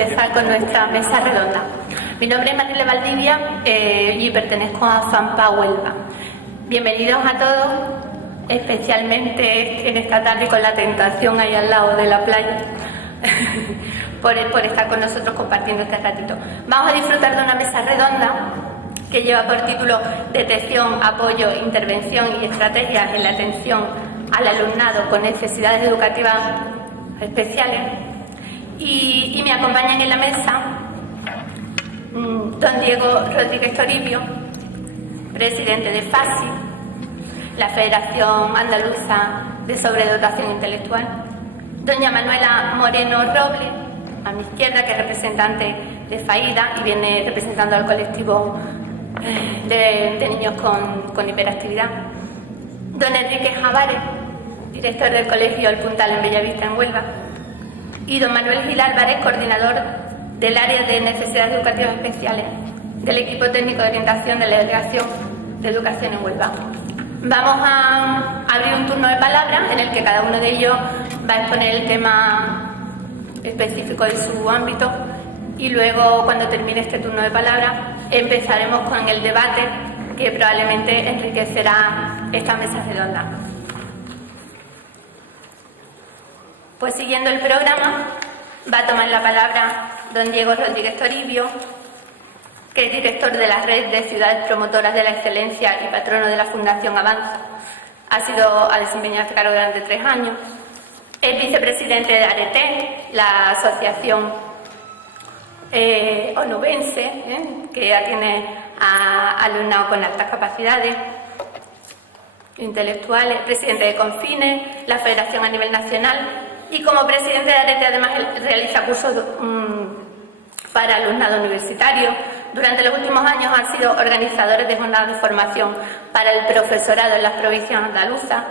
empezar con nuestra mesa redonda. Mi nombre es Marile Valdivia y pertenezco a FAMPA Huelva. Bienvenidos a todos, especialmente en esta tarde con la tentación ahí al lado de la playa, por estar con nosotros compartiendo este ratito. Vamos a disfrutar de una mesa redonda que lleva por título Detección, Apoyo, Intervención y Estrategias en la atención al alumnado con necesidades educativas especiales. Y me acompañan en la mesa don Diego Rodríguez Toribio, presidente de FASI, la Federación Andaluza de Sobredotación Intelectual, doña Manuela Moreno Robles, a mi izquierda, que es representante de FAIDA y viene representando al colectivo de niños con hiperactividad, don Enrique Javares, director del Colegio El Puntal en Bellavista, en Huelva, y don Manuel Gil Álvarez, coordinador del área de necesidades educativas especiales del equipo técnico de orientación de la Delegación de Educación en Huelva. Vamos a abrir un turno de palabra en el que cada uno de ellos va a exponer el tema específico de su ámbito y luego, cuando termine este turno de palabra, empezaremos con el debate que probablemente enriquecerá esta mesa redonda. Pues siguiendo el programa, va a tomar la palabra don Diego Rodríguez Toribio, que es director de la Red de Ciudades Promotoras de la Excelencia y patrono de la Fundación Avanza. Ha desempeñado este cargo durante 3 años. Es vicepresidente de ARETE, la asociación onubense, que atiene a alumnado con altas capacidades intelectuales, presidente de Confine, la Federación a nivel nacional, y como presidente de ARETE además realiza cursos para alumnado universitario. Durante los últimos años han sido organizadores de jornadas de formación para el profesorado en las provincias andaluzas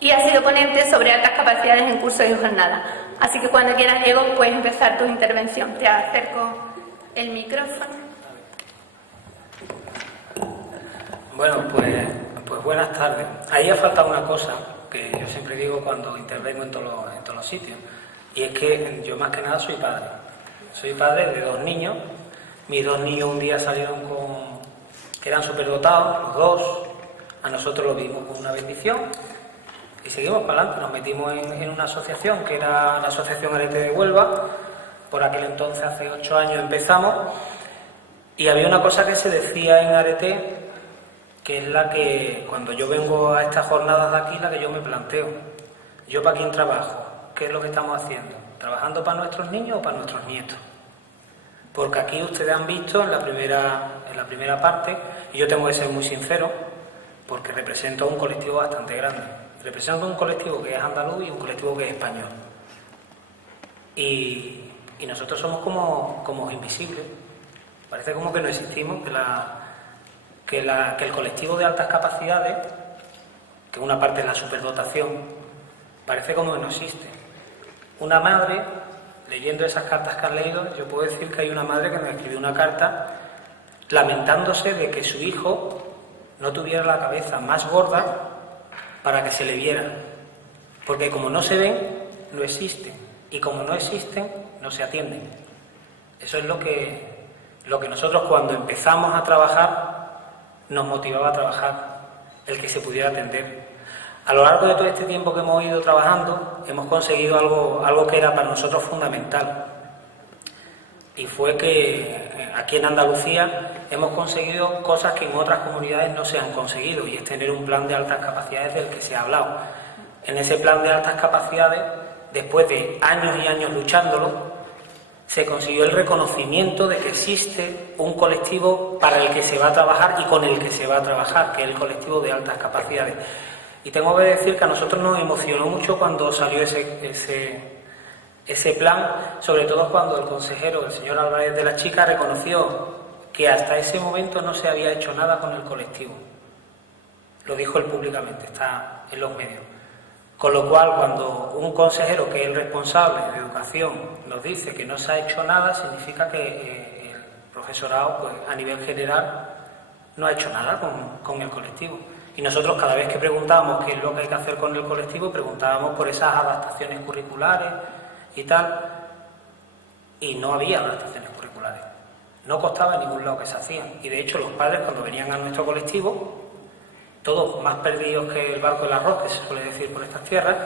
y ha sido ponente sobre altas capacidades en cursos y jornadas. Así que cuando quieras, Diego, puedes empezar tu intervención. Te acerco el micrófono. Bueno, pues buenas tardes. Ahí ha faltado una cosa que yo siempre digo cuando intervengo en todos los sitios, y es que yo más que nada soy padre. Soy padre de 2 niños. Mis 2 niños un día salieron que eran superdotados, los 2. A nosotros lo vimos como una bendición y seguimos para adelante. Nos metimos en una asociación que era la Asociación ARETE de Huelva. Por aquel entonces, hace 8 años, empezamos, y había una cosa que se decía en ARETE, que es la que cuando yo vengo a estas jornadas de aquí, la que yo me planteo. ¿Yo para quién trabajo? ¿Qué es lo que estamos haciendo? ¿Trabajando para nuestros niños o para nuestros nietos? Porque aquí ustedes han visto en la primera parte, y yo tengo que ser muy sincero, porque represento a un colectivo bastante grande. Represento a un colectivo que es andaluz y un colectivo que es español. Y nosotros somos como invisibles. Parece como que no existimos, que el colectivo de altas capacidades, que una parte es la superdotación, parece como que no existe. Una madre, leyendo esas cartas que han leído, yo puedo decir que hay una madre que me escribió una carta lamentándose de que su hijo no tuviera la cabeza más gorda para que se le viera. Porque como no se ven, no existen. Y como no existen, no se atienden. Eso es lo que nosotros, cuando empezamos a trabajar, nos motivaba a trabajar, el que se pudiera atender. A lo largo de todo este tiempo que hemos ido trabajando, hemos conseguido algo que era para nosotros fundamental. Y fue que aquí en Andalucía hemos conseguido cosas que en otras comunidades no se han conseguido, y es tener un plan de altas capacidades del que se ha hablado. En ese plan de altas capacidades, después de años y años luchándolo, se consiguió el reconocimiento de que existe un colectivo para el que se va a trabajar y con el que se va a trabajar, que es el colectivo de altas capacidades. Y tengo que decir que a nosotros nos emocionó mucho cuando salió ese plan, sobre todo cuando el consejero, el señor Álvarez de la Chica, reconoció que hasta ese momento no se había hecho nada con el colectivo. Lo dijo él públicamente, está en los medios. Con lo cual, cuando un consejero que es el responsable de educación nos dice que no se ha hecho nada, significa que el profesorado, pues, a nivel general, no ha hecho nada con el colectivo. Y nosotros, cada vez que preguntábamos qué es lo que hay que hacer con el colectivo, preguntábamos por esas adaptaciones curriculares y tal. y no había adaptaciones curriculares. No costaba en ningún lado que se hacían. Y de hecho los padres, cuando venían a nuestro colectivo, todos más perdidos que el barco del arroz, que se suele decir por estas tierras,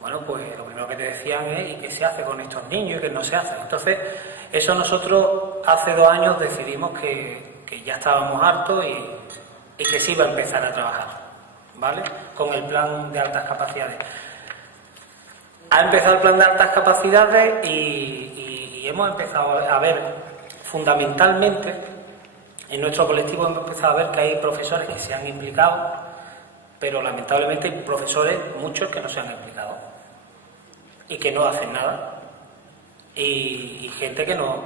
bueno, pues lo primero que te decían es: ¿y qué se hace con estos niños y qué no se hace? Entonces, eso nosotros hace 2 años decidimos que ya estábamos hartos y que se iba a empezar a trabajar, ¿vale? Con el plan de altas capacidades. Ha empezado el plan de altas capacidades y hemos empezado a ver, fundamentalmente, en nuestro colectivo hemos empezado a ver que hay profesores que se han implicado, pero lamentablemente hay profesores, muchos, que no se han implicado y que no hacen nada. Y gente que no,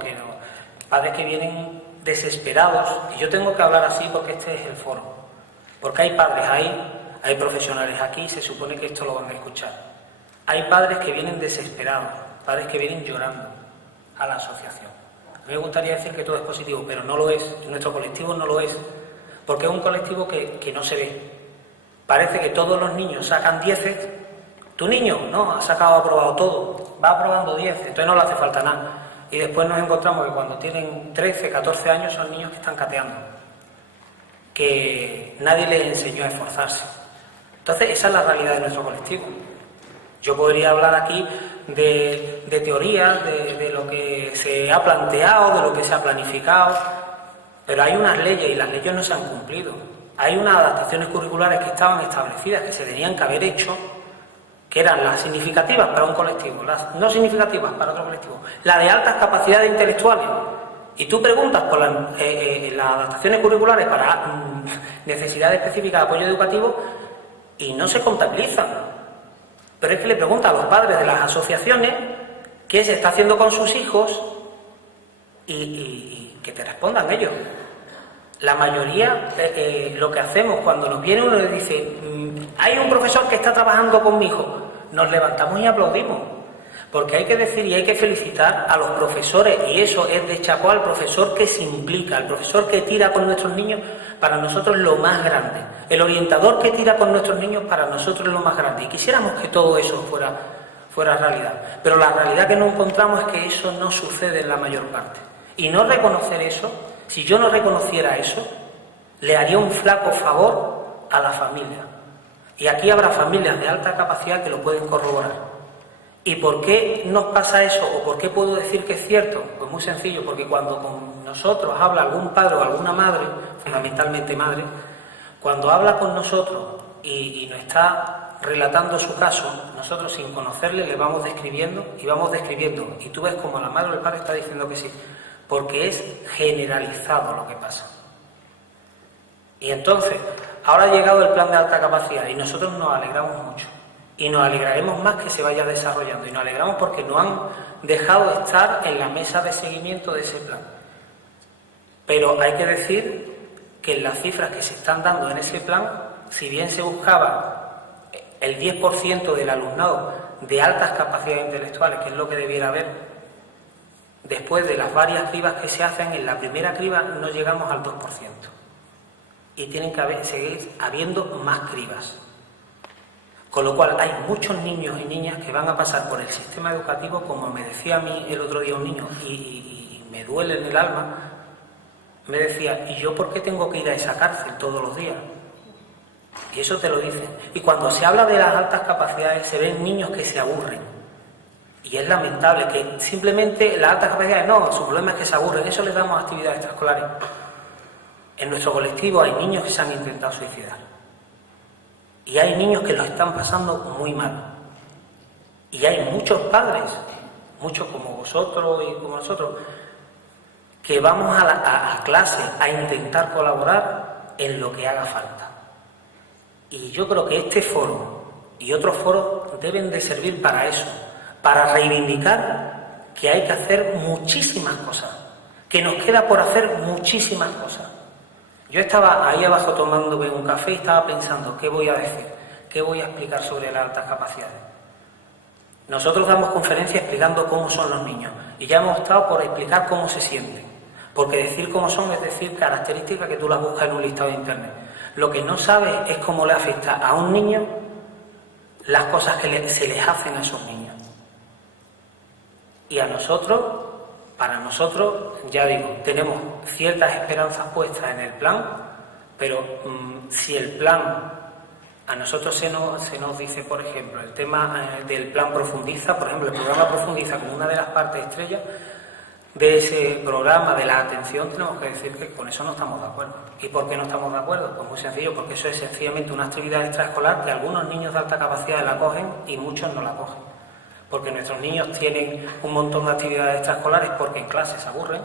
padres que vienen desesperados, y yo tengo que hablar así porque este es el foro, porque hay padres ahí, hay profesionales aquí, se supone que esto lo van a escuchar. Hay padres que vienen desesperados, padres que vienen llorando a la asociación. A mí me gustaría decir que todo es positivo, pero no lo es. En nuestro colectivo no lo es, porque es un colectivo que no se ve. Parece que todos los niños sacan 10. Tu niño no ha sacado, ha aprobado todo, va aprobando 10, entonces no le hace falta nada. Y después nos encontramos que cuando tienen 13, 14 años son niños que están cateando, que nadie les enseñó a esforzarse. Entonces esa es la realidad de nuestro colectivo. Yo podría hablar aquí de teorías, de lo que se ha planteado, de lo que se ha planificado, pero hay unas leyes y las leyes no se han cumplido. Hay unas adaptaciones curriculares que estaban establecidas, que se tenían que haber hecho, que eran las significativas para un colectivo, las no significativas para otro colectivo, la de altas capacidades intelectuales. Y tú preguntas por las adaptaciones curriculares para necesidades específicas de apoyo educativo y no se contabilizan. Pero es que le pregunta a los padres de las asociaciones qué se está haciendo con sus hijos y que te respondan ellos. La mayoría, lo que hacemos cuando nos viene uno y dice: hay un profesor que está trabajando con mi hijo, nos levantamos y aplaudimos. Porque hay que decir y hay que felicitar a los profesores, y eso es de chapó al profesor que se implica, al profesor que tira con nuestros niños, para nosotros es lo más grande. El orientador que tira con nuestros niños, para nosotros es lo más grande. Y quisiéramos que todo eso fuera realidad. Pero la realidad que nos encontramos es que eso no sucede en la mayor parte. Y no reconocer eso, si yo no reconociera eso, le haría un flaco favor a la familia. Y aquí habrá familias de alta capacidad que lo pueden corroborar. ¿Y por qué nos pasa eso? ¿O por qué puedo decir que es cierto? Pues muy sencillo, porque cuando con nosotros habla algún padre o alguna madre, fundamentalmente madre, cuando habla con nosotros y nos está relatando su caso, nosotros sin conocerle le vamos describiendo. Y tú ves como la madre o el padre está diciendo que sí, porque es generalizado lo que pasa. Y entonces, ahora ha llegado el plan de alta capacidad y nosotros nos alegramos mucho. Y nos alegraremos más que se vaya desarrollando. Y nos alegramos porque no han dejado estar en la mesa de seguimiento de ese plan. Pero hay que decir que en las cifras que se están dando en ese plan, si bien se buscaba el 10% del alumnado de altas capacidades intelectuales, que es lo que debiera haber, después de las varias cribas que se hacen, en la primera criba no llegamos al 2%. Y tienen que seguir habiendo más cribas. Con lo cual hay muchos niños y niñas que van a pasar por el sistema educativo, como me decía a mí el otro día un niño, y me duele en el alma, me decía: ¿y yo por qué tengo que ir a esa cárcel todos los días? Y eso te lo dicen. Y cuando se habla de las altas capacidades se ven niños que se aburren. Y es lamentable que simplemente las altas capacidades, no, su problema es que se aburren, eso les damos actividades extraescolares. En nuestro colectivo hay niños que se han intentado suicidar. Y hay niños que lo están pasando muy mal. Y hay muchos padres, muchos como vosotros y como nosotros, que vamos a clase a intentar colaborar en lo que haga falta. Y yo creo que este foro y otros foros deben de servir para eso, para reivindicar que hay que hacer muchísimas cosas, que nos queda por hacer muchísimas cosas. Yo estaba ahí abajo tomándome un café y estaba pensando: ¿qué voy a decir? ¿Qué voy a explicar sobre las altas capacidades? Nosotros damos conferencias explicando cómo son los niños y ya hemos optado por explicar cómo se sienten, porque decir cómo son es decir características que tú las buscas en un listado de internet. Lo que no sabes es cómo le afecta a un niño las cosas que se les hacen a esos niños. Y a nosotros para nosotros, ya digo, tenemos ciertas esperanzas puestas en el plan, pero si el plan, a nosotros se nos dice, por ejemplo, el tema del plan Profundiza, por ejemplo, el programa Profundiza como una de las partes estrellas de ese programa de la atención, tenemos que decir que con eso no estamos de acuerdo. ¿Y por qué no estamos de acuerdo? Pues muy sencillo, porque eso es sencillamente una actividad extraescolar que algunos niños de alta capacidad la cogen y muchos no la cogen. Porque nuestros niños tienen un montón de actividades extraescolares porque en clase se aburren,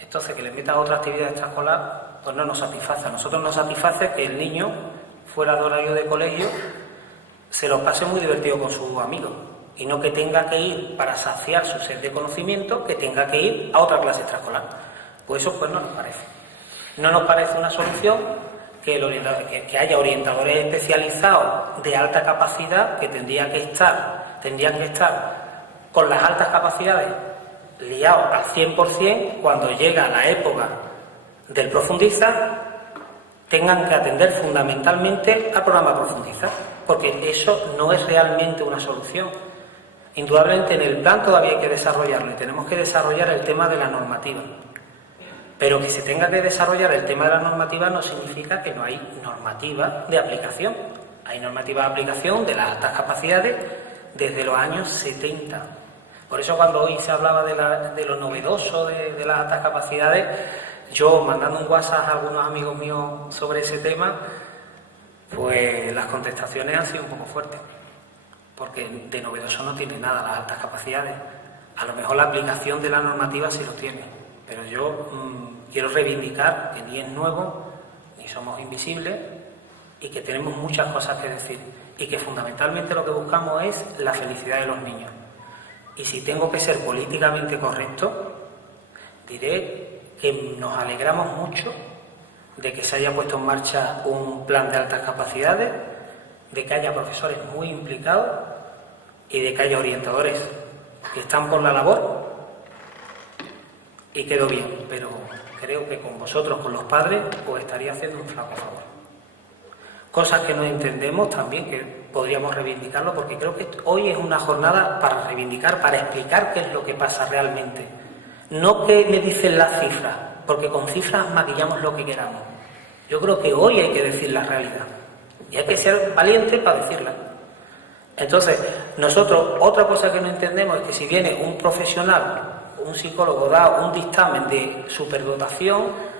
entonces que les metan otra actividad extraescolar pues no nos satisface. A nosotros nos satisface que el niño, fuera de horario de colegio, se lo pase muy divertido con sus amigos y no que tenga que ir para saciar su sed de conocimiento, que tenga que ir a otra clase extraescolar. Pues eso pues no nos parece. No nos parece una solución que haya orientadores especializados de alta capacidad que tendrían que estar con las altas capacidades liados al 100% cuando llega la época del Profundiza, tengan que atender fundamentalmente al programa Profundiza, porque eso no es realmente una solución. Indudablemente en el plan todavía hay que desarrollarlo y tenemos que desarrollar el tema de la normativa. Pero que se tenga que desarrollar el tema de la normativa no significa que no hay normativa de aplicación. Hay normativa de aplicación de las altas capacidades desde los años 70. Por eso cuando hoy se hablaba de lo novedoso de las altas capacidades, yo mandando un WhatsApp a algunos amigos míos sobre ese tema, pues las contestaciones han sido un poco fuertes. Porque de novedoso no tiene nada las altas capacidades. A lo mejor la aplicación de la normativa sí lo tiene, pero yo quiero reivindicar que ni es nuevo, ni somos invisibles y que tenemos muchas cosas que decir y que fundamentalmente lo que buscamos es la felicidad de los niños. Y si tengo que ser políticamente correcto, diré que nos alegramos mucho de que se haya puesto en marcha un plan de altas capacidades, de que haya profesores muy implicados y de que haya orientadores que están por la labor, y quedó bien, pero creo que con vosotros, con los padres, os estaría haciendo un flaco favor. Cosas que no entendemos también, que podríamos reivindicarlo, porque creo que hoy es una jornada para reivindicar, para explicar qué es lo que pasa realmente. No que me dicen las cifras, porque con cifras maquillamos lo que queramos. Yo creo que hoy hay que decir la realidad. Y hay que ser valiente para decirla. Entonces, nosotros, otra cosa que no entendemos es que si viene un profesional, un psicólogo, da un dictamen de superdotación,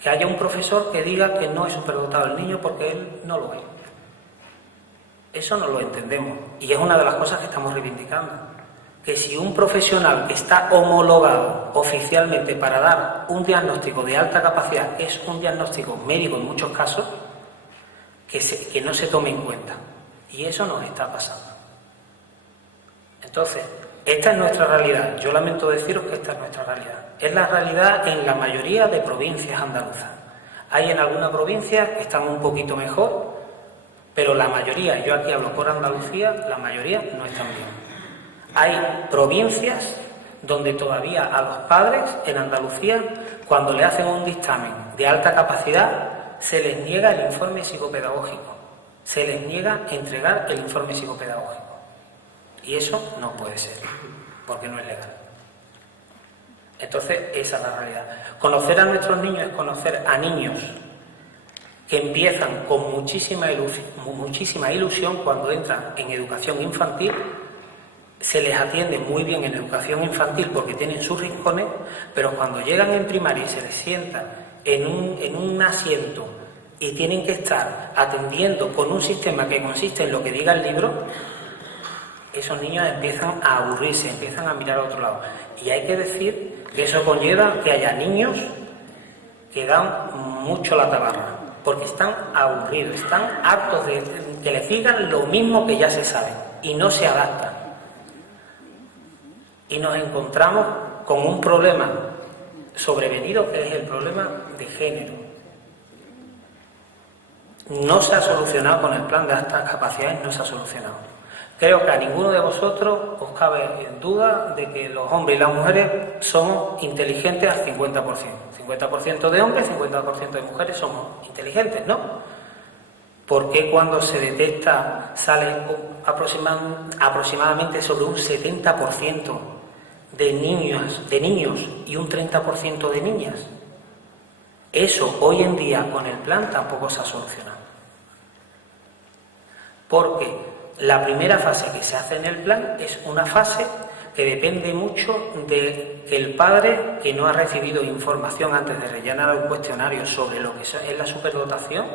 que haya un profesor que diga que no es superdotado el niño porque él no lo es. Eso no lo entendemos. Y es una de las cosas que estamos reivindicando. Que si un profesional que está homologado oficialmente para dar un diagnóstico de alta capacidad, que es un diagnóstico médico en muchos casos, que no se tome en cuenta. Y eso nos está pasando. Entonces, esta es nuestra realidad. Yo lamento deciros que esta es nuestra realidad. Es la realidad en la mayoría de provincias andaluzas. Hay en alguna provincia que están un poquito mejor, pero la mayoría, yo aquí hablo por Andalucía, la mayoría no están bien. Hay provincias donde todavía a los padres en Andalucía, cuando le hacen un dictamen de alta capacidad, se les niega el informe psicopedagógico. Se les niega entregar el informe psicopedagógico. Y eso no puede ser, porque no es legal. Entonces, esa es la realidad. Conocer a nuestros niños es conocer a niños que empiezan con muchísima ilusión cuando entran en educación infantil. Se les atiende muy bien en educación infantil porque tienen sus rincones, pero cuando llegan en primaria y se les sienta en un asiento y tienen que estar atendiendo con un sistema que consiste en lo que diga el libro, esos niños empiezan a aburrirse, empiezan a mirar a otro lado. Y hay que decir que eso conlleva que haya niños que dan mucho la tabarra, porque están aburridos, están hartos de que les digan lo mismo que ya se sabe y no se adaptan. Y nos encontramos con un problema sobrevenido que es el problema de género. No se ha solucionado con el plan de altas capacidades, no se ha solucionado. Creo que a ninguno de vosotros os cabe duda de que los hombres y las mujeres somos inteligentes al 50%. 50% de hombres, 50% de mujeres somos inteligentes, ¿no? ¿Por qué cuando se detecta sale aproximadamente sobre un 70% de niños y un 30% de niñas. Eso hoy en día con el plan tampoco se ha solucionado. Porque la primera fase que se hace en el plan es una fase que depende mucho de que el padre, que no ha recibido información antes de rellenar un cuestionario sobre lo que es la superdotación,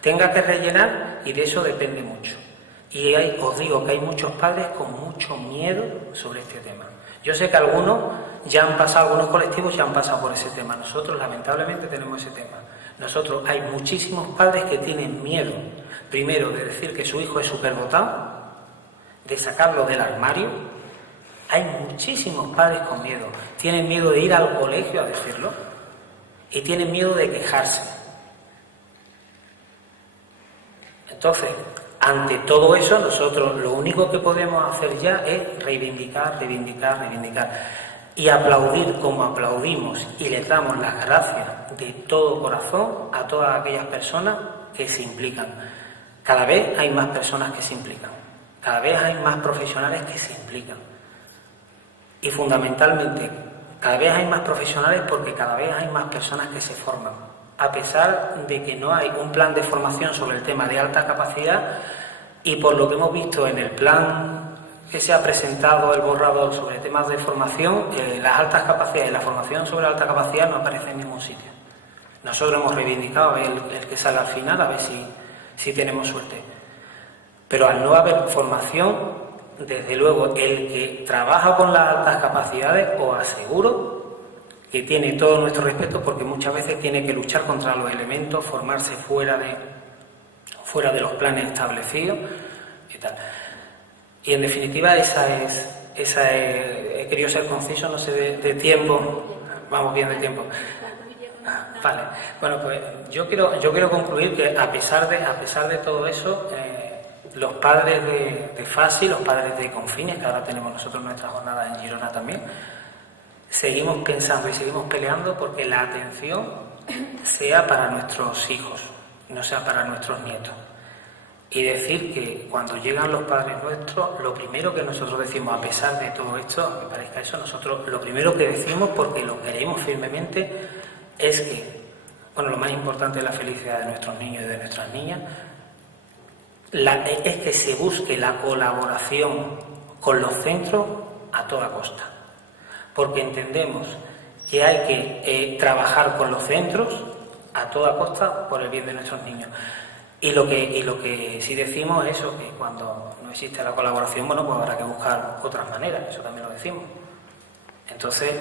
tenga que rellenar, y de eso depende mucho. Y os digo que hay muchos padres con mucho miedo sobre este tema. Yo sé que algunos colectivos ya han pasado por ese tema. Nosotros lamentablemente tenemos ese tema. Hay muchísimos padres que tienen miedo, primero de decir que su hijo es superdotado, de sacarlo del armario. Hay muchísimos padres con miedo. Tienen miedo de ir al colegio a decirlo y tienen miedo de quejarse. Entonces, ante todo eso, nosotros lo único que podemos hacer ya es reivindicar y aplaudir como aplaudimos y les damos las gracias de todo corazón a todas aquellas personas que se implican. Cada vez hay más personas que se implican, cada vez hay más profesionales que se implican. Y fundamentalmente, cada vez hay más profesionales porque cada vez hay más personas que se forman. A pesar de que no hay un plan de formación sobre el tema de alta capacidad, y por lo que hemos visto en el plan que se ha presentado, el borrador sobre temas de formación, las altas capacidades y la formación sobre alta capacidad no aparece en ningún sitio. Nosotros hemos reivindicado el que sale al final, a ver si tenemos suerte. Pero al no haber formación, desde luego, el que trabaja con las altas capacidades, os aseguro que tiene todo nuestro respeto, porque muchas veces tiene que luchar contra los elementos, formarse fuera de los planes establecidos y tal. Y en definitiva, he querido ser conciso, no sé de tiempo, vamos bien de tiempo. Vale, bueno, pues yo quiero concluir que a pesar de todo eso, los padres de FASI, los padres de Confines, que ahora tenemos nosotros nuestra jornada en Girona también, seguimos pensando y seguimos peleando porque la atención sea para nuestros hijos, no sea para nuestros nietos. Y decir que cuando llegan los padres nuestros, lo primero que nosotros decimos, a pesar de todo esto, me parezca eso, nosotros lo primero que decimos, porque lo queremos firmemente, es que, lo más importante es la felicidad de nuestros niños y de nuestras niñas, es que se busque la colaboración con los centros a toda costa, porque entendemos que hay que trabajar con los centros a toda costa por el bien de nuestros niños. Y lo que sí decimos es eso, que cuando no existe la colaboración, pues habrá que buscar otras maneras, eso también lo decimos. Entonces,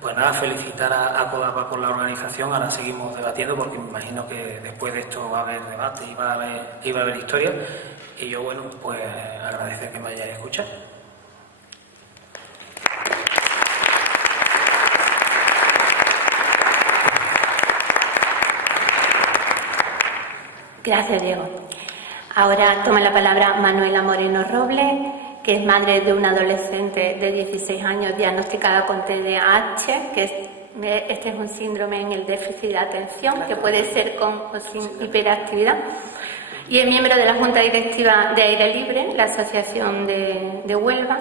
pues nada, felicitar a CODAPA por la organización. Ahora seguimos debatiendo porque me imagino que después de esto va a haber debate y va a haber historia. Y yo, pues agradecer que me hayáis escuchado. Gracias, Diego. Ahora toma la palabra Manuela Moreno Robles, que es madre de una adolescente de 16 años diagnosticada con TDAH, este es un síndrome en el déficit de atención, que puede ser con o sin hiperactividad, y es miembro de la Junta Directiva de Aire Libre, la Asociación de Huelva,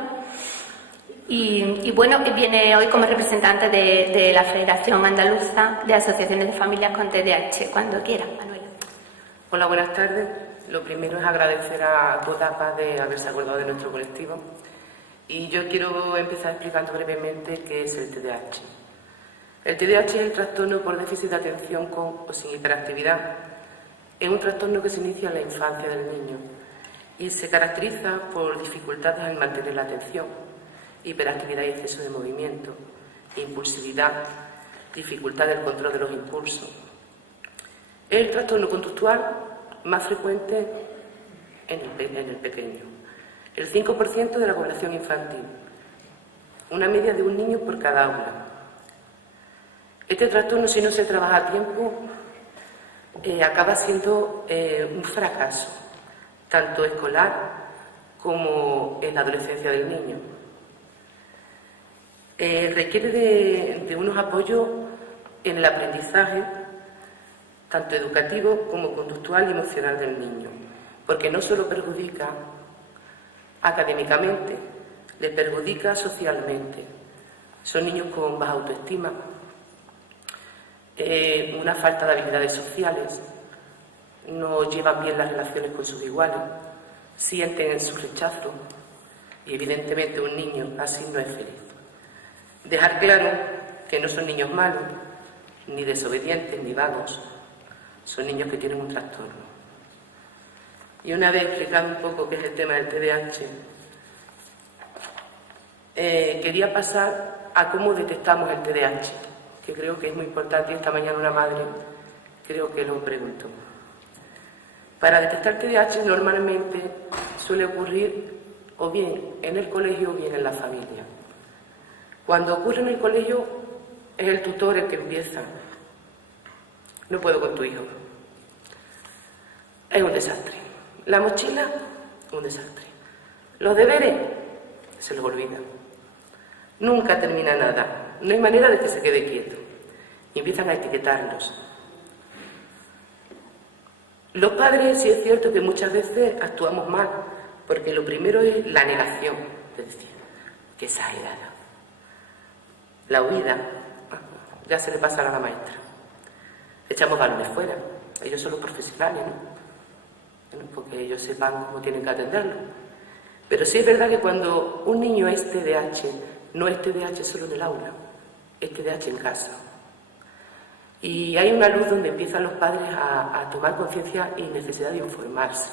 y viene hoy como representante de la Federación Andaluza de Asociaciones de Familias con TDAH. Cuando quiera, Manuela. Hola, buenas tardes. Lo primero es agradecer a CODAPA de haberse acordado de nuestro colectivo, y yo quiero empezar explicando brevemente qué es el TDAH. El TDAH es el trastorno por déficit de atención con o sin hiperactividad. Es un trastorno que se inicia en la infancia del niño y se caracteriza por dificultades al mantener la atención, hiperactividad y exceso de movimiento, impulsividad, dificultad del control de los impulsos. Es el trastorno conductual más frecuente en el pequeño. El 5% de la población infantil, una media de un niño por cada aula. Este trastorno, si no se trabaja a tiempo, acaba siendo un fracaso, tanto escolar como en la adolescencia del niño. Requiere de unos apoyos en el aprendizaje, tanto educativo como conductual y emocional del niño, porque no solo perjudica académicamente, le perjudica socialmente, Son niños con baja autoestima, una falta de habilidades sociales, no llevan bien las relaciones con sus iguales, sienten su rechazo y evidentemente un niño así no es feliz. Dejar claro que no son niños malos, ni desobedientes, ni vagos, son niños que tienen un trastorno. Y una vez explicando un poco qué es el tema del TDAH, quería pasar a cómo detectamos el TDAH, que creo que es muy importante, y esta mañana una madre creo que lo preguntó. Para detectar TDAH normalmente suele ocurrir o bien en el colegio o bien en la familia. Cuando ocurre en el colegio es el tutor el que empieza. No puedo con tu hijo. Es un desastre. La mochila, un desastre. Los deberes, se los olvidan. Nunca termina nada. No hay manera de que se quede quieto. Y empiezan a etiquetarlos. Los padres, sí es cierto que muchas veces actuamos mal, porque lo primero es la negación, es decir, que exagerada. La huida, ya se le pasa a la maestra. Echamos balones fuera. Ellos son los profesionales, ¿no? Bueno, porque ellos sepan cómo tienen que atenderlo. Pero sí es verdad que cuando un niño es TDAH, no es TDAH solo en el aula, es TDAH en casa. Y hay una luz donde empiezan los padres a tomar conciencia y necesidad de informarse.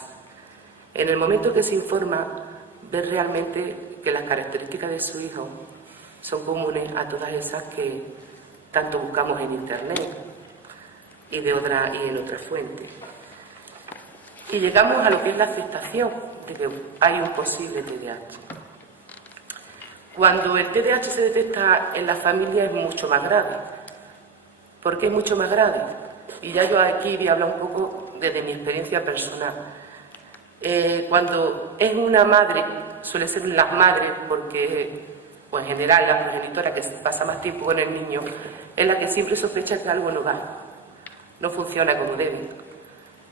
En el momento que se informa, ver realmente que las características de su hijo son comunes a todas esas que tanto buscamos en Internet y en otras fuentes. Y llegamos a lo que es la aceptación de que hay un posible TDAH. Cuando el TDAH se detecta en la familia es mucho más grave. ¿Por qué es mucho más grave? Y ya yo aquí voy a hablar un poco desde mi experiencia personal. Cuando es una madre, suele ser las madres, porque en general la progenitora que pasa más tiempo con el niño, es la que siempre sospecha que algo no va, no funciona como debe,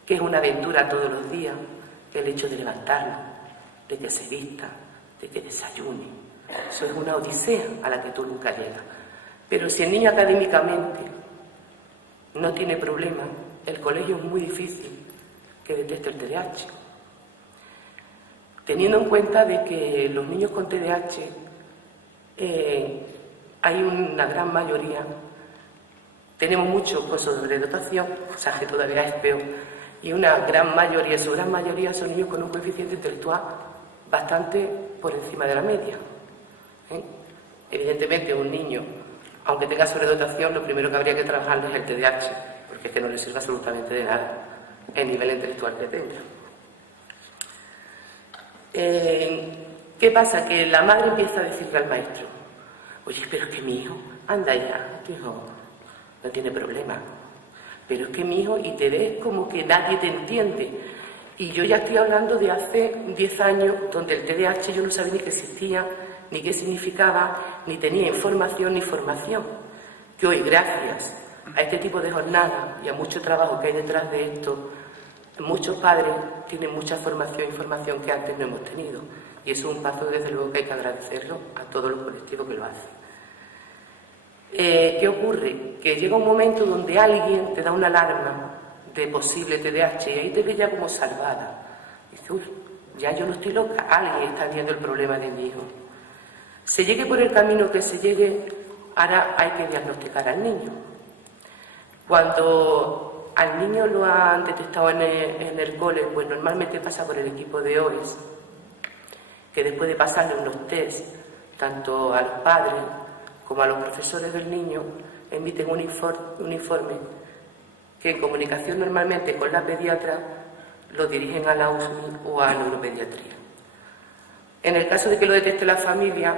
que es una aventura todos los días, el hecho de levantarlo, de que se vista, de que desayune. Eso es una odisea a la que tú nunca llegas. Pero si el niño académicamente no tiene problema, el colegio es muy difícil que detecte el TDAH. Teniendo en cuenta de que los niños con TDAH hay una gran mayoría, tenemos mucho con sobredotación, o sea que todavía es peor, y una gran mayoría, su gran mayoría son niños con un coeficiente intelectual bastante por encima de la media. Evidentemente un niño, aunque tenga sobredotación, lo primero que habría que trabajarlo es el TDAH, porque es que no le sirve absolutamente de nada el nivel intelectual que tenga. ¿Qué pasa? Que la madre empieza a decirle al maestro: oye, pero es que mi hijo, anda ya, tu hijo no tiene problema, pero es que mi hijo, y te ves como que nadie te entiende. Y yo ya estoy hablando de hace 10 años, donde el TDAH yo no sabía ni que existía, ni qué significaba, ni tenía información ni formación. Que hoy, gracias a este tipo de jornadas y a mucho trabajo que hay detrás de esto, muchos padres tienen mucha formación e información que antes no hemos tenido. Y eso es un paso, desde luego, que hay que agradecerlo a todos los colectivos que lo hacen. ¿Qué ocurre? Que llega un momento donde alguien te da una alarma de posible TDAH y ahí te ves ya como salvada. Dices: uy, ya yo no estoy loca, alguien está viendo el problema de mi hijo. Se llegue por el camino que se llegue, ahora hay que diagnosticar al niño. Cuando al niño lo han detectado en el cole, pues normalmente pasa por el equipo de OES, que después de pasarle unos test, tanto a los padres como a los profesores del niño, emiten un informe que en comunicación normalmente con la pediatra lo dirigen a la USMI o a neuropediatría. En el caso de que lo detecte la familia,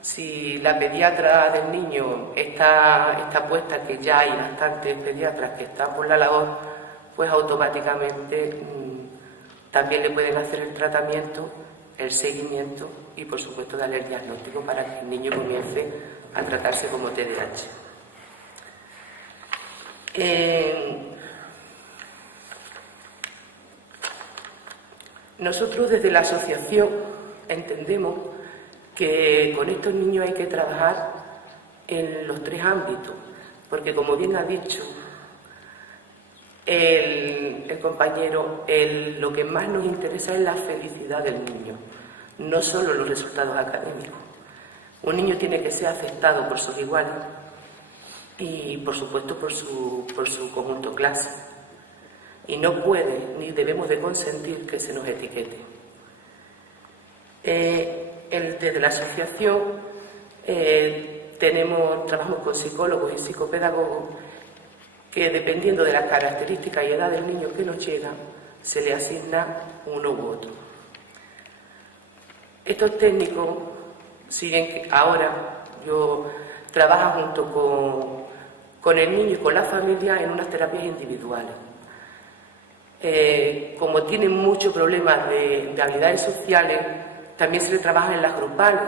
si la pediatra del niño está puesta, que ya hay bastantes pediatras que están por la labor, pues automáticamente también le pueden hacer el tratamiento, el seguimiento y, por supuesto, darle el diagnóstico para que el niño comience a tratarse como TDAH. Nosotros desde la asociación entendemos que con estos niños hay que trabajar en los tres ámbitos, porque como bien ha dicho el compañero, lo que más nos interesa es la felicidad del niño, no solo los resultados académicos. Un niño tiene que ser aceptado por sus iguales y, por supuesto, por su conjunto clase. Y no puede ni debemos de consentir que se nos etiquete. Desde la asociación trabajamos con psicólogos y psicopedagogos que, dependiendo de las características y edad del niño que nos llega, se le asigna uno u otro. Estos técnicos siguen ahora, trabajan junto con el niño y con la familia en unas terapias individuales. Como tienen muchos problemas de habilidades sociales, también se les trabaja en las grupales,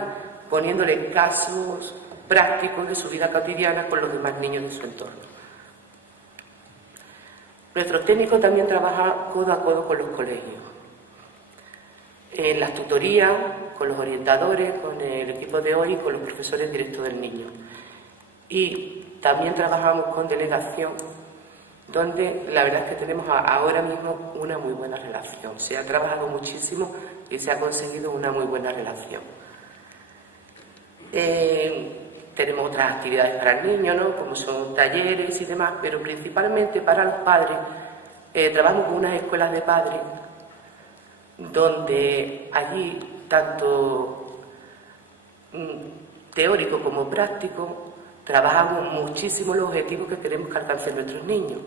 poniéndole casos prácticos de su vida cotidiana con los demás niños de su entorno. Nuestros técnicos también trabajan codo a codo con los colegios, en las tutorías, con los orientadores, con el equipo de hoy y con los profesores directos del niño. Y también trabajamos con delegación, donde la verdad es que tenemos ahora mismo una muy buena relación. Se ha trabajado muchísimo y se ha conseguido una muy buena relación. Tenemos otras actividades para el niño, ¿no?, como son talleres y demás, pero principalmente para los padres trabajamos con unas escuelas de padres donde allí, tanto teórico como práctico, trabajamos muchísimo los objetivos que queremos que alcancen nuestros niños.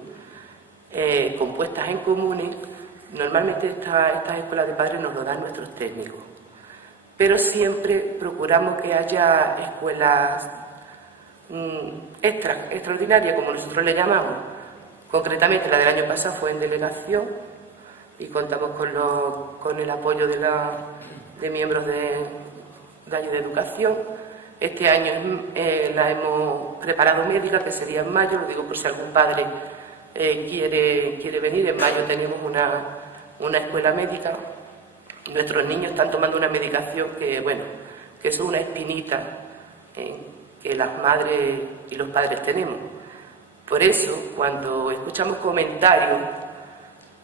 Compuestas en comunes, normalmente estas escuelas de padres nos lo dan nuestros técnicos, pero siempre procuramos que haya escuelas extraordinarias, como nosotros le llamamos. Concretamente, la del año pasado fue en delegación y contamos con el apoyo de miembros de ayuda de educación. Este año la hemos preparado médica, que sería en mayo, lo digo por si algún padre quiere venir. En mayo tenemos una escuela médica. Nuestros niños están tomando una medicación que es una espinita que las madres y los padres tenemos. Por eso, cuando escuchamos comentarios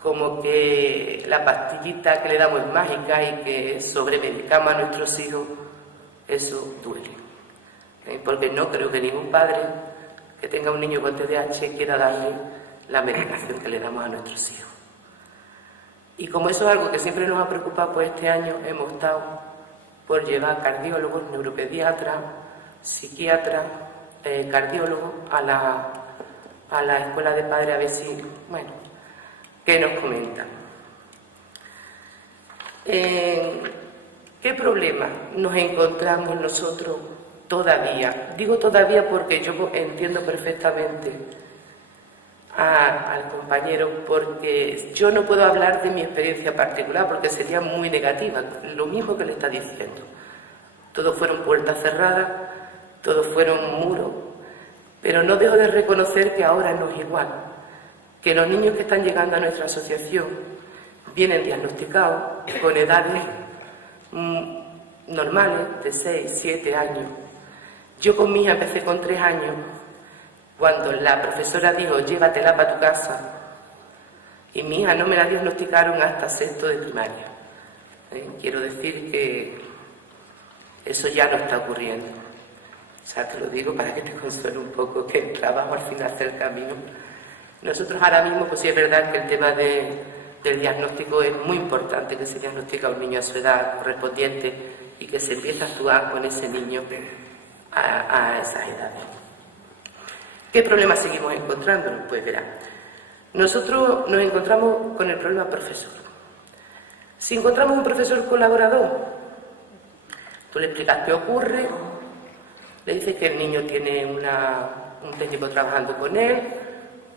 como que la pastillita que le damos es mágica y que sobremedicamos a nuestros hijos, eso duele. Porque no creo que ningún padre que tenga un niño con TDAH quiera darle la medicación que le damos a nuestros hijos. Y como eso es algo que siempre nos ha preocupado, pues este año hemos optado por llevar cardiólogos, neuropediatras, psiquiatras, cardiólogos a la escuela de padres, a ver si, ¿qué nos comentan? ¿Qué problemas nos encontramos nosotros todavía? Digo todavía porque yo entiendo perfectamente al compañero, porque yo no puedo hablar de mi experiencia particular porque sería muy negativa, lo mismo que le está diciendo. Todos fueron puertas cerradas, todos fueron muros, pero no dejo de reconocer que ahora no es igual, que los niños que están llegando a nuestra asociación vienen diagnosticados con edades normales de 6, 7 años. Yo con mi hija empecé con 3 años, cuando la profesora dijo, llévatela para tu casa, y mi hija no me la diagnosticaron hasta 6º de primaria. Quiero decir que eso ya no está ocurriendo. O sea, te lo digo para que te consuele un poco, que el trabajo al final hace el camino. Nosotros ahora mismo, pues sí es verdad que el tema del diagnóstico es muy importante, que se diagnostica a un niño a su edad correspondiente y que se empieza a actuar con ese niño a esas edades. ¿Qué problemas seguimos encontrándonos? Pues verá, nosotros nos encontramos con el problema profesor. Si encontramos un profesor colaborador, tú le explicas qué ocurre, le dices que el niño tiene un técnico trabajando con él,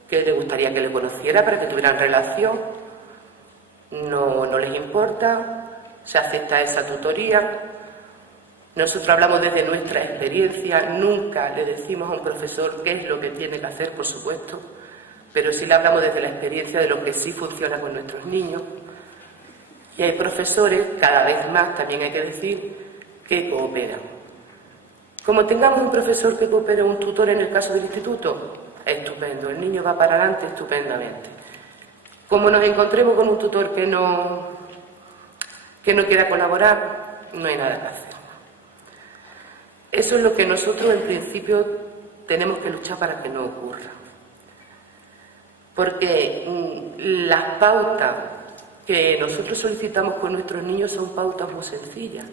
que le gustaría que le conociera para que tuvieran relación, no les importa, se acepta esa tutoría. Nosotros hablamos desde nuestra experiencia, nunca le decimos a un profesor qué es lo que tiene que hacer, por supuesto, pero sí le hablamos desde la experiencia de lo que sí funciona con nuestros niños. Y hay profesores, cada vez más también hay que decir, que cooperan. Como tengamos un profesor que coopere un tutor en el caso del instituto, estupendo, el niño va para adelante estupendamente. Como nos encontremos con un tutor que no quiera colaborar, no hay nada que hacer. Eso es lo que nosotros en principio tenemos que luchar para que no ocurra. Porque las pautas que nosotros solicitamos con nuestros niños son pautas muy sencillas,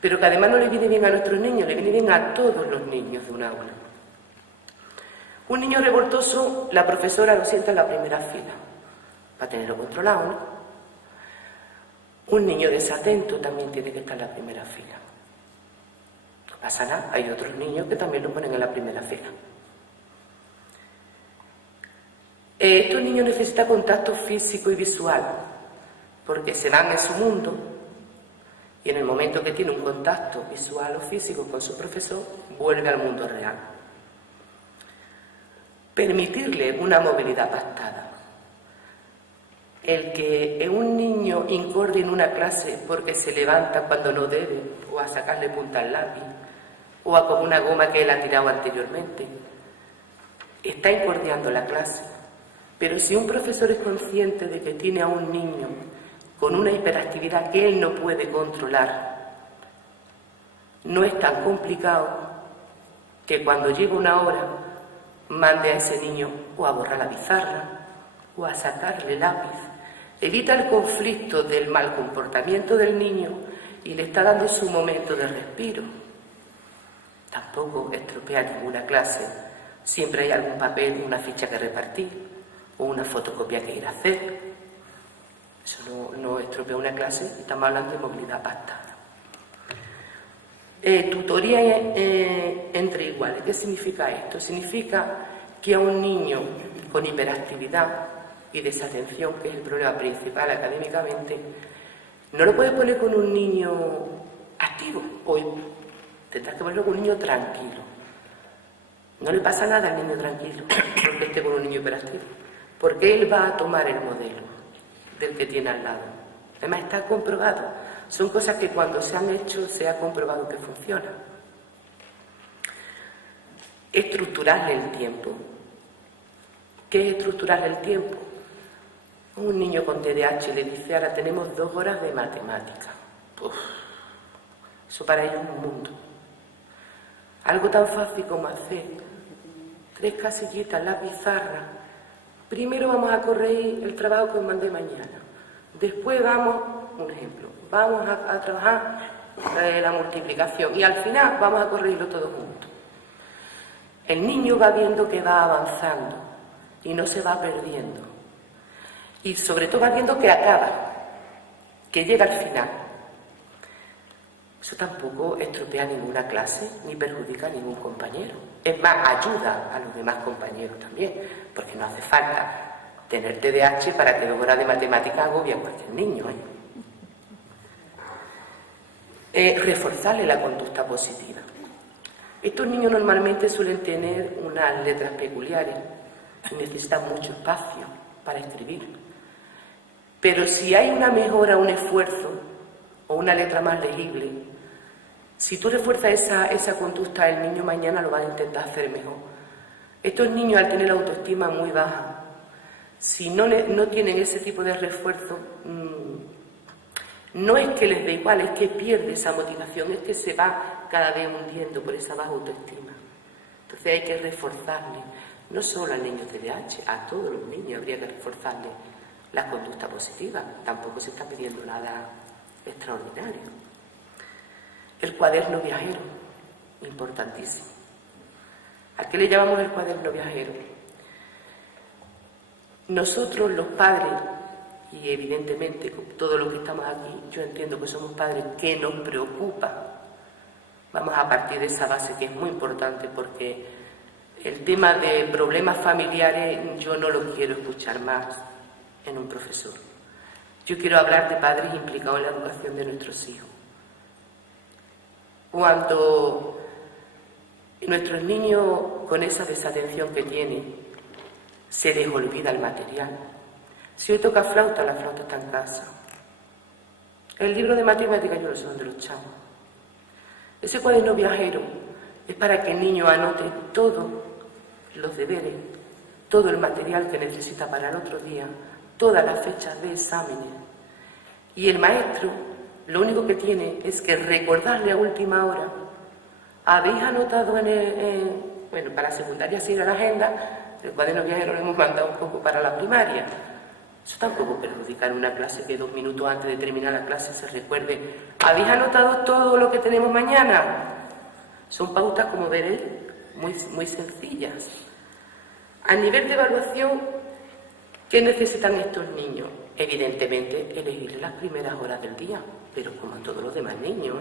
pero que además no le viene bien a nuestros niños, le viene bien a todos los niños de un aula. Un niño revoltoso, la profesora lo sienta en la primera fila, para tenerlo controlado, ¿no? Un niño desatento también tiene que estar en la primera fila. No pasa nada, hay otros niños que también lo ponen en la primera fila. Estos niños necesitan contacto físico y visual, porque se van en su mundo y en el momento que tiene un contacto visual o físico con su profesor, vuelve al mundo real. Permitirle una movilidad pactada. El que un niño incorde en una clase porque se levanta cuando no debe, o a sacarle punta al lápiz, o a con una goma que él ha tirado anteriormente, está incordiando la clase. Pero si un profesor es consciente de que tiene a un niño con una hiperactividad que él no puede controlar, no es tan complicado que cuando llegue una hora mande a ese niño o a borrar la pizarra o a sacarle el lápiz. Evita el conflicto del mal comportamiento del niño y le está dando su momento de respiro. Tampoco estropea ninguna clase. Siempre hay algún papel, una ficha que repartir o una fotocopia que ir a hacer. Eso no estropea una clase, estamos hablando de movilidad pactada. Tutoría entre iguales. ¿Qué significa esto? Significa que a un niño con hiperactividad y desatención, que es el problema principal académicamente, no lo puedes poner con un niño activo, o tendrás que ponerlo con un niño tranquilo. No le pasa nada al niño tranquilo porque esté con un niño hiperactivo, porque él va a tomar el modelo del que tiene al lado. Además está comprobado. Son cosas que cuando se han hecho se ha comprobado que funcionan. Estructurarle el tiempo. ¿Qué es estructurarle el tiempo? Un niño con TDAH le dice, ahora tenemos 2 horas de matemática. Uf, eso para ellos es un mundo. Algo tan fácil como hacer 3 casillitas en la pizarra. Primero vamos a corregir el trabajo que os mandé mañana. Después vamos, un ejemplo, vamos a trabajar la multiplicación y al final vamos a corregirlo todo junto. El niño va viendo que va avanzando y no se va perdiendo. Y sobre todo va viendo que acaba, que llega al final. Eso tampoco estropea ninguna clase ni perjudica a ningún compañero. Es más, ayuda a los demás compañeros también, porque no hace falta tener TDAH para que 2 horas de matemática agobie a cualquier niño. Reforzarle la conducta positiva. Estos niños normalmente suelen tener unas letras peculiares y necesitan mucho espacio para escribir. Pero si hay una mejora, un esfuerzo o una letra más legible, si tú refuerzas esa conducta, el niño mañana lo va a intentar hacer mejor. Estos niños, al tener la autoestima muy baja, si no tienen ese tipo de refuerzo, no es que les dé igual, es que pierde esa motivación, es que se va cada vez hundiendo por esa baja autoestima. Entonces hay que reforzarle, no solo al niño TDAH, a todos los niños habría que reforzarle la conducta positiva. Tampoco se está pidiendo nada extraordinario. El cuaderno viajero, importantísimo. ¿A qué le llamamos el cuaderno viajero? Nosotros los padres, y evidentemente todos los que estamos aquí, yo entiendo que somos padres, que nos preocupa. Vamos a partir de esa base que es muy importante, porque el tema de problemas familiares yo no lo quiero escuchar más en un profesor. Yo quiero hablar de padres implicados en la educación de nuestros hijos. Cuando nuestros niños, con esa desatención que tienen, se les olvida el material. Si hoy toca flauta, la flauta está en casa. El libro de matemáticas yo no sé dónde lo echamos. Ese cuaderno viajero es para que el niño anote todos los deberes, todo el material que necesita para el otro día, todas las fechas de exámenes. Y el maestro lo único que tiene es que recordarle a última hora: habéis anotado bueno, para secundaria sí era la agenda, el cuaderno viajero lo hemos mandado un poco para la primaria. Eso tampoco perjudica en una clase que 2 minutos antes de terminar la clase se recuerde: ¿habéis anotado todo lo que tenemos mañana? Son pautas, como veréis, muy sencillas. A nivel de evaluación, ¿qué necesitan estos niños? Evidentemente, elegir las primeras horas del día, pero como a todos los demás niños.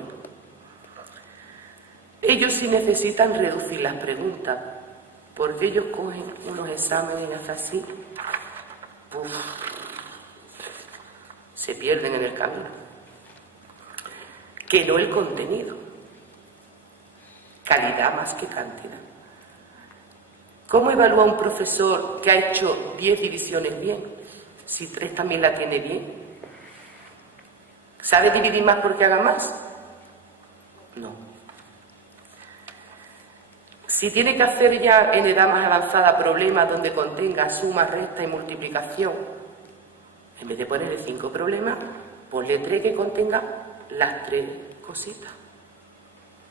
Ellos sí necesitan reducir las preguntas, porque ellos cogen unos exámenes hasta así, se pierden en el camino. Que no el contenido, calidad más que cantidad. ¿Cómo evalúa un profesor que ha hecho 10 divisiones bien, si 3 también la tiene bien? ¿Sabe dividir más porque haga más? No. Si tiene que hacer ya en edad más avanzada problemas donde contenga suma, resta y multiplicación, en vez de ponerle 5 problemas, ponle 3 que contenga las 3 cositas.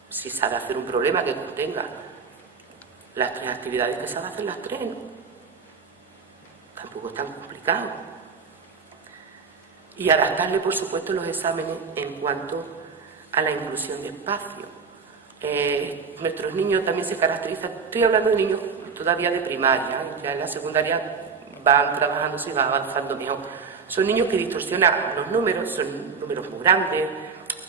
Si sabe hacer un problema que contenga las 3 actividades, que sabe hacer las 3, ¿no? Tampoco es tan complicado. Y adaptarle, por supuesto, los exámenes en cuanto a la inclusión de espacio. Nuestros niños también se caracterizan, estoy hablando de niños todavía de primaria, ya en la secundaria van trabajándose y va avanzando mejor. Son niños que distorsionan los números, son números muy grandes,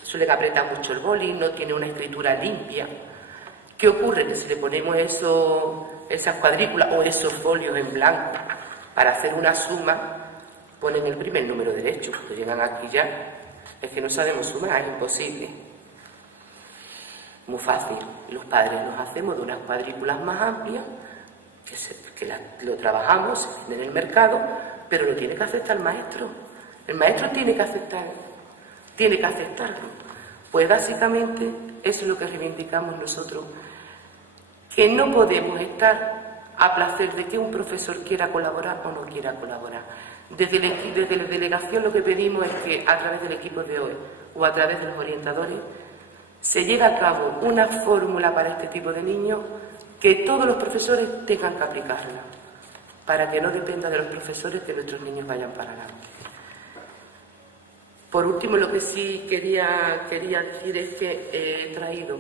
suelen apretar mucho el boli, no tienen una escritura limpia. ¿Qué ocurre? Que si le ponemos esas cuadrículas o esos folios en blanco para hacer una suma, ponen el primer número derecho. Cuando llegan aquí ya, es que no sabemos sumar, es imposible. Muy fácil. Los padres nos hacemos de unas cuadrículas más amplias, lo trabajamos en el mercado, pero lo tiene que aceptar el maestro. El maestro tiene que aceptarlo. Pues básicamente eso es lo que reivindicamos nosotros, que no podemos estar a placer de que un profesor quiera colaborar o no quiera colaborar. Desde la delegación lo que pedimos es que a través del equipo de hoy o a través de los orientadores se lleve a cabo una fórmula para este tipo de niños, que todos los profesores tengan que aplicarla, para que no dependa de los profesores que nuestros niños vayan para adelante. Por último, lo que sí quería decir es que he traído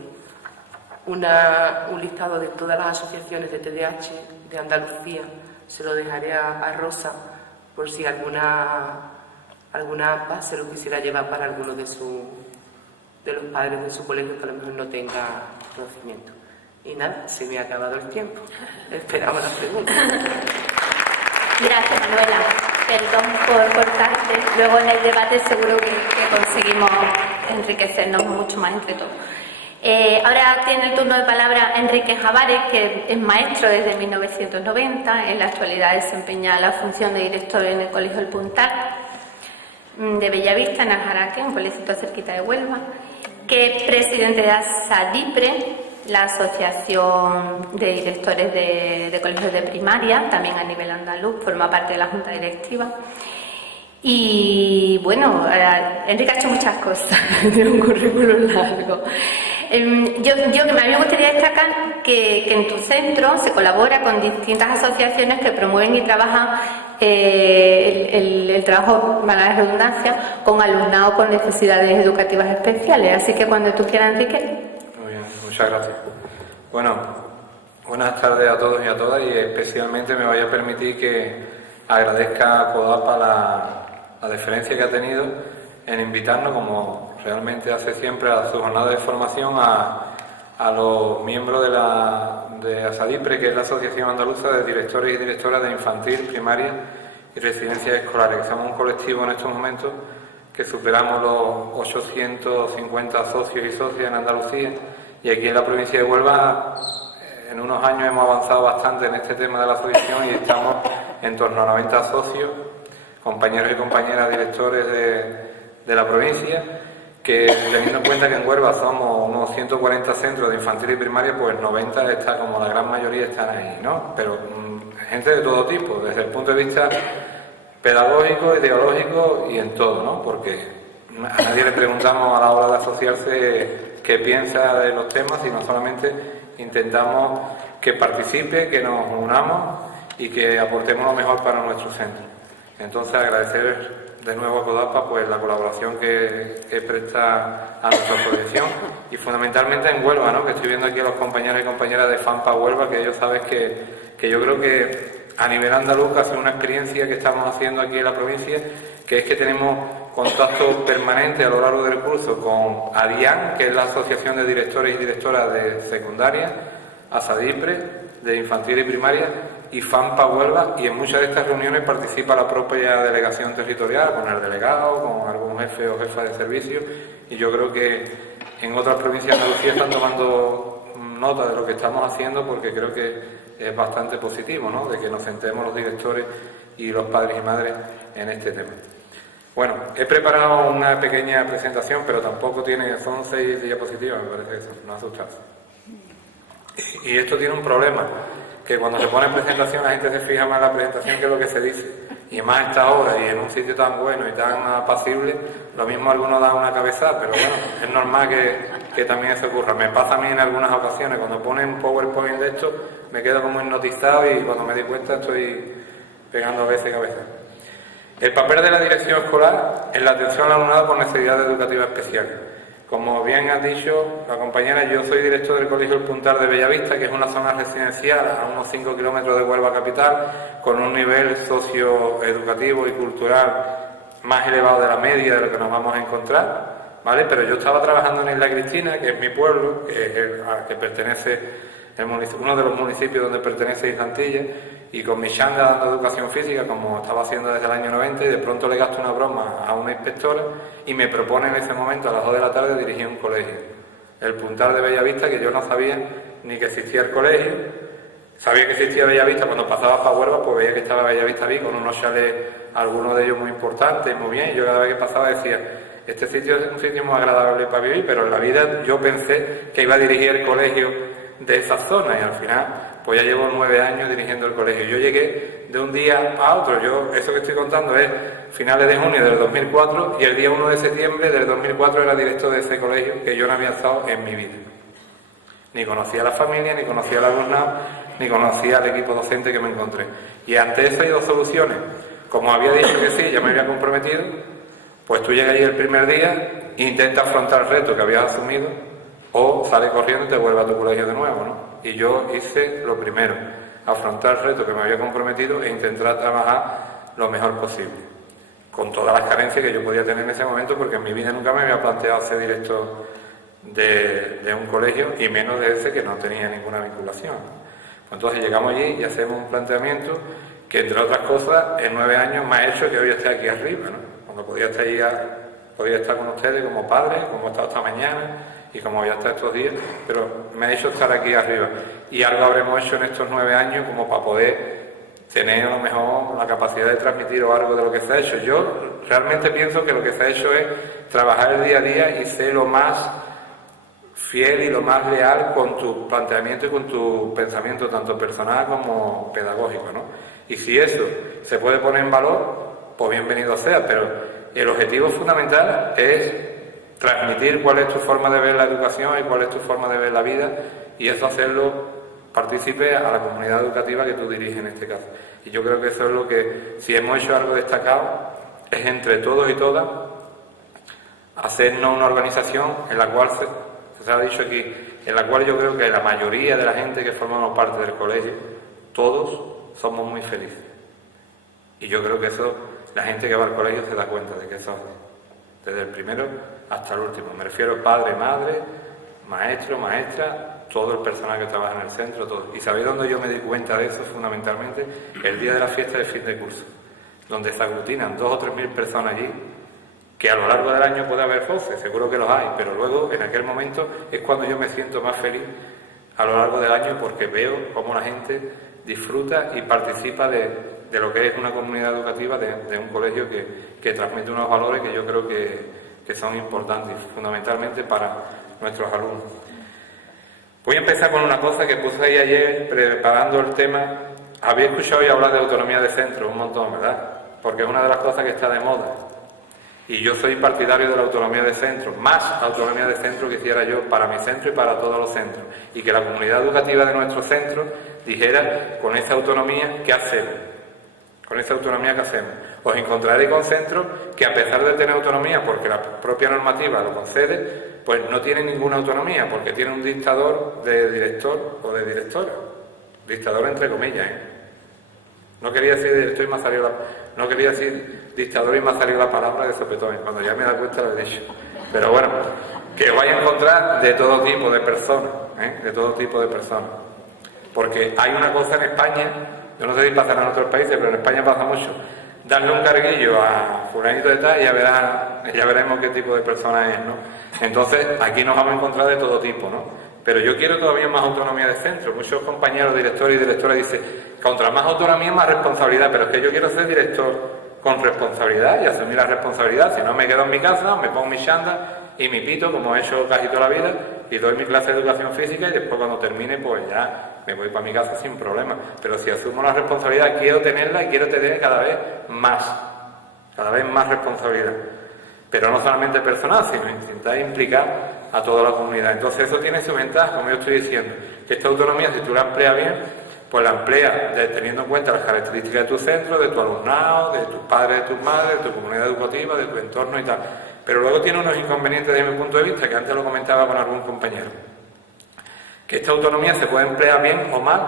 un listado de todas las asociaciones de TDAH de Andalucía. Se lo dejaré a Rosa por si alguna APA se lo quisiera llevar para alguno de los padres de su colegio que a lo mejor no tenga conocimiento. Y nada, se me ha acabado el tiempo. Esperamos las preguntas. Gracias, Manuela. Perdón por cortarte. Luego en el debate seguro que conseguimos enriquecernos mucho más entre todos. Ahora tiene el turno de palabra Enrique Javares, que es maestro desde 1990. En la actualidad desempeña la función de director en el Colegio El Puntal de Bellavista, en Aljaraque, un pueblecito cerquita de Huelva, que es presidente de ASADIPRE, la Asociación de Directores de Colegios de Primaria, también a nivel andaluz, forma parte de la Junta Directiva. Y bueno, Enrique ha hecho muchas cosas, tiene un currículum largo. Yo a mí me gustaría destacar que en tu centro se colabora con distintas asociaciones que promueven y trabajan el trabajo, para la redundancia, con alumnado con necesidades educativas especiales. Así que cuando tú quieras, Enrique. Muy bien, muchas gracias. Bueno, buenas tardes a todos y a todas, y especialmente me vaya a permitir que agradezca a CODAPA la deferencia que ha tenido en invitarnos, como realmente hace siempre, a su jornada de formación a los miembros de ASADIPRE, que es la Asociación Andaluza de Directores y Directoras de Infantil, Primaria y Residencias Escolares, que somos un colectivo en estos momentos que superamos los 850 socios y socias en Andalucía, y aquí en la provincia de Huelva en unos años hemos avanzado bastante en este tema de la asociación y estamos en torno a 90 socios, compañeros y compañeras directores de la provincia, que teniendo en cuenta que en Huelva somos unos 140 centros de infantil y primaria, pues 90 está, como la gran mayoría están ahí, ¿no? Pero gente de todo tipo, desde el punto de vista pedagógico, ideológico y en todo, ¿no? Porque a nadie le preguntamos a la hora de asociarse qué piensa de los temas, sino solamente intentamos que participe, que nos unamos y que aportemos lo mejor para nuestro centro. Entonces, agradecer de nuevo a CODAPA pues la colaboración que presta a nuestra asociación y fundamentalmente en Huelva, ¿no? Que estoy viendo aquí a los compañeros y compañeras de FAMPA Huelva, que ellos saben que yo creo que a nivel andaluz hace una experiencia que estamos haciendo aquí en la provincia, que es que tenemos contacto permanente a lo largo del curso con ADIAN, que es la Asociación de Directores y Directoras de Secundaria, ASADIPRE, de Infantil y Primaria, y FAMPA Huelva, y en muchas de estas reuniones participa la propia delegación territorial, con el delegado, con algún jefe o jefa de servicio, y yo creo que en otras provincias de Andalucía están tomando nota de lo que estamos haciendo, porque creo que es bastante positivo, ¿no?, de que nos sentemos los directores y los padres y madres en este tema. Bueno, he preparado una pequeña presentación, pero tampoco son 6 diapositivas, me parece que son, no asustarse. Y esto tiene un problema, que cuando se pone presentación la gente se fija más en la presentación que lo que se dice. Y más a esta hora y en un sitio tan bueno y tan apacible, lo mismo algunos dan una cabezada, pero bueno, es normal que también eso ocurra. Me pasa a mí en algunas ocasiones, cuando ponen un PowerPoint de esto, me quedo como hipnotizado y cuando me di cuenta estoy pegando a veces cabeza. El papel de la dirección escolar en la atención al alumnado con necesidades educativas especiales. Como bien ha dicho la compañera, yo soy director del Colegio El Puntal de Bellavista, que es una zona residencial a unos 5 kilómetros de Huelva capital, con un nivel socioeducativo y cultural más elevado de la media de lo que nos vamos a encontrar, ¿vale? Pero yo estaba trabajando en Isla Cristina, que es mi pueblo, al que pertenece uno de los municipios donde pertenece Isla Antilla, y con mi chanda dando educación física, como estaba haciendo desde el año 90, y de pronto le gasto una broma a una inspectora y me propone en ese momento a las 2 de la tarde dirigir un colegio, el Puntal de Bellavista, que yo no sabía ni que existía el colegio. Sabía que existía Bellavista cuando pasaba para Huelva, pues veía que estaba Bellavista allí con unos chalets, algunos de ellos muy importantes, muy bien, y yo cada vez que pasaba decía, este sitio es un sitio muy agradable para vivir, pero en la vida yo pensé que iba a dirigir el colegio de esa zona, y al final pues ya llevo 9 años dirigiendo el colegio. Yo llegué de un día a otro, eso que estoy contando es finales de junio del 2004, y el día 1 de septiembre del 2004 era director de ese colegio, que yo no había estado en mi vida. Ni conocía a la familia, ni conocía al alumnado, ni conocía al equipo docente que me encontré. Y ante eso hay 2 soluciones. Como había dicho que sí, ya me había comprometido, pues tú llegas allí el primer día, intenta afrontar el reto que habías asumido, o sales corriendo y te vuelves a tu colegio de nuevo, ¿no? Y yo hice lo primero, afrontar el reto que me había comprometido e intentar trabajar lo mejor posible, con todas las carencias que yo podía tener en ese momento, porque en mi vida nunca me había planteado ser director de un colegio, y menos de ese que no tenía ninguna vinculación. Entonces llegamos allí y hacemos un planteamiento que, entre otras cosas, en 9 años me ha hecho que hoy esté aquí arriba, ¿no? Cuando podía estar con ustedes como padre, como he estado esta mañana y como voy a estar estos días, pero me ha hecho estar aquí arriba. Y algo habremos hecho en estos 9 años como para poder tener a lo mejor la capacidad de transmitir algo de lo que se ha hecho. Yo realmente pienso que lo que se ha hecho es trabajar el día a día y ser lo más fiel y lo más leal con tu planteamiento y con tu pensamiento, tanto personal como pedagógico, ¿no? Y si eso se puede poner en valor, pues bienvenido sea, pero el objetivo fundamental es transmitir cuál es tu forma de ver la educación y cuál es tu forma de ver la vida, y eso hacerlo partícipe a la comunidad educativa que tú diriges en este caso. Y yo creo que eso es lo que, si hemos hecho algo destacado, es entre todos y todas hacernos una organización en la cual se ha dicho aquí, en la cual yo creo que la mayoría de la gente que formamos parte del colegio, todos somos muy felices. Y yo creo que eso, la gente que va al colegio se da cuenta de que eso es así. Desde el primero hasta el último. Me refiero padre, madre, maestro, maestra, todo el personal que trabaja en el centro, todo. ¿Y sabéis dónde yo me di cuenta de eso fundamentalmente? El día de la fiesta de fin de curso, donde se aglutinan 2.000 o 3.000 personas allí, que a lo largo del año puede haber roces, seguro que los hay, pero luego en aquel momento es cuando yo me siento más feliz a lo largo del año, porque veo cómo la gente disfruta y participa de lo que es una comunidad educativa, de un colegio que transmite unos valores que yo creo que que son importantes, fundamentalmente para nuestros alumnos. Voy a empezar con una cosa que puse ahí ayer preparando el tema. Habéis escuchado hoy hablar de autonomía de centro un montón, ¿verdad? Porque es una de las cosas que está de moda. Y yo soy partidario de la autonomía de centro, más autonomía de centro quisiera yo para mi centro y para todos los centros. Y que la comunidad educativa de nuestro centro dijera, con esa autonomía, ¿qué hacemos? Con esa autonomía, ¿qué hacemos? Os encontraréis con centros que, a pesar de tener autonomía, porque la propia normativa lo concede, pues no tienen ninguna autonomía, porque tienen un dictador de director o de directora. Dictador entre comillas, ¿eh? No quería decir director y me ha salido no quería decir dictador y me ha salido la palabra de sopetón. Cuando ya me he dado cuenta lo he dicho. Pero bueno, que vais a encontrar de todo tipo de personas, ¿eh? De todo tipo de personas. Porque hay una cosa en España, yo no sé si pasará en otros países, pero en España pasa mucho. Darle un carguillo a fulanito de tal y ya veremos qué tipo de persona es, ¿no? Entonces, aquí nos vamos a encontrar de todo tipo, ¿no? Pero yo quiero todavía más autonomía de centro. Muchos compañeros, directores y directoras dicen, contra más autonomía, más responsabilidad. Pero es que yo quiero ser director con responsabilidad y asumir la responsabilidad. Si no, me quedo en mi casa, me pongo mi chándal y mi pito, como he hecho casi toda la vida, y doy mi clase de educación física y después cuando termine, pues ya me voy para mi casa sin problema. Pero si asumo la responsabilidad, quiero tenerla y quiero tener cada vez más responsabilidad. Pero no solamente personal, sino intentar implicar a toda la comunidad. Entonces eso tiene su ventaja, como yo estoy diciendo, que esta autonomía, si tú la empleas bien, pues la empleas teniendo en cuenta las características de tu centro, de tu alumnado, de tus padres, de tus madres, de tu comunidad educativa, de tu entorno y tal. Pero luego tiene unos inconvenientes desde mi punto de vista, que antes lo comentaba con algún compañero. Que esta autonomía se puede emplear bien o mal.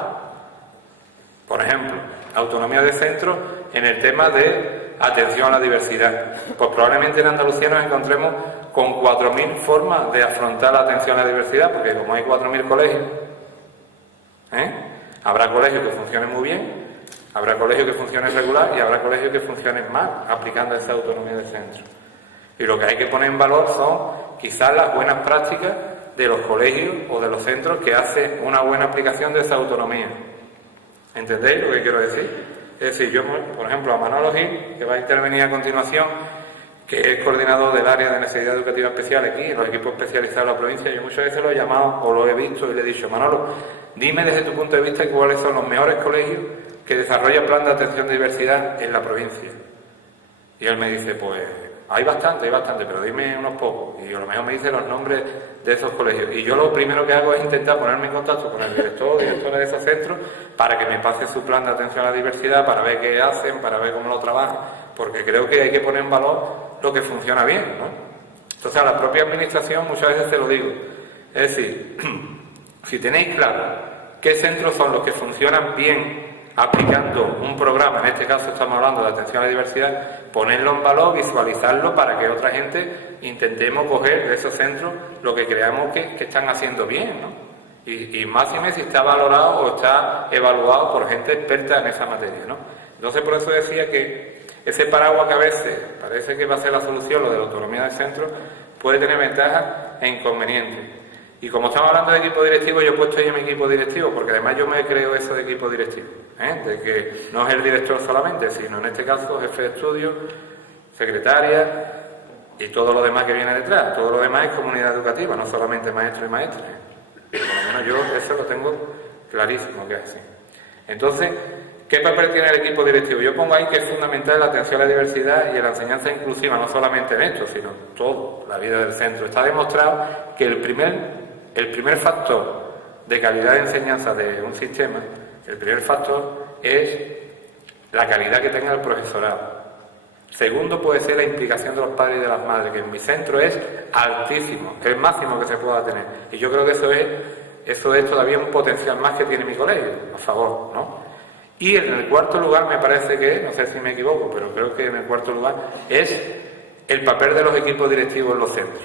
Por ejemplo, autonomía de centro en el tema de atención a la diversidad. Pues probablemente en Andalucía nos encontremos con 4.000 formas de afrontar la atención a la diversidad, porque como hay 4.000 colegios, habrá colegios que funcionen muy bien, habrá colegios que funcionen regular y habrá colegios que funcionen mal, aplicando esa autonomía de centro. Y lo que hay que poner en valor son quizás las buenas prácticas de los colegios o de los centros que hacen una buena aplicación de esa autonomía. ¿Entendéis lo que quiero decir? Es decir, yo, por ejemplo, a Manolo Gil, que va a intervenir a continuación, que es coordinador del área de necesidad educativa especial aquí, en los equipos especializados de la provincia, yo muchas veces lo he llamado o lo he visto y le he dicho, Manolo, dime desde tu punto de vista cuáles son los mejores colegios que desarrollan plan de atención de diversidad en la provincia. Y él me dice, pues hay bastante, pero dime unos pocos. Y a lo mejor me dice los nombres de esos colegios. Y yo lo primero que hago es intentar ponerme en contacto con el director o directora de esos centros para que me pase su plan de atención a la diversidad, para ver qué hacen, para ver cómo lo trabajan, porque creo que hay que poner en valor lo que funciona bien, ¿no? Entonces a la propia administración muchas veces te lo digo. Es decir, si tenéis claro qué centros son los que funcionan bien aplicando un programa, en este caso estamos hablando de atención a la diversidad, ponerlo en valor, visualizarlo para que otra gente intentemos coger de esos centros lo que creamos que están haciendo bien, ¿no? Y más y menos si está valorado o está evaluado por gente experta en esa materia, ¿no? Entonces por eso decía que ese paraguas que a veces parece que va a ser la solución, lo de la autonomía del centro, puede tener ventajas e inconvenientes. Y como estamos hablando de equipo directivo, yo he puesto ahí en mi equipo directivo, porque además yo me creo eso de equipo directivo, de que no es el director solamente, sino en este caso jefe de estudio, secretaria y todo lo demás que viene detrás. Todo lo demás es comunidad educativa, no solamente maestros y maestras. Por lo menos yo eso lo tengo clarísimo que es así. Entonces, ¿qué papel tiene el equipo directivo? Yo pongo ahí que es fundamental la atención a la diversidad y a la enseñanza inclusiva, no solamente en esto, sino en toda la vida del centro. Está demostrado que el primer factor de calidad de enseñanza de un sistema, el primer factor es la calidad que tenga el profesorado. Segundo puede ser la implicación de los padres y de las madres, que en mi centro es altísimo, el máximo que se pueda tener. Y yo creo que eso es todavía un potencial más que tiene mi colegio, a favor, ¿no? Y en el cuarto lugar me parece que, no sé si me equivoco, pero creo que en el cuarto lugar es el papel de los equipos directivos en los centros.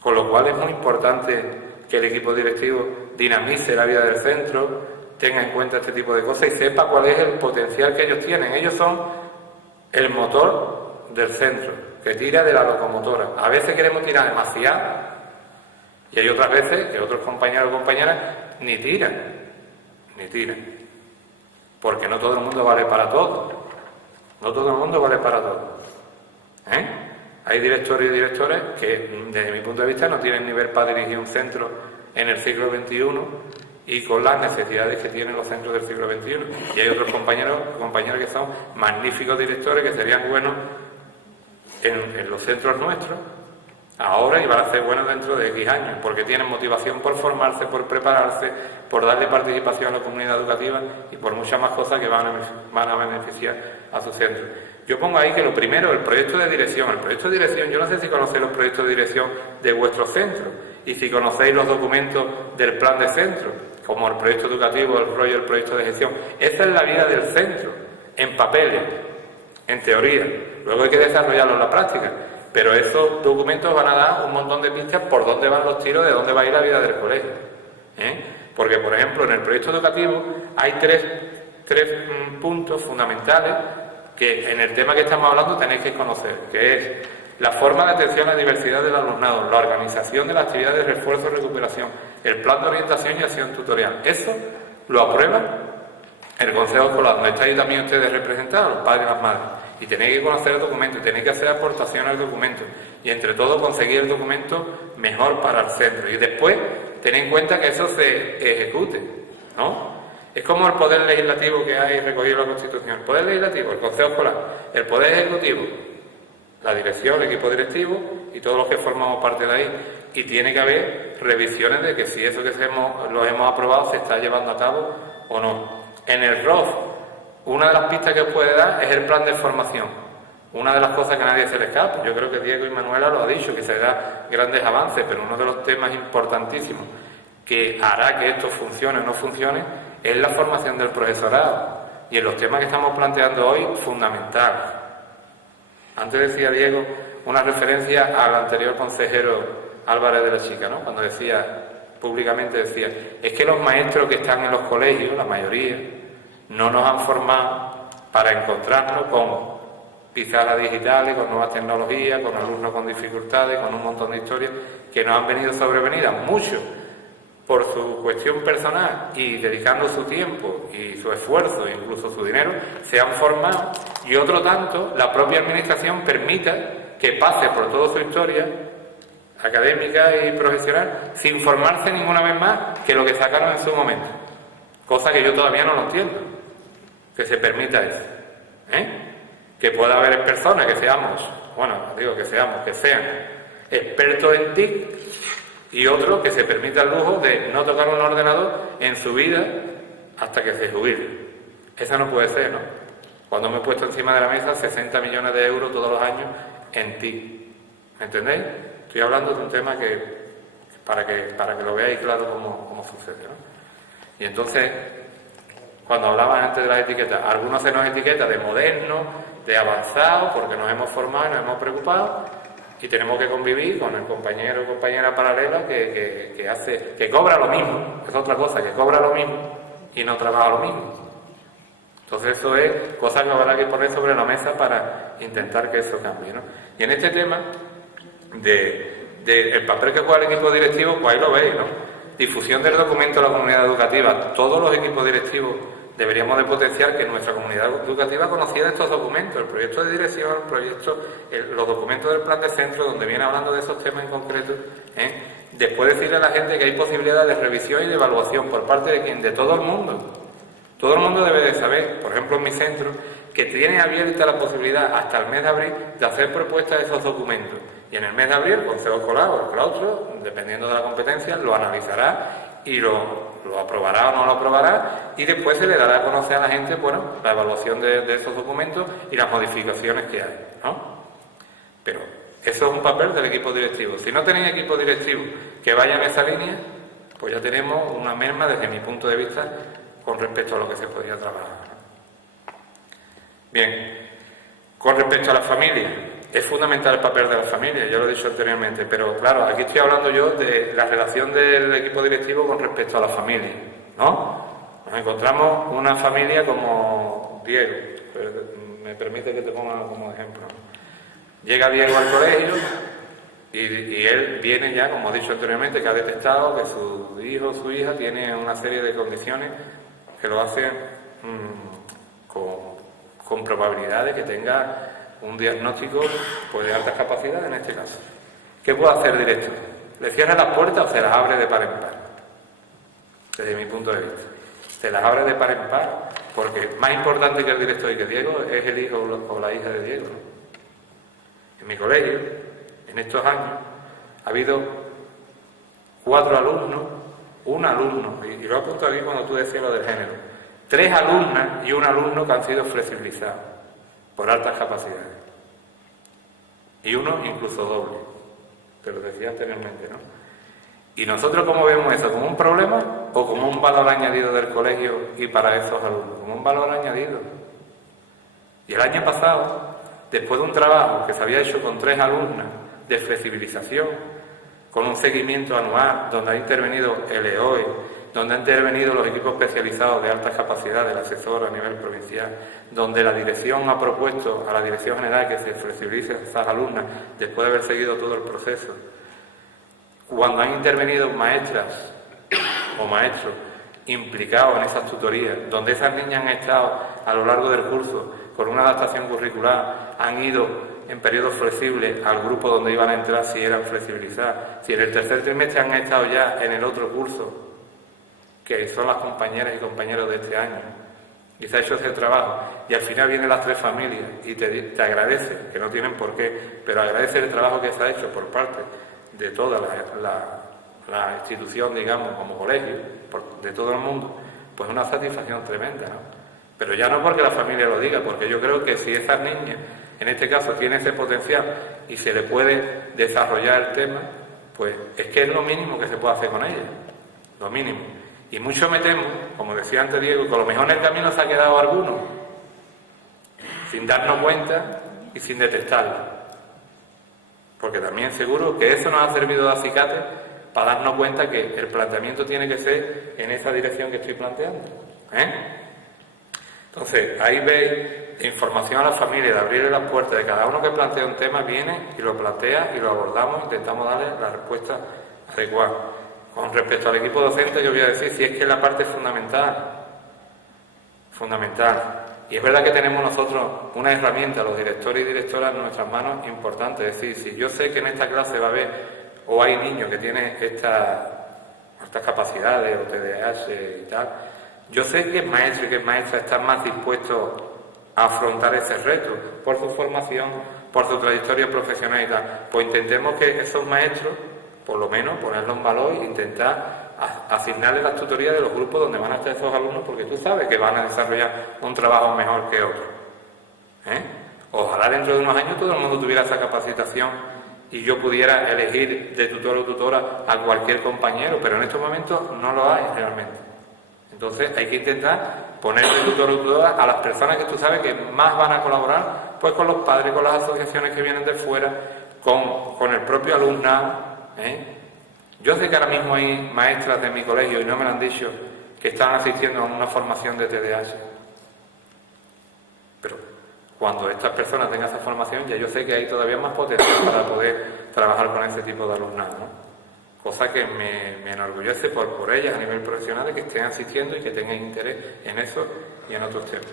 Con lo cual es muy importante que el equipo directivo dinamice la vida del centro, tenga en cuenta este tipo de cosas y sepa cuál es el potencial que ellos tienen. Ellos son el motor del centro, que tira de la locomotora. A veces queremos tirar demasiado y hay otras veces que otros compañeros o compañeras ni tiran. Porque no todo el mundo vale para todo. No todo el mundo vale para todo. Hay directores y directores que, desde mi punto de vista, no tienen nivel para dirigir un centro en el siglo XXI y con las necesidades que tienen los centros del siglo XXI. Y hay otros compañeros que son magníficos directores que serían buenos en los centros nuestros ahora y van a ser buenos dentro de X años, porque tienen motivación por formarse, por prepararse, por darle participación a la comunidad educativa y por muchas más cosas que van a beneficiar a su centro. Yo pongo ahí que lo primero, el proyecto de dirección. El proyecto de dirección, yo no sé si conocéis los proyectos de dirección de vuestro centro y si conocéis los documentos del plan de centro, como el proyecto educativo, el proyecto de gestión. Esa es la vida del centro, en papeles, en teoría. Luego hay que desarrollarlo en la práctica. Pero esos documentos van a dar un montón de pistas por dónde van los tiros, de dónde va a ir la vida del colegio. Porque, por ejemplo, en el proyecto educativo hay tres puntos fundamentales que en el tema que estamos hablando tenéis que conocer, que es la forma de atención a la diversidad del alumnado, la organización de las actividades de refuerzo y recuperación, el plan de orientación y acción tutorial. Eso lo aprueba el Consejo Escolar, donde estáis también ustedes representados, los padres y las madres. Y tenéis que conocer el documento, y tenéis que hacer aportaciones al documento. Y entre todos conseguir el documento mejor para el centro. Y después, tened en cuenta que eso se ejecute, ¿no? Es como el poder legislativo que hay recogido en la Constitución. El poder legislativo, el Consejo Escolar. El poder ejecutivo, la dirección, el equipo directivo y todos los que formamos parte de ahí. Y tiene que haber revisiones de que si eso que lo hemos aprobado se está llevando a cabo o no. En el ROF, una de las pistas que os puede dar es el plan de formación. Una de las cosas que a nadie se le escapa, yo creo que Diego y Manuela lo ha dicho, que se da grandes avances, pero uno de los temas importantísimos que hará que esto funcione o no funcione es la formación del profesorado. Y en los temas que estamos planteando hoy, fundamental. Antes decía Diego una referencia al anterior consejero Álvarez de la Chica, ¿no? Cuando públicamente decía, es que los maestros que están en los colegios, la mayoría, no nos han formado para encontrarnos con pizarras digitales, con nuevas tecnologías, con alumnos con dificultades, con un montón de historias que nos han venido sobrevenidas, muchos por su cuestión personal y dedicando su tiempo y su esfuerzo e incluso su dinero, se han formado, y otro tanto, la propia administración permita que pase por toda su historia académica y profesional sin formarse ninguna vez más que lo que sacaron en su momento, cosa que yo todavía no lo entiendo, que se permita eso, que pueda haber personas que seamos, que sean expertos en TIC y otros que se permita el lujo de no tocar un ordenador en su vida hasta que se jubile. Eso no puede ser, ¿no? Cuando me he puesto encima de la mesa 60 millones de euros todos los años en TIC, ¿me entendéis? Estoy hablando de un tema para que lo veáis claro cómo sucede, ¿no? Y entonces, cuando hablaba antes de las etiquetas, algunos se nos etiqueta de moderno, de avanzado, porque nos hemos formado y nos hemos preocupado, y tenemos que convivir con el compañero o compañera paralela que cobra lo mismo, es otra cosa, que cobra lo mismo y no trabaja lo mismo. Entonces eso es cosa que habrá que poner sobre la mesa para intentar que eso cambie, ¿no? Y en este tema del papel que juega el equipo directivo, pues ahí lo veis, ¿no? Difusión del documento a la comunidad educativa. Todos los equipos directivos deberíamos de potenciar que nuestra comunidad educativa conociera estos documentos, el proyecto de dirección, los documentos del plan de centro, donde viene hablando de esos temas en concreto. Después decirle a la gente que hay posibilidad de revisión y de evaluación por parte de quien, de todo el mundo. Todo el mundo debe de saber, por ejemplo en mi centro, que tiene abierta la posibilidad hasta el mes de abril de hacer propuestas de esos documentos. Y en el mes de abril el Consejo Escolar o el claustro, dependiendo de la competencia, lo analizará y lo aprobará o no lo aprobará, y después se le dará a conocer a la gente, la evaluación de esos documentos y las modificaciones que hay, ¿no? Pero eso es un papel del equipo directivo. Si no tenéis equipo directivo que vaya en esa línea, pues ya tenemos una merma desde mi punto de vista con respecto a lo que se podría trabajar. Bien, con respecto a la familia, es fundamental el papel de la familia, ya lo he dicho anteriormente, pero claro, aquí estoy hablando yo de la relación del equipo directivo con respecto a la familia, ¿no? Nos encontramos una familia como Diego, me permite que te ponga como ejemplo. Llega Diego al colegio y él viene ya, como he dicho anteriormente, que ha detectado que su hijo o su hija tiene una serie de condiciones que lo hacen con probabilidad de que tenga un diagnóstico pues, de altas capacidades en este caso. ¿Qué puede hacer el director? ¿Le cierra las puertas o se las abre de par en par? Desde mi punto de vista. Se las abre de par en par, porque más importante que el director y que Diego es el hijo o la hija de Diego, ¿no? En mi colegio, en estos años, ha habido 4 alumnos, un alumno, y lo apunto aquí cuando tú decías lo del género, 3 alumnas y un alumno que han sido flexibilizados por altas capacidades. Y uno incluso doble, te lo decía anteriormente, ¿no? ¿Y nosotros cómo vemos eso? ¿Como un problema o como un valor añadido del colegio y para esos alumnos? Como un valor añadido. Y el año pasado, después de un trabajo que se había hecho con 3 alumnas de flexibilización, con un seguimiento anual, donde ha intervenido el EOE, donde han intervenido los equipos especializados de altas capacidades, el asesor a nivel provincial, donde la dirección ha propuesto a la Dirección General que se flexibilicen esas alumnas después de haber seguido todo el proceso. Cuando han intervenido maestras o maestros implicados en esas tutorías, donde esas niñas han estado a lo largo del curso con una adaptación curricular, han ido en periodos flexibles al grupo donde iban a entrar si eran flexibilizadas, si en el tercer trimestre han estado ya en el otro curso, que son las compañeras y compañeros de este año, y se ha hecho ese trabajo, y al final vienen las 3 familias y te agradece, que no tienen por qué, pero agradece el trabajo que se ha hecho por parte de toda la institución, digamos, como colegio, de todo el mundo, pues una satisfacción tremenda, ¿no? Pero ya no porque la familia lo diga, porque yo creo que si esas niñas, en este caso, tienen ese potencial y se le puede desarrollar el tema, pues es que es lo mínimo que se puede hacer con ellas, lo mínimo. Y mucho me temo, como decía antes Diego, que a lo mejor en el camino se ha quedado alguno, sin darnos cuenta y sin detectarlo. Porque también seguro que eso nos ha servido de acicate para darnos cuenta que el planteamiento tiene que ser en esa dirección que estoy planteando. Entonces, ahí veis información a la familia, de abrirle las puertas, de cada uno que plantea un tema, viene y lo plantea y lo abordamos, intentamos darle la respuesta adecuada. Con respecto al equipo docente, yo voy a decir si es que la parte fundamental. Y es verdad que tenemos nosotros una herramienta, los directores y directoras, en nuestras manos importante. Es decir, si yo sé que en esta clase va a haber, o hay niños que tienen estas capacidades, o TDAH y tal, yo sé que el maestro y que maestra están más dispuestos a afrontar ese reto, por su formación, por su trayectoria profesional y tal. Pues intentemos que esos maestros, por lo menos, ponerlos en valor e intentar asignarles las tutorías de los grupos donde van a estar esos alumnos, porque tú sabes que van a desarrollar un trabajo mejor que otros. Ojalá dentro de unos años todo el mundo tuviera esa capacitación y yo pudiera elegir de tutor o tutora a cualquier compañero, pero en estos momentos no lo hay realmente. Entonces hay que intentar poner de tutor o tutora a las personas que tú sabes que más van a colaborar, pues con los padres, con las asociaciones que vienen de fuera, con el propio alumnado. Yo sé que ahora mismo hay maestras de mi colegio, y no me lo han dicho, que están asistiendo a una formación de TDAH. Pero cuando estas personas tengan esa formación, ya yo sé que hay todavía más potencial para poder trabajar con ese tipo de alumnado, ¿no? Cosa que me enorgullece por ellas a nivel profesional, de que estén asistiendo y que tengan interés en eso y en otros temas.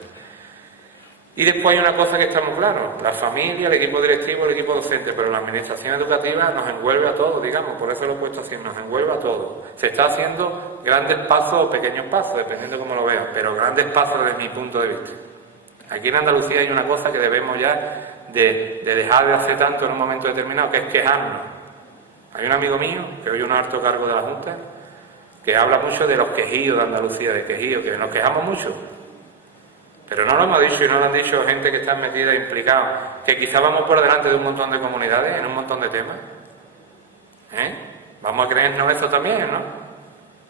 Y después hay una cosa que está muy claro: la familia, el equipo directivo, el equipo docente, pero la administración educativa nos envuelve a todos, digamos, por eso lo he puesto así, nos envuelve a todos. Se está haciendo grandes pasos o pequeños pasos, dependiendo de cómo lo vean, pero grandes pasos desde mi punto de vista. Aquí en Andalucía hay una cosa que debemos ya de dejar de hacer tanto en un momento determinado, que es quejarnos. Hay un amigo mío, que hoy es un alto cargo de la Junta, que habla mucho de los quejíos de Andalucía, de quejíos, que nos quejamos mucho. Pero no lo hemos dicho y no lo han dicho gente que está metida e implicada, que quizá vamos por delante de un montón de comunidades en un montón de temas. Vamos a creernos eso también, ¿no?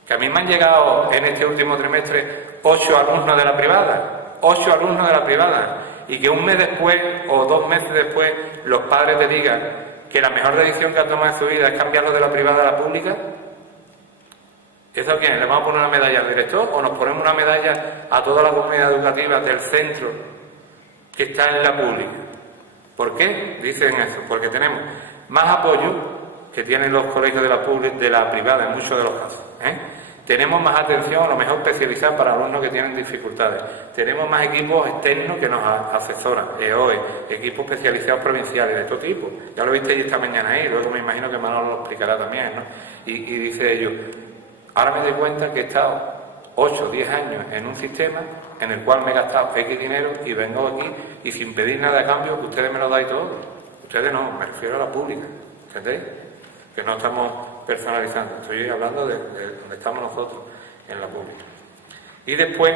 Que a mí me han llegado en este último trimestre 8 alumnos de la privada, 8 alumnos de la privada, y que un mes después o 2 meses después los padres te digan que la mejor decisión que han tomado en su vida es cambiarlo de la privada a la pública. ¿Eso a quién? ¿Le vamos a poner una medalla al director o nos ponemos una medalla a toda la comunidad educativa del centro que está en la pública? ¿Por qué dicen eso? Porque tenemos más apoyo que tienen los colegios de la privada en muchos de los casos. Tenemos más atención, a lo mejor especializada para alumnos que tienen dificultades. Tenemos más equipos externos que nos asesoran, EOE, equipos especializados provinciales de todo tipo. Ya lo visteis esta mañana ahí, luego me imagino que Manolo lo explicará también, ¿no? Y dice ellos, ahora me doy cuenta que he estado 8 o 10 años en un sistema en el cual me he gastado X dinero y vengo aquí y sin pedir nada a cambio, que ustedes me lo dais todo. Ustedes no, me refiero a la pública, ¿entendéis? Que no estamos personalizando, estoy hablando de donde estamos nosotros, en la pública. Y después,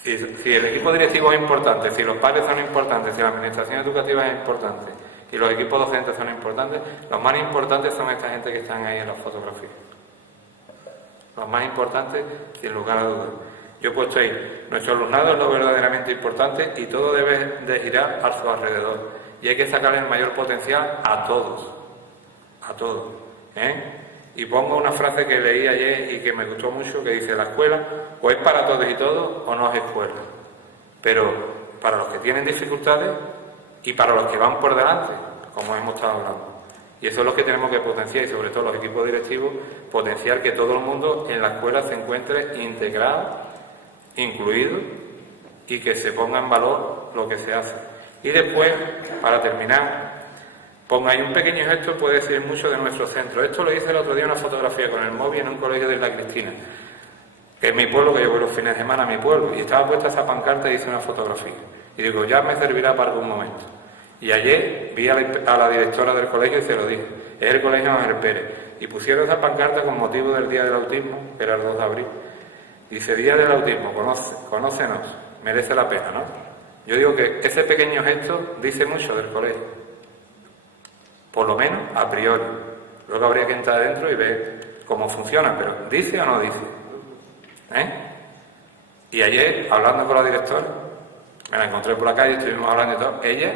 si el equipo directivo es importante, si los padres son importantes, si la administración educativa es importante y los equipos docentes son importantes, los más importantes son esta gente que están ahí en las fotografías. Los más importantes, sin lugar a dudas. Yo he puesto ahí, nuestro alumnado es lo verdaderamente importante y todo debe de girar a su alrededor. Y hay que sacarle el mayor potencial a todos. A todos. Y pongo una frase que leí ayer y que me gustó mucho, que dice, la escuela o es para todos y todos o no es escuela. Pero para los que tienen dificultades y para los que van por delante, como hemos estado hablando. Y eso es lo que tenemos que potenciar, y sobre todo los equipos directivos, potenciar que todo el mundo en la escuela se encuentre integrado, incluido, y que se ponga en valor lo que se hace. Y después, para terminar, ponga ahí un pequeño gesto, puede decir mucho de nuestro centro. Esto lo hice el otro día una fotografía con el móvil en un colegio de Isla Cristina, que es mi pueblo, que yo voy los fines de semana a mi pueblo, y estaba puesta esa pancarta y hice una fotografía. Y digo, ya me servirá para algún momento. Y ayer vi a la directora del colegio y se lo dije, es el colegio Ángel Pérez, y pusieron esa pancarta con motivo del Día del Autismo, que era el 2 de abril. Dice, Día del Autismo, conócenos, merece la pena, ¿no? Yo digo que ese pequeño gesto dice mucho del colegio, por lo menos a priori. Luego habría que entrar dentro y ver cómo funciona, pero ¿dice o no dice? Y ayer, hablando con la directora, me la encontré por la calle, estuvimos hablando y todo, ella,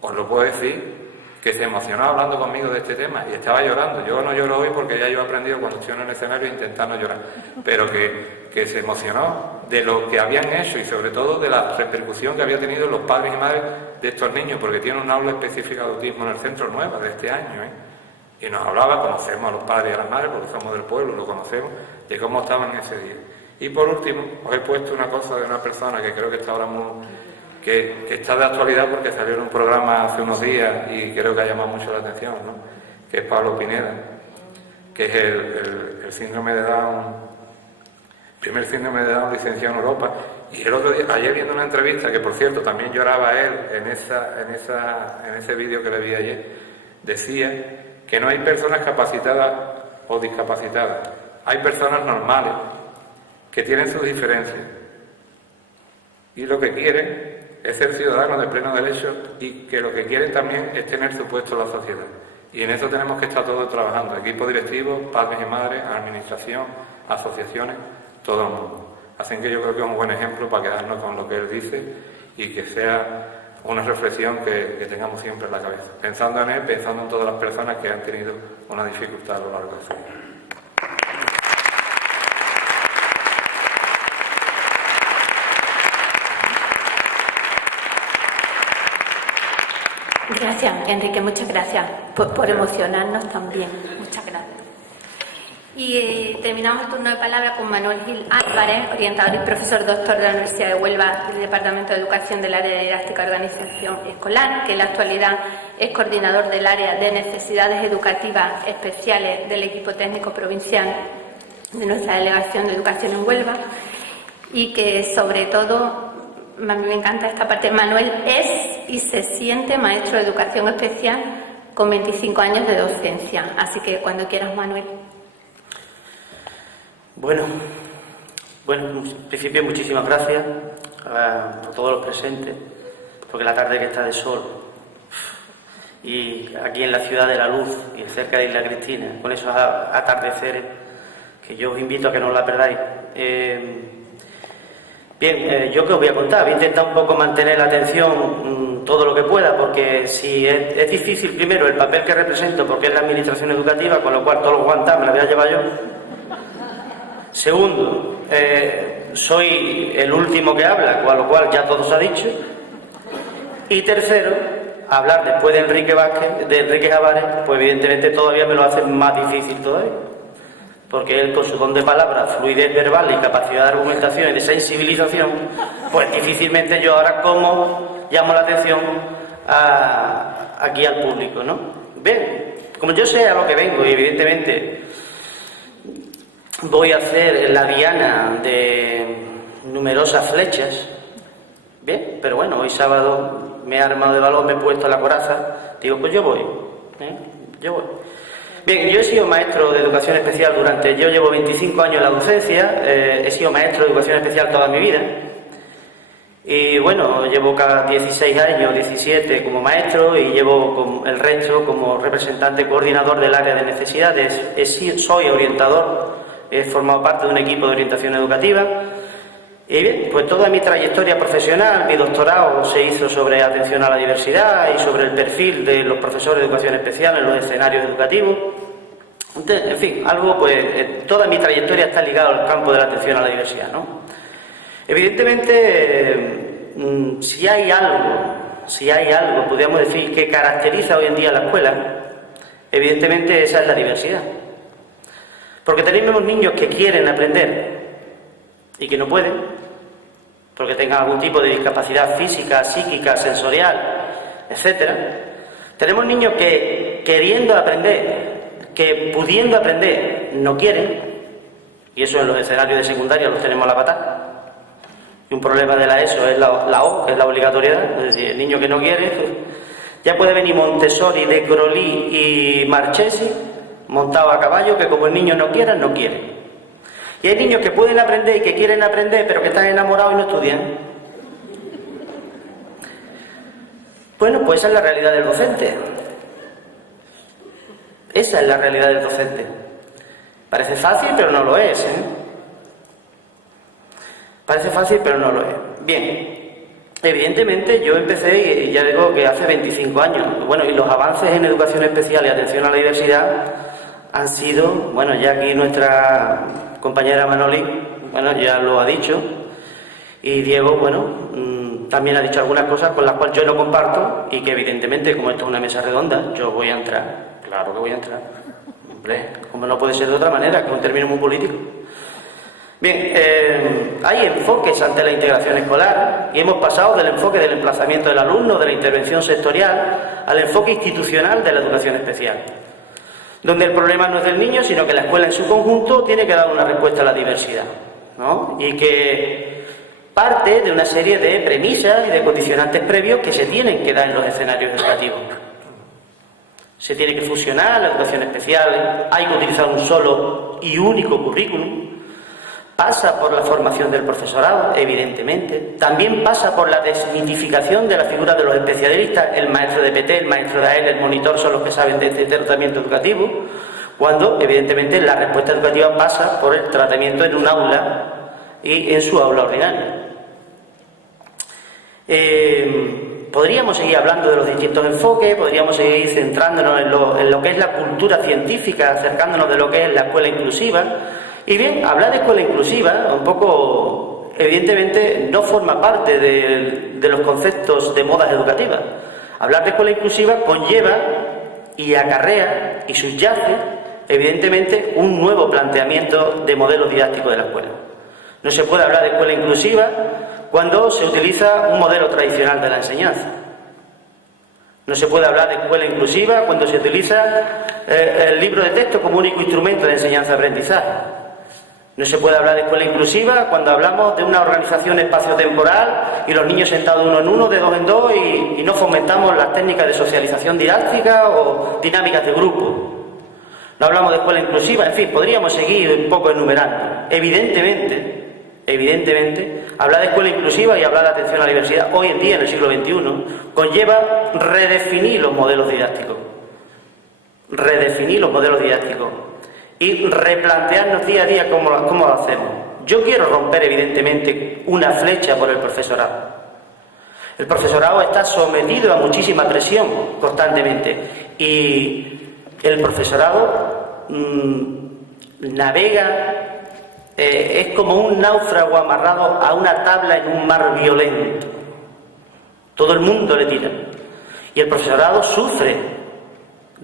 os lo puedo decir, que se emocionó hablando conmigo de este tema y estaba llorando. Yo no lloro hoy porque ya yo he aprendido cuando estoy en el escenario a intentar no llorar, pero que se emocionó de lo que habían hecho y sobre todo de la repercusión que había tenido los padres y madres de estos niños, porque tiene un aula específica de autismo en el centro nuevo de este año, y nos hablaba, conocemos a los padres y a las madres porque somos del pueblo, lo conocemos, de cómo estaban ese día. Y por último, os he puesto una cosa de una persona que creo que está ahora que está de actualidad porque salió en un programa hace unos días y creo que ha llamado mucho la atención, ¿no? Que es Pablo Pineda, que es el síndrome de Down, primer síndrome de Down licenciado en Europa. Y el otro día, ayer viendo una entrevista, que por cierto también lloraba él en ese vídeo que le vi ayer, decía que no hay personas capacitadas o discapacitadas, hay personas normales que tienen sus diferencias y lo que quieren es ser ciudadanos de pleno derecho y que lo que quieren también es tener su puesto en la sociedad. Y en eso tenemos que estar todos trabajando, equipo directivo, padres y madres, administración, asociaciones, todo el mundo. Así que yo creo que es un buen ejemplo para quedarnos con lo que él dice y que sea una reflexión que tengamos siempre en la cabeza. Pensando en él, pensando en todas las personas que han tenido una dificultad a lo largo de su vida. Gracias, Enrique, muchas gracias por emocionarnos también. Muchas gracias. Y terminamos el turno de palabra con Manuel Gil Álvarez, orientador y profesor doctor de la Universidad de Huelva del Departamento de Educación del área de Didáctica y Organización Escolar, que en la actualidad es coordinador del área de Necesidades Educativas Especiales del equipo técnico provincial de nuestra Delegación de Educación en Huelva, y que sobre todo, a mí me encanta esta parte, Manuel es y se siente maestro de Educación Especial con 25 años de docencia. Así que cuando quieras, Manuel. Bueno, en principio muchísimas gracias a todos los presentes, porque la tarde que está de sol y aquí en la ciudad de la luz y cerca de Isla Cristina, con esos atardeceres, que yo os invito a que no la perdáis. Bien, yo que os voy a contar, voy a intentar un poco mantener la atención todo lo que pueda, porque si es difícil, primero, el papel que represento, porque es la administración educativa, con lo cual todos los guantas me la voy a llevar yo. Segundo, soy el último que habla, con lo cual ya todo se ha dicho. Y tercero, hablar después de Enrique Vázquez, de Enrique Javares, pues evidentemente todavía me lo hace más difícil todavía. porque él con su don de palabra, fluidez verbal y capacidad de argumentación y de sensibilización, pues difícilmente yo ahora como llamo la atención aquí al público, ¿no? Bien, como yo sé a lo que vengo y evidentemente voy a hacer la diana de numerosas flechas, bien, pero bueno, hoy sábado me he armado de valor, me he puesto la coraza, digo, pues yo voy, yo voy. Bien, yo he sido maestro de educación especial yo llevo 25 años en la docencia, he sido maestro de educación especial toda mi vida y bueno, llevo cada 16 años, 17 como maestro y llevo el resto como representante coordinador del área de necesidades, soy orientador, he formado parte de un equipo de orientación educativa y bien, pues toda mi trayectoria profesional, mi doctorado se hizo sobre atención a la diversidad y sobre el perfil de los profesores de educación especial en los escenarios educativos. Entonces, en fin, toda mi trayectoria está ligada al campo de la atención a la diversidad, ¿no? Evidentemente, si hay algo, podríamos decir, que caracteriza hoy en día a la escuela, evidentemente esa es la diversidad. Porque tenemos niños que quieren aprender y que no pueden, porque tengan algún tipo de discapacidad física, psíquica, sensorial, etcétera. Tenemos niños que queriendo aprender, que pudiendo aprender, no quieren, y eso en los escenarios de secundaria los tenemos a la patada. Y un problema de la ESO es la O, que es la obligatoriedad, es decir, el niño que no quiere, ya puede venir Montessori, De Crolí y Marchesi montado a caballo, que como el niño no quiera, no quiere. Y hay niños que pueden aprender y que quieren aprender, pero que están enamorados y no estudian. Bueno, pues esa es la realidad del docente. Esa es la realidad del docente. Parece fácil, pero no lo es, ¿eh? Parece fácil, pero no lo es. Bien, evidentemente yo empecé, ya digo que hace 25 años, bueno, y los avances en educación especial y atención a la diversidad han sido, bueno, ya aquí nuestra compañera Manoli, bueno, ya lo ha dicho, y Diego, bueno, también ha dicho algunas cosas con las cuales yo no comparto y que evidentemente, como esto es una mesa redonda, yo voy a entrar, claro que voy a entrar, hombre, como no puede ser de otra manera, que es un término muy político. Bien, hay enfoques ante la integración escolar y hemos pasado del enfoque del emplazamiento del alumno, de la intervención sectorial, al enfoque institucional de la educación especial, donde el problema no es del niño, sino que la escuela en su conjunto tiene que dar una respuesta a la diversidad, ¿no? Y que parte de una serie de premisas y de condicionantes previos que se tienen que dar en los escenarios educativos. Se tiene que fusionar la educación especial, hay que utilizar un solo y único currículum, pasa por la formación del profesorado, evidentemente, también pasa por la desmitificación de la figura de los especialistas, el maestro de PT, el maestro de AEL, el monitor son los que saben de este tratamiento educativo, cuando evidentemente la respuesta educativa pasa por el tratamiento en un aula y en su aula ordinaria. Podríamos seguir hablando de los distintos enfoques, podríamos seguir centrándonos en lo que es la cultura científica, acercándonos de lo que es la escuela inclusiva. Y bien, hablar de escuela inclusiva, un poco, evidentemente, no forma parte de los conceptos de modas educativas. Hablar de escuela inclusiva conlleva y acarrea y subyace, evidentemente, un nuevo planteamiento de modelo didáctico de la escuela. No se puede hablar de escuela inclusiva cuando se utiliza un modelo tradicional de la enseñanza. No se puede hablar de escuela inclusiva cuando se utiliza el libro de texto como único instrumento de enseñanza-aprendizaje. No se puede hablar de escuela inclusiva cuando hablamos de una organización espaciotemporal y los niños sentados uno en uno, de dos en dos, y no fomentamos las técnicas de socialización didáctica o dinámicas de grupo. No hablamos de escuela inclusiva, en fin, podríamos seguir un poco enumerando. Evidentemente, hablar de escuela inclusiva y hablar de atención a la diversidad hoy en día, en el siglo XXI, conlleva redefinir los modelos didácticos. Y replantearnos día a día cómo lo hacemos. Yo quiero romper, evidentemente, una flecha por el profesorado. El profesorado está sometido a muchísima presión constantemente y el profesorado navega, es como un náufrago amarrado a una tabla en un mar violento. Todo el mundo le tira. Y el profesorado sufre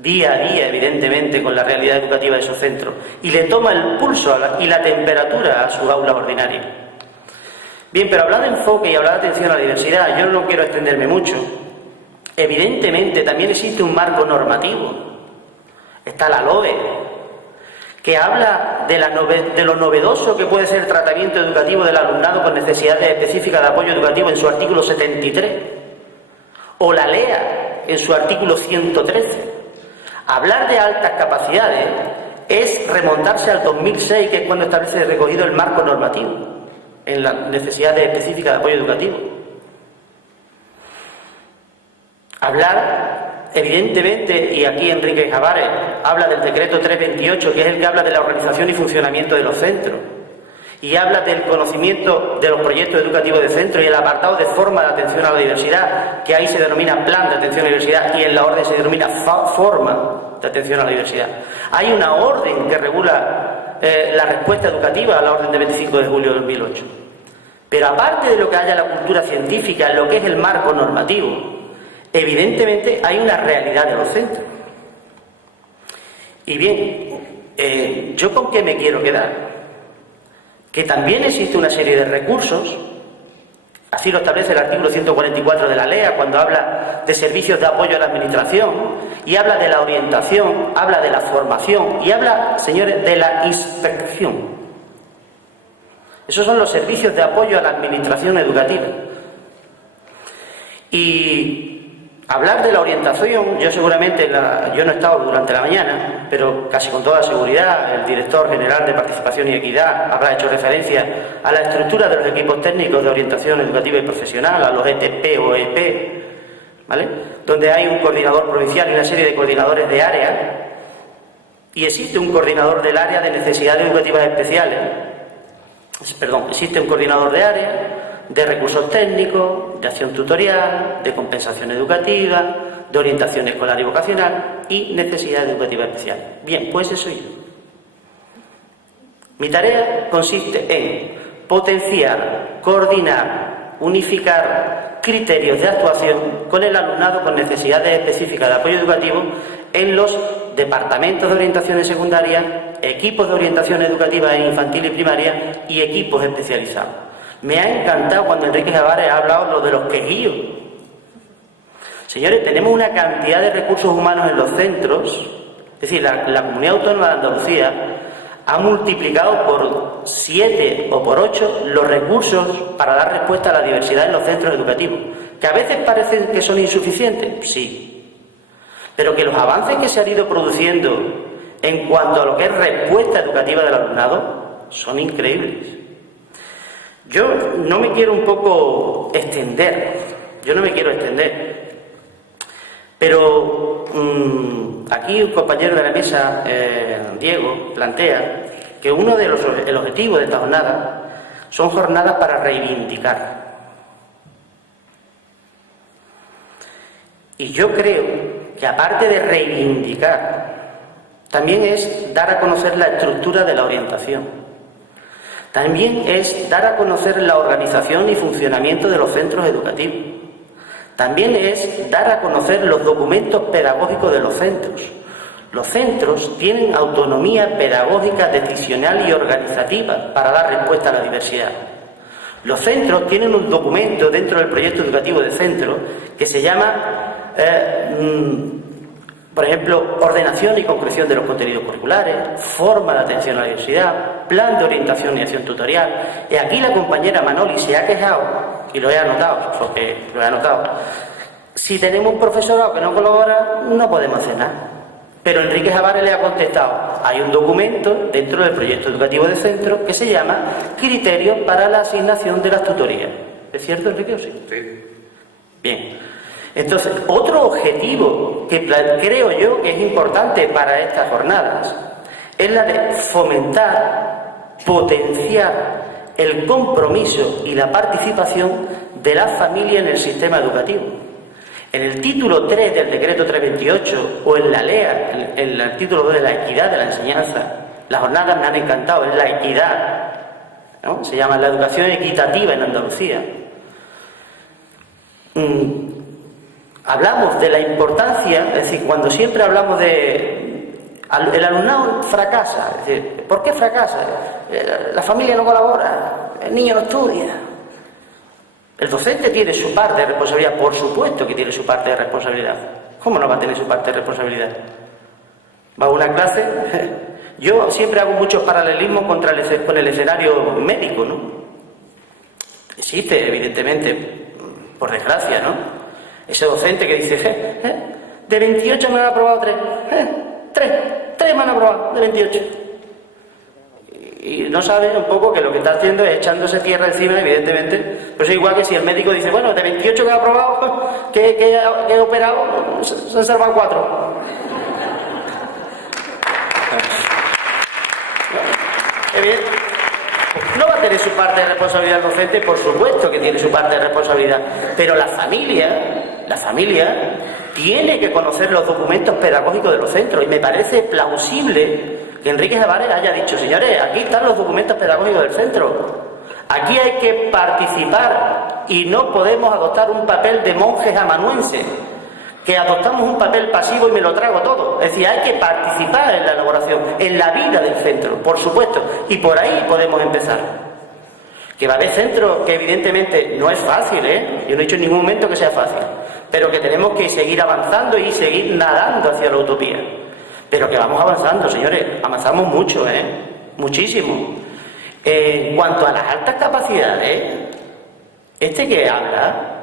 día a día, evidentemente, con la realidad educativa de esos centros y le toma el pulso y la temperatura a sus aulas ordinarias. Bien, pero hablar de enfoque y hablar de atención a la diversidad, yo no quiero extenderme mucho. Evidentemente, también existe un marco normativo. Está la LOE, que habla de lo novedoso que puede ser el tratamiento educativo del alumnado con necesidades específicas de apoyo educativo en su artículo 73, o la LEA en su artículo 113. Hablar de altas capacidades es remontarse al 2006, que es cuando establece recogido el marco normativo en las necesidades específicas de apoyo educativo. Hablar, evidentemente, y aquí Enrique Javares habla del decreto 328, que es el que habla de la organización y funcionamiento de los centros, y habla del conocimiento de los proyectos educativos de centro y el apartado de forma de atención a la diversidad, que ahí se denomina plan de atención a la diversidad y en la orden se denomina forma de atención a la diversidad. Hay una orden que regula la respuesta educativa a la orden de 25 de julio de 2008. Pero aparte de lo que haya la cultura científica, lo que es el marco normativo, evidentemente hay una realidad de los centros. Y bien, ¿yo con qué me quiero quedar? Que también existe una serie de recursos, así lo establece el artículo 144 de la LEA cuando habla de servicios de apoyo a la administración, y habla de la orientación, habla de la formación y habla, señores, de la inspección. Esos son los servicios de apoyo a la administración educativa. Y hablar de la orientación, yo seguramente, yo no he estado durante la mañana, pero casi con toda seguridad el director general de Participación y Equidad habrá hecho referencia a la estructura de los equipos técnicos de orientación educativa y profesional, a los ETP o EP, ¿vale? Donde hay un coordinador provincial y una serie de coordinadores de área, y existe un coordinador del área de necesidades educativas especiales, existe un coordinador de área, de recursos técnicos, de acción tutorial, de compensación educativa, de orientación escolar y vocacional y necesidad educativa especial. Bien, pues eso yo. Mi tarea consiste en potenciar, coordinar, unificar criterios de actuación con el alumnado con necesidades específicas de apoyo educativo en los departamentos de orientación en secundaria, equipos de orientación educativa en infantil y primaria y equipos especializados. Me ha encantado cuando Enrique Javares ha hablado lo de los quejíos. Señores, tenemos una cantidad de recursos humanos en los centros, es decir, la Comunidad Autónoma de Andalucía ha multiplicado por 7 o por 8 los recursos para dar respuesta a la diversidad en los centros educativos. ¿Que a veces parecen que son insuficientes? Sí. Pero que los avances que se han ido produciendo en cuanto a lo que es respuesta educativa del alumnado son increíbles. Yo no me quiero extender, pero aquí un compañero de la mesa, Diego, plantea que uno de los objetivos de esta jornada son jornadas para reivindicar. Y yo creo que aparte de reivindicar, también es dar a conocer la estructura de la orientación. También es dar a conocer la organización y funcionamiento de los centros educativos. También es dar a conocer los documentos pedagógicos de los centros. Los centros tienen autonomía pedagógica, decisional y organizativa para dar respuesta a la diversidad. Los centros tienen un documento dentro del proyecto educativo de centro que se llama, por ejemplo, ordenación y concreción de los contenidos curriculares, forma de atención a la diversidad, plan de orientación y acción tutorial. Y aquí la compañera Manoli se ha quejado, y lo he anotado, si tenemos un profesorado que no colabora, no podemos hacer nada. Pero Enrique Javares le ha contestado, hay un documento dentro del proyecto educativo de centro que se llama Criterios para la asignación de las tutorías. ¿Es cierto, Enrique, o sí? Sí. Bien. Entonces, otro objetivo que creo yo que es importante para estas jornadas es la de fomentar, potenciar el compromiso y la participación de la familia en el sistema educativo. En el título 3 del decreto 328 o en la LEA, en el título 2 de la equidad de la enseñanza, las jornadas me han encantado, es la equidad, ¿no? Se llama la educación equitativa en Andalucía. hablamos de la importancia, es decir, cuando siempre hablamos de... El alumnado fracasa, es decir, ¿por qué fracasa? La familia no colabora, el niño no estudia. El docente tiene su parte de responsabilidad, por supuesto que tiene su parte de responsabilidad. ¿Cómo no va a tener su parte de responsabilidad? Va a una clase... Yo siempre hago muchos paralelismos con el escenario médico, ¿no? Existe, evidentemente, por desgracia, ¿no? Ese docente que dice, de 28 me han aprobado 3 me han aprobado, de 28. Y no sabe un poco que lo que está haciendo es echándose tierra encima, evidentemente. Pero es igual que si el médico dice, bueno, de 28 que he aprobado, que he operado, se han salvado 4. No va a tener su parte de responsabilidad el docente, por supuesto que tiene su parte de responsabilidad, pero la familia tiene que conocer los documentos pedagógicos de los centros, y me parece plausible que Enrique Javares haya dicho, señores, aquí están los documentos pedagógicos del centro, aquí hay que participar y no podemos adoptar un papel de monjes amanuenses, que adoptamos un papel pasivo y me lo trago todo. Es decir, hay que participar en la elaboración, en la vida del centro, por supuesto, y por ahí podemos empezar. Que va a haber centros que evidentemente no es fácil, yo no he dicho en ningún momento que sea fácil, pero que tenemos que seguir avanzando y seguir nadando hacia la utopía. Pero que vamos avanzando, señores, avanzamos mucho, muchísimo. En cuanto a las altas capacidades, que habla...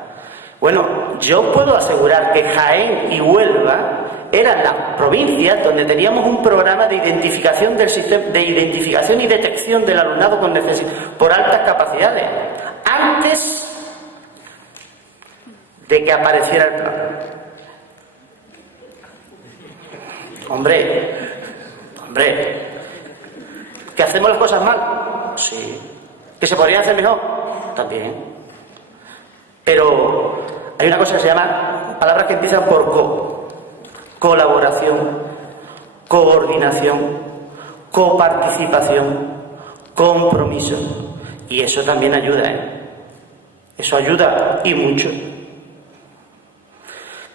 Bueno, yo puedo asegurar que Jaén y Huelva eran las provincias donde teníamos un programa de identificación del sistema, de identificación y detección del alumnado con necesidad por altas capacidades, antes de que apareciera el plan. Hombre, ¿que hacemos las cosas mal? Sí. ¿Que se podrían hacer mejor? También. Pero hay una cosa que se llama, palabras que empiezan por colaboración, coordinación, coparticipación, compromiso. Y eso también ayuda, Eso ayuda y mucho.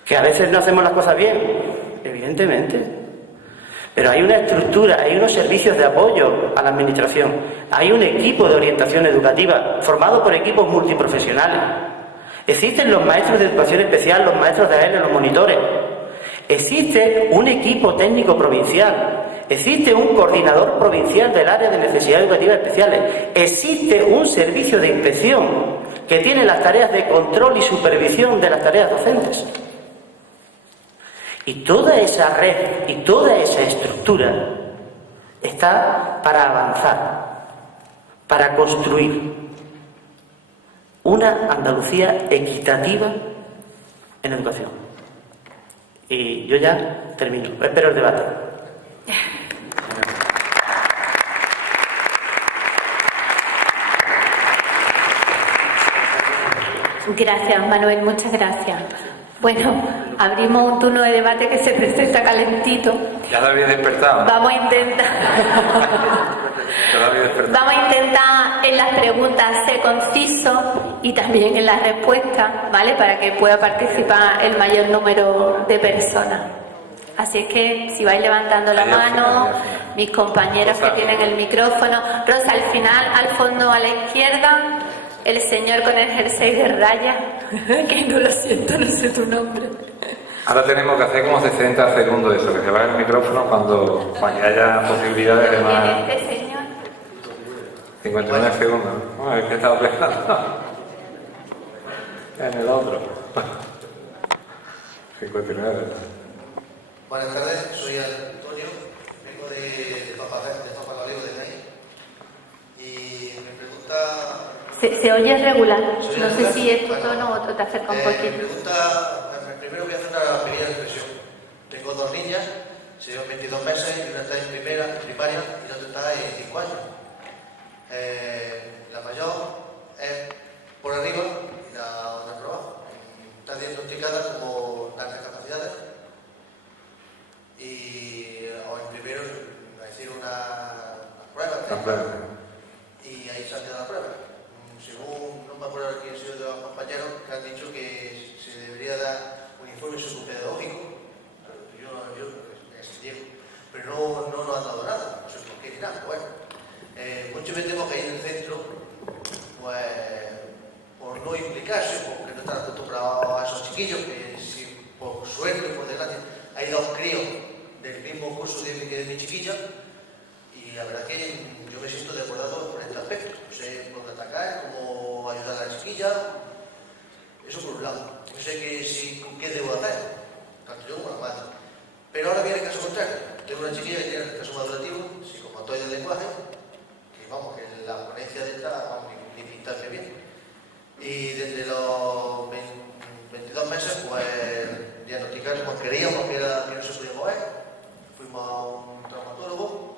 Que a veces no hacemos las cosas bien, evidentemente. Pero hay una estructura, hay unos servicios de apoyo a la administración, hay un equipo de orientación educativa formado por equipos multiprofesionales. Existen los maestros de educación especial, los maestros de AEL, los monitores. Existe un equipo técnico provincial. Existe un coordinador provincial del área de necesidades educativas especiales. Existe un servicio de inspección que tiene las tareas de control y supervisión de las tareas docentes. Y toda esa red y toda esa estructura está para avanzar, para construir una Andalucía equitativa en educación. Y yo ya termino. Espero el debate. Gracias, Manuel, muchas gracias. Bueno, abrimos un turno de debate que se presenta calentito. Ya lo había despertado, ¿no? Vamos a intentar en las preguntas ser concisos y también en las respuestas, ¿vale? Para que pueda participar el mayor número de personas. Así es que si vais levantando la mano, mis compañeros que tienen el micrófono. Rosa, al final, al fondo a la izquierda, el señor con el jersey de rayas, que no lo siento, no sé tu nombre. Ahora tenemos que hacer como 60 segundos de eso, que se vaya el micrófono cuando haya posibilidades de más. ¿Quién es este señor? 59 segundos. No, es que he estado pensando en el otro. 59. Buenas tardes, soy Antonio, vengo de Papaleo de Jaén. Y me pregunta... Se oye regular, no sé si es tu tono o te acerca un poquito. Primero voy a hacer una pequeña reflexión. Tengo dos niñas, se llevan 22 meses y una está en primaria y la otra está en 5 años. La mayor es por arriba y la otra por abajo. Está diagnosticada como altas capacidades y en primero hicieron una prueba y ahí se ha quedado la prueba. Según, no me acuerdo quién ha sido de los compañeros, que han dicho que se debería dar un informe acostumbrado a esos chiquillos, que si por suerte o por desgracia hay dos críos del mismo curso que mi chiquilla, y la verdad que yo me siento desbordado por este aspecto. No sé por dónde atacar, cómo ayudar a la chiquilla, eso por un lado. No sé qué debo hacer, tanto yo como la madre. Pero ahora viene el caso contrario. Tengo una chiquilla que tiene el caso madurativo, psicomotor del lenguaje, que vamos, que la ponencia de esta, vamos, ni pintarle bien. Y desde los 22 meses, pues diagnosticaron, pues creíamos que no se podía mover. Fuimos a un traumatólogo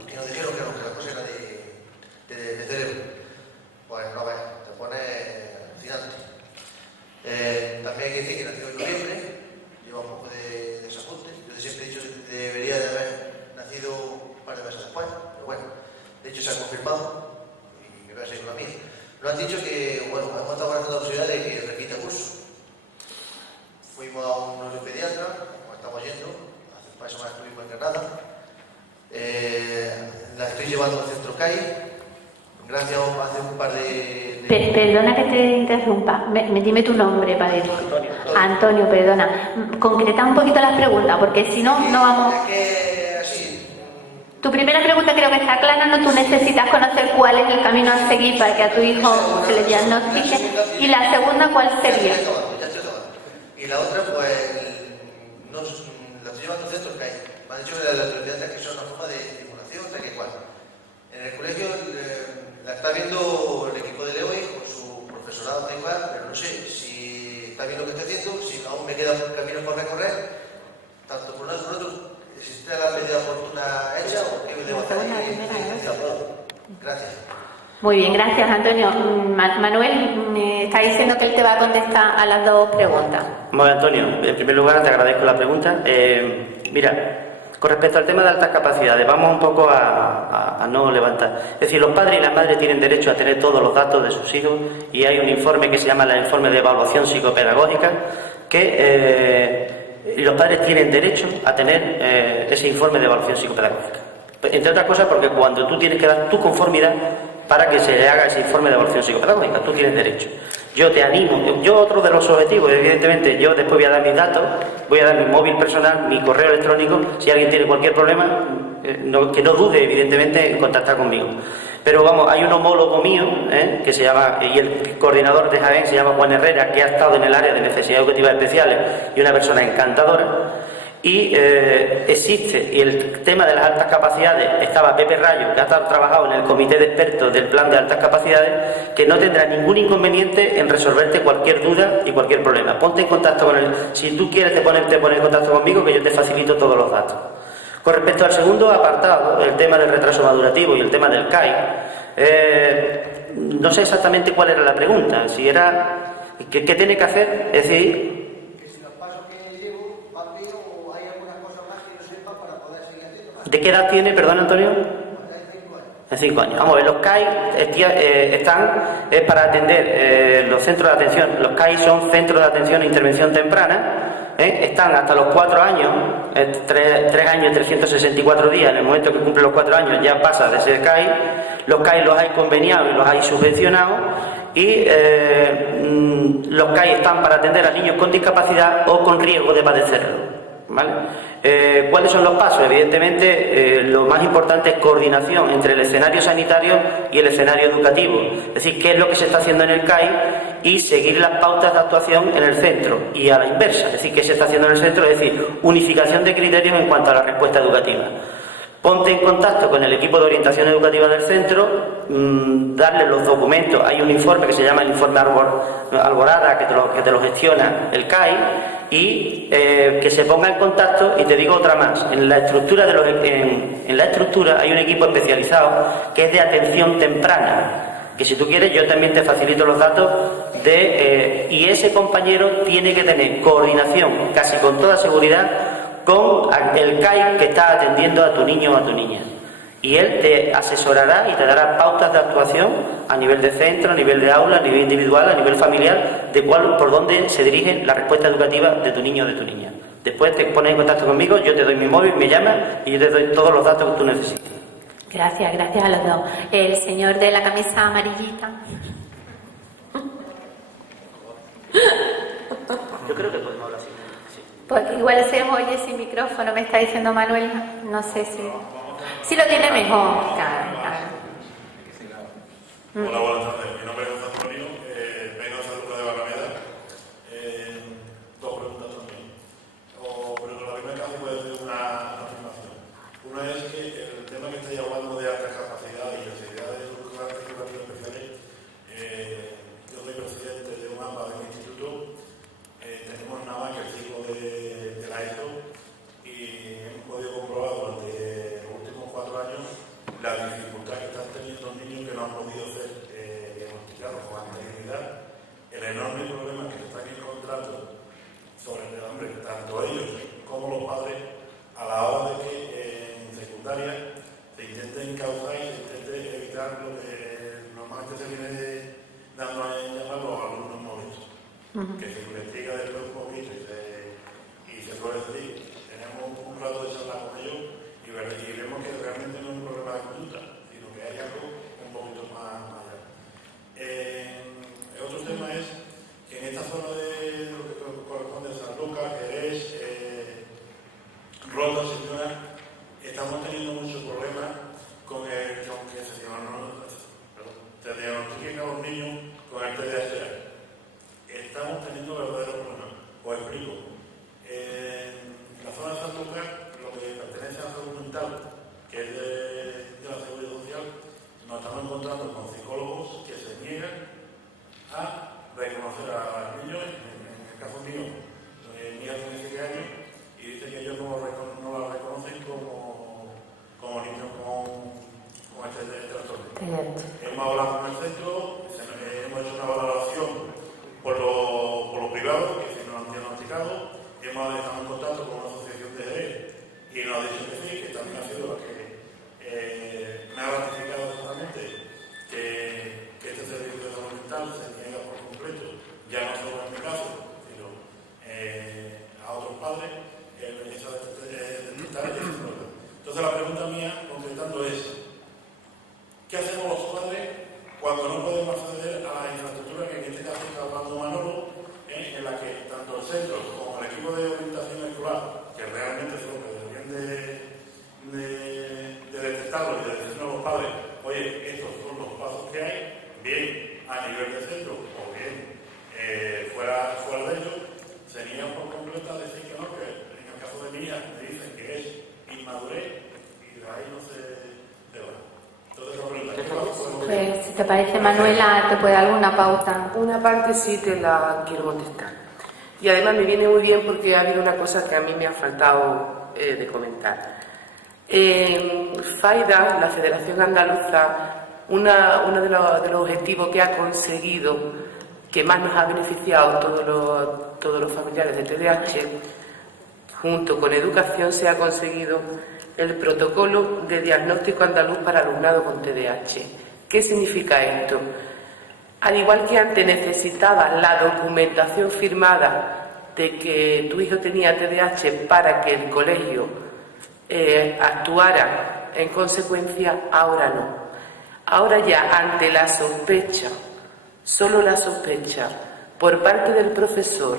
y nos dijeron que la cosa era de cerebro. Pues no ves, te pone alucinante. También hay que decir que nació en noviembre, lleva un poco de desajuste. Yo siempre he dicho que debería de haber nacido un par de meses después, pero bueno, de hecho se ha confirmado y me voy a seguir con la mía. Nos han dicho que, bueno, hemos estado barajando la posibilidad de que repita curso. Fuimos a un neuropediatra, como estamos yendo, hace un par de semanas estuvimos en Granada. La estoy llevando al centro CAI. Gracias a hace un par de... Perdona que te interrumpa. Dime tu nombre, para ir. Antonio, perdona. Concreta un poquito las preguntas, porque si no, no vamos... Es que así... Tu primera pregunta creo que está clara, ¿no? Tú necesitas conocer cuál es el camino a seguir para que a tu hijo se le diagnostique. Y la segunda, ¿cuál sería? Y la otra, pues, la estoy llevando al centro CAI. Me han dicho que la autoridad que son una forma de estimulación, tal que cual. En el colegio la está viendo el equipo de Leoy con su profesorado, tal cual, pero no sé si está bien lo que está haciendo, si aún me queda un camino por recorrer, tanto por un lado como por otro. ¿Existe la medida oportuna hecha o qué debo hacer? Gracias. Muy bien, gracias, Antonio. Manuel, me está diciendo que él te va a contestar a las dos preguntas. Bueno, Antonio, en primer lugar te agradezco la pregunta. Mira, con respecto al tema de altas capacidades, vamos un poco a no levantar. Es decir, los padres y las madres tienen derecho a tener todos los datos de sus hijos y hay un informe que se llama el informe de evaluación psicopedagógica que los padres tienen derecho a tener ese informe de evaluación psicopedagógica. Entre otras cosas porque cuando tú tienes que dar tu conformidad para que se le haga ese informe de evaluación psicopedagógica, tú tienes derecho. Yo te animo, yo otro de los objetivos, evidentemente, yo después voy a dar mis datos, voy a dar mi móvil personal, mi correo electrónico, si alguien tiene cualquier problema, que no dude, evidentemente, en contactar conmigo. Pero vamos, hay un homólogo mío, que se llama, y el coordinador de Jaén se llama Juan Herrera, que ha estado en el área de necesidades educativas especiales y una persona encantadora. Y existe, y el tema de las altas capacidades, estaba Pepe Rayo, que ha estado trabajado en el comité de expertos del plan de altas capacidades, que no tendrá ningún inconveniente en resolverte cualquier duda y cualquier problema. Ponte en contacto con él. Si tú quieres te pones en contacto conmigo, que yo te facilito todos los datos. Con respecto al segundo apartado, el tema del retraso madurativo y el tema del CAI, no sé exactamente cuál era la pregunta. Si era, ¿qué tiene que hacer? Es decir... ¿De qué edad tiene, perdón, Antonio? En 5 años. Vamos a ver, los CAI están para atender los centros de atención. Los CAI son centros de atención e intervención temprana. Están hasta los 4 años, 3 años y 364 días. En el momento que cumple los 4 años ya pasa de ser CAI. Los CAI los hay conveniados y los hay subvencionados. Y los CAI están para atender a niños con discapacidad o con riesgo de padecerlo. ¿Vale? ¿Cuáles son los pasos? Evidentemente, lo más importante es coordinación entre el escenario sanitario y el escenario educativo. Es decir, qué es lo que se está haciendo en el CAI y seguir las pautas de actuación en el centro. Y a la inversa, es decir, qué se está haciendo en el centro, es decir, unificación de criterios en cuanto a la respuesta educativa. Ponte en contacto con el equipo de orientación educativa del centro, darle los documentos. Hay un informe que se llama el informe Alborada, que te lo gestiona el CAI, y que se ponga en contacto. Y te digo otra más, en la estructura hay un equipo especializado que es de atención temprana, que si tú quieres yo también te facilito los datos y ese compañero tiene que tener coordinación casi con toda seguridad con el CAI que está atendiendo a tu niño o a tu niña. Y él te asesorará y te dará pautas de actuación a nivel de centro, a nivel de aula, a nivel individual, a nivel familiar, por dónde se dirige la respuesta educativa de tu niño o de tu niña. Después te pones en contacto conmigo, yo te doy mi móvil, me llamas y yo te doy todos los datos que tú necesites. Gracias a los dos. El señor de la camisa amarillita. Yo creo que podemos hablar así. Sí. Porque igual se oye sin micrófono, me está diciendo Manuel, no sé si... Si lo tiene mejor, claro. Hola, buenas tardes. Mi nombre es Gonzalo Molino, vengo de San Lucas de Barrameda. Dos preguntas también. Pero la primera casi puede ser una afirmación. Una es que el tema que estáis hablando de alta capacidad y necesidades educativas especiales, yo soy presidente de un AMPA de mi instituto, tenemos nada más que el ciclo de la ESO y hemos podido comprobar durante los últimos 4 años la dificultad que están teniendo los niños que no han podido ser diagnosticados con anterioridad, el enorme problema que se están encontrando sobre el hambre, tanto ellos como los padres, a la hora de que en secundaria se intente encauzar y se intente evitar lo que normalmente se viene dando a llamar los alumnos móviles, que se investiga después un poquito y se puede decir, tenemos un rato de charla con ellos y vemos que realmente no es un problema de conducta, sino que hay algo un poquito más allá. El otro tema es que en esta zona de lo que corresponde a San Lucas, Jerez, Ronda, Señora, estamos teniendo muchos problemas con que se diagnostiquen a los niños con el TDAH. Estamos teniendo verdaderos problemas. Os explico. En la zona de San Lucas, lo que pertenece a la salud mental, que es de la seguridad social, nos estamos encontrando con psicólogos que se niegan a reconocer a los niños. En el caso mío, mi hija tiene 7 años y dice que ellos no la reconocen como niños con este trastorno. Hemos hablado con el centro, hemos hecho una valoración por lo privado, que si nos han diagnosticado, estamos en contacto con una asociación de Jerez y nos ha dicho que sí, que también ha sido la que me ha ratificado exactamente que este servicio de salud mental se niega por completo, ya no solo en mi caso, sino a otros padres, entonces la pregunta mía, concretando es, ¿qué hacemos los padres cuando no podemos acceder a la infraestructura que en este caso está hablando Manolo, en la que tanto el centro como el equipo de orientación escolar, que realmente son los que deberían de detectarlo y de decirnos a los padres, oye, estos son los pasos que hay, bien a nivel de centro o bien fuera de ellos, sería por completo decir que no, que en el caso de mi hija me dicen que es inmadurez y de ahí no se va. Entonces la pregunta es, Pues, si te parece, Manuela, ¿te puede dar alguna pauta? Una parte sí te la quiero contestar. Y además me viene muy bien porque ha habido una cosa que a mí me ha faltado de comentar. FAIDA, la Federación Andaluza, uno de los objetivos que ha conseguido, que más nos ha beneficiado todos los familiares de TDAH, junto con educación, se ha conseguido el protocolo de diagnóstico andaluz para alumnado con TDAH. ¿Qué significa esto? Al igual que antes necesitabas la documentación firmada de que tu hijo tenía TDAH para que el colegio actuara en consecuencia, ahora no. Ahora ya, ante la sospecha, solo la sospecha, por parte del profesor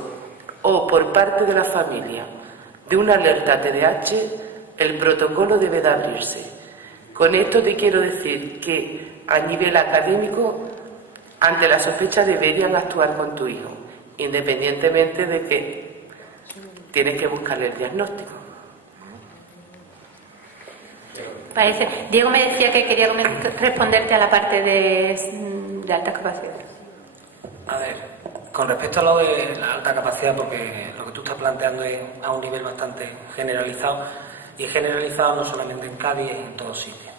o por parte de la familia, de una alerta TDAH, el protocolo debe de abrirse. Con esto te quiero decir que a nivel académico, ante la sospecha deberían actuar con tu hijo, independientemente de que tienes que buscarle el diagnóstico. Parece. Diego me decía que quería responderte a la parte de alta capacidad. A ver, con respecto a lo de la alta capacidad, porque lo que tú estás planteando es a un nivel bastante generalizado, y es generalizado no solamente en Cádiz, es en todos sitios.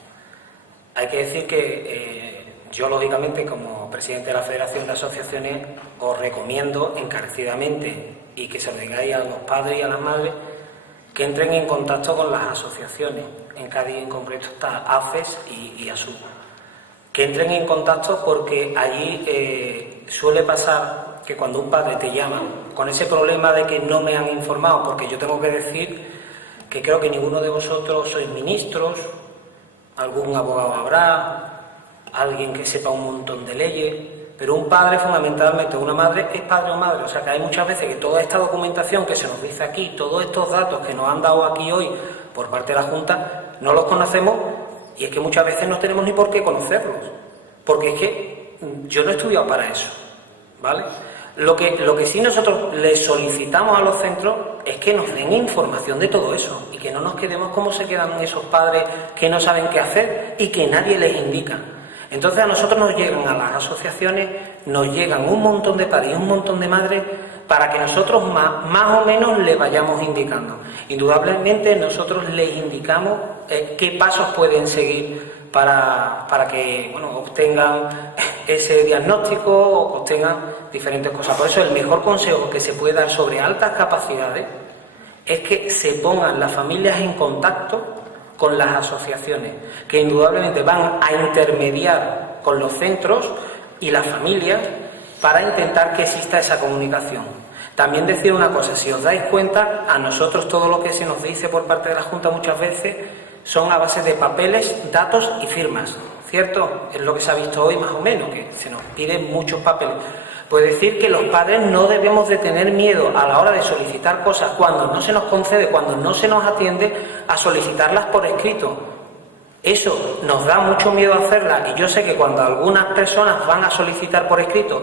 Hay que decir que yo, lógicamente, como presidente de la Federación de Asociaciones, os recomiendo encarecidamente, y que se lo digáis a los padres y a las madres, que entren en contacto con las asociaciones. En Cádiz en concreto está AFES y ASUR. Que entren en contacto porque allí suele pasar que cuando un padre te llama con ese problema de que no me han informado, porque yo tengo que decir que creo que ninguno de vosotros sois ministros, algún abogado habrá, alguien que sepa un montón de leyes, pero un padre fundamentalmente, una madre es padre o madre. O sea que hay muchas veces que toda esta documentación que se nos dice aquí, todos estos datos que nos han dado aquí hoy por parte de la Junta, no los conocemos, y es que muchas veces no tenemos ni por qué conocerlos, porque es que yo no he estudiado para eso, ¿vale? Lo que sí nosotros les solicitamos a los centros es que nos den información de todo eso y que no nos quedemos como se quedan esos padres que no saben qué hacer y que nadie les indica. Entonces a nosotros nos llegan, a las asociaciones, nos llegan un montón de padres y un montón de madres para que nosotros más o menos les vayamos indicando. Indudablemente nosotros les indicamos qué pasos pueden seguir para que obtengan ese diagnóstico o que obtengan diferentes cosas. Por eso el mejor consejo que se puede dar sobre altas capacidades es que se pongan las familias en contacto con las asociaciones, que indudablemente van a intermediar con los centros y las familias para intentar que exista esa comunicación. También decir una cosa, si os dais cuenta, a nosotros todo lo que se nos dice por parte de la Junta muchas veces son a base de papeles, datos y firmas, ¿cierto? Es lo que se ha visto hoy más o menos, que se nos piden muchos papeles. Pues decir que los padres no debemos de tener miedo a la hora de solicitar cosas cuando no se nos concede, cuando no se nos atiende, a solicitarlas por escrito. Eso nos da mucho miedo hacerlas, y yo sé que cuando algunas personas van a solicitar por escrito,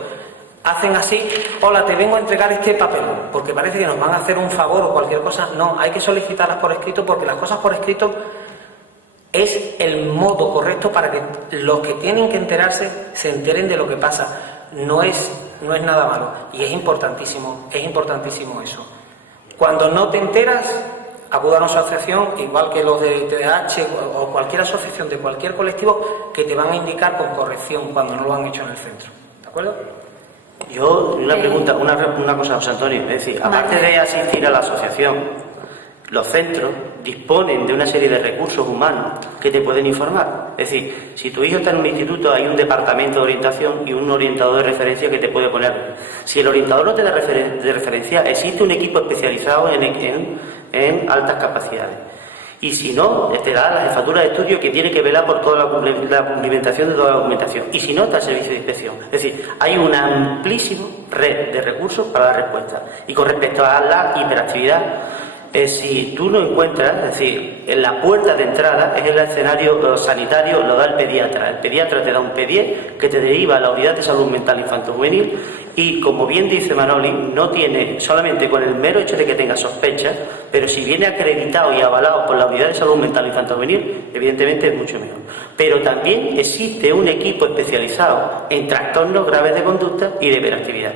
hacen así: hola, te vengo a entregar este papel, porque parece que nos van a hacer un favor o cualquier cosa. No, hay que solicitarlas por escrito, porque las cosas por escrito es el modo correcto para que los que tienen que enterarse se enteren de lo que pasa. No es nada malo, y es importantísimo eso. Cuando no te enteras, acuda a una asociación, igual que los de TDAH o cualquier asociación de cualquier colectivo, que te van a indicar con corrección cuando no lo han hecho en el centro. ¿De acuerdo? Yo, una pregunta, una cosa, José Antonio, es decir, aparte de asistir a la asociación, los centros disponen de una serie de recursos humanos que te pueden informar. Es decir, si tu hijo está en un instituto, hay un departamento de orientación y un orientador de referencia que te puede poner. Si el orientador no te da de referencia, existe un equipo especializado en altas capacidades. Y si no, te da la jefatura de estudio, que tiene que velar por toda la cumplimentación de toda la documentación. Y si no, está el servicio de inspección. Es decir, hay una amplísima red de recursos para dar respuesta. Y con respecto a la hiperactividad, si tú no encuentras, es decir, en la puerta de entrada es el escenario sanitario, lo da el pediatra. El pediatra te da un PEDIE que te deriva a la unidad de salud mental infanto-juvenil, y, como bien dice Manoli, no tiene solamente con el mero hecho de que tenga sospechas, pero si viene acreditado y avalado por la unidad de salud mental infanto-juvenil, evidentemente es mucho mejor. Pero también existe un equipo especializado en trastornos graves de conducta y de hiperactividad.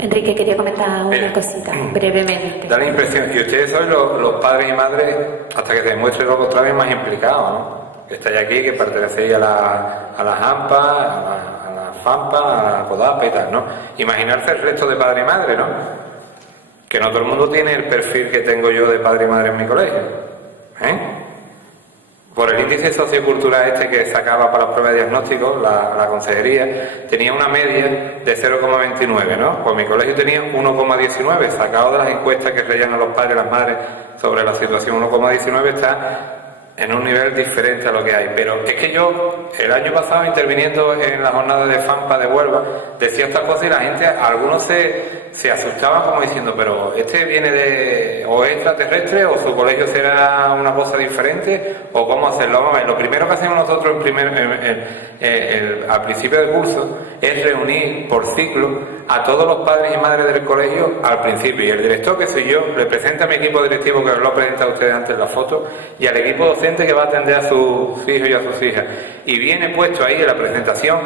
Enrique quería comentar una cosita, brevemente. Da la impresión que ustedes sois los padres y madres, hasta que se demuestre lo contrario, más implicados, ¿no? Que estáis aquí, que pertenecéis a la AMPA, a la FAMPA, a la CODAPA y tal, ¿no? Imaginarse el resto de padre y madre, ¿no? Que no todo el mundo tiene el perfil que tengo yo de padre y madre en mi colegio, ¿eh? Por el índice sociocultural que sacaba para los pruebas de diagnóstico, la consejería tenía una media de 0,29, ¿no? Pues mi colegio tenía 1,19, sacado de las encuestas que rellenan los padres y las madres sobre la situación. 1,19 está en un nivel diferente a lo que hay. Pero es que yo, el año pasado, interviniendo en la jornada de FAMPA de Huelva, decía estas cosas y la gente, algunos se asustaban como diciendo: pero este viene de o es extraterrestre, o su colegio será una cosa diferente, o cómo hacerlo. Vamos a ver, lo primero que hacemos nosotros al principio del curso es reunir por ciclo a todos los padres y madres del colegio al principio, y el director, que soy yo, le presenta a mi equipo directivo, que os lo ha presentado a ustedes antes en la foto, y al equipo docente que va a atender a sus hijos y a sus hijas, y viene puesto ahí en la presentación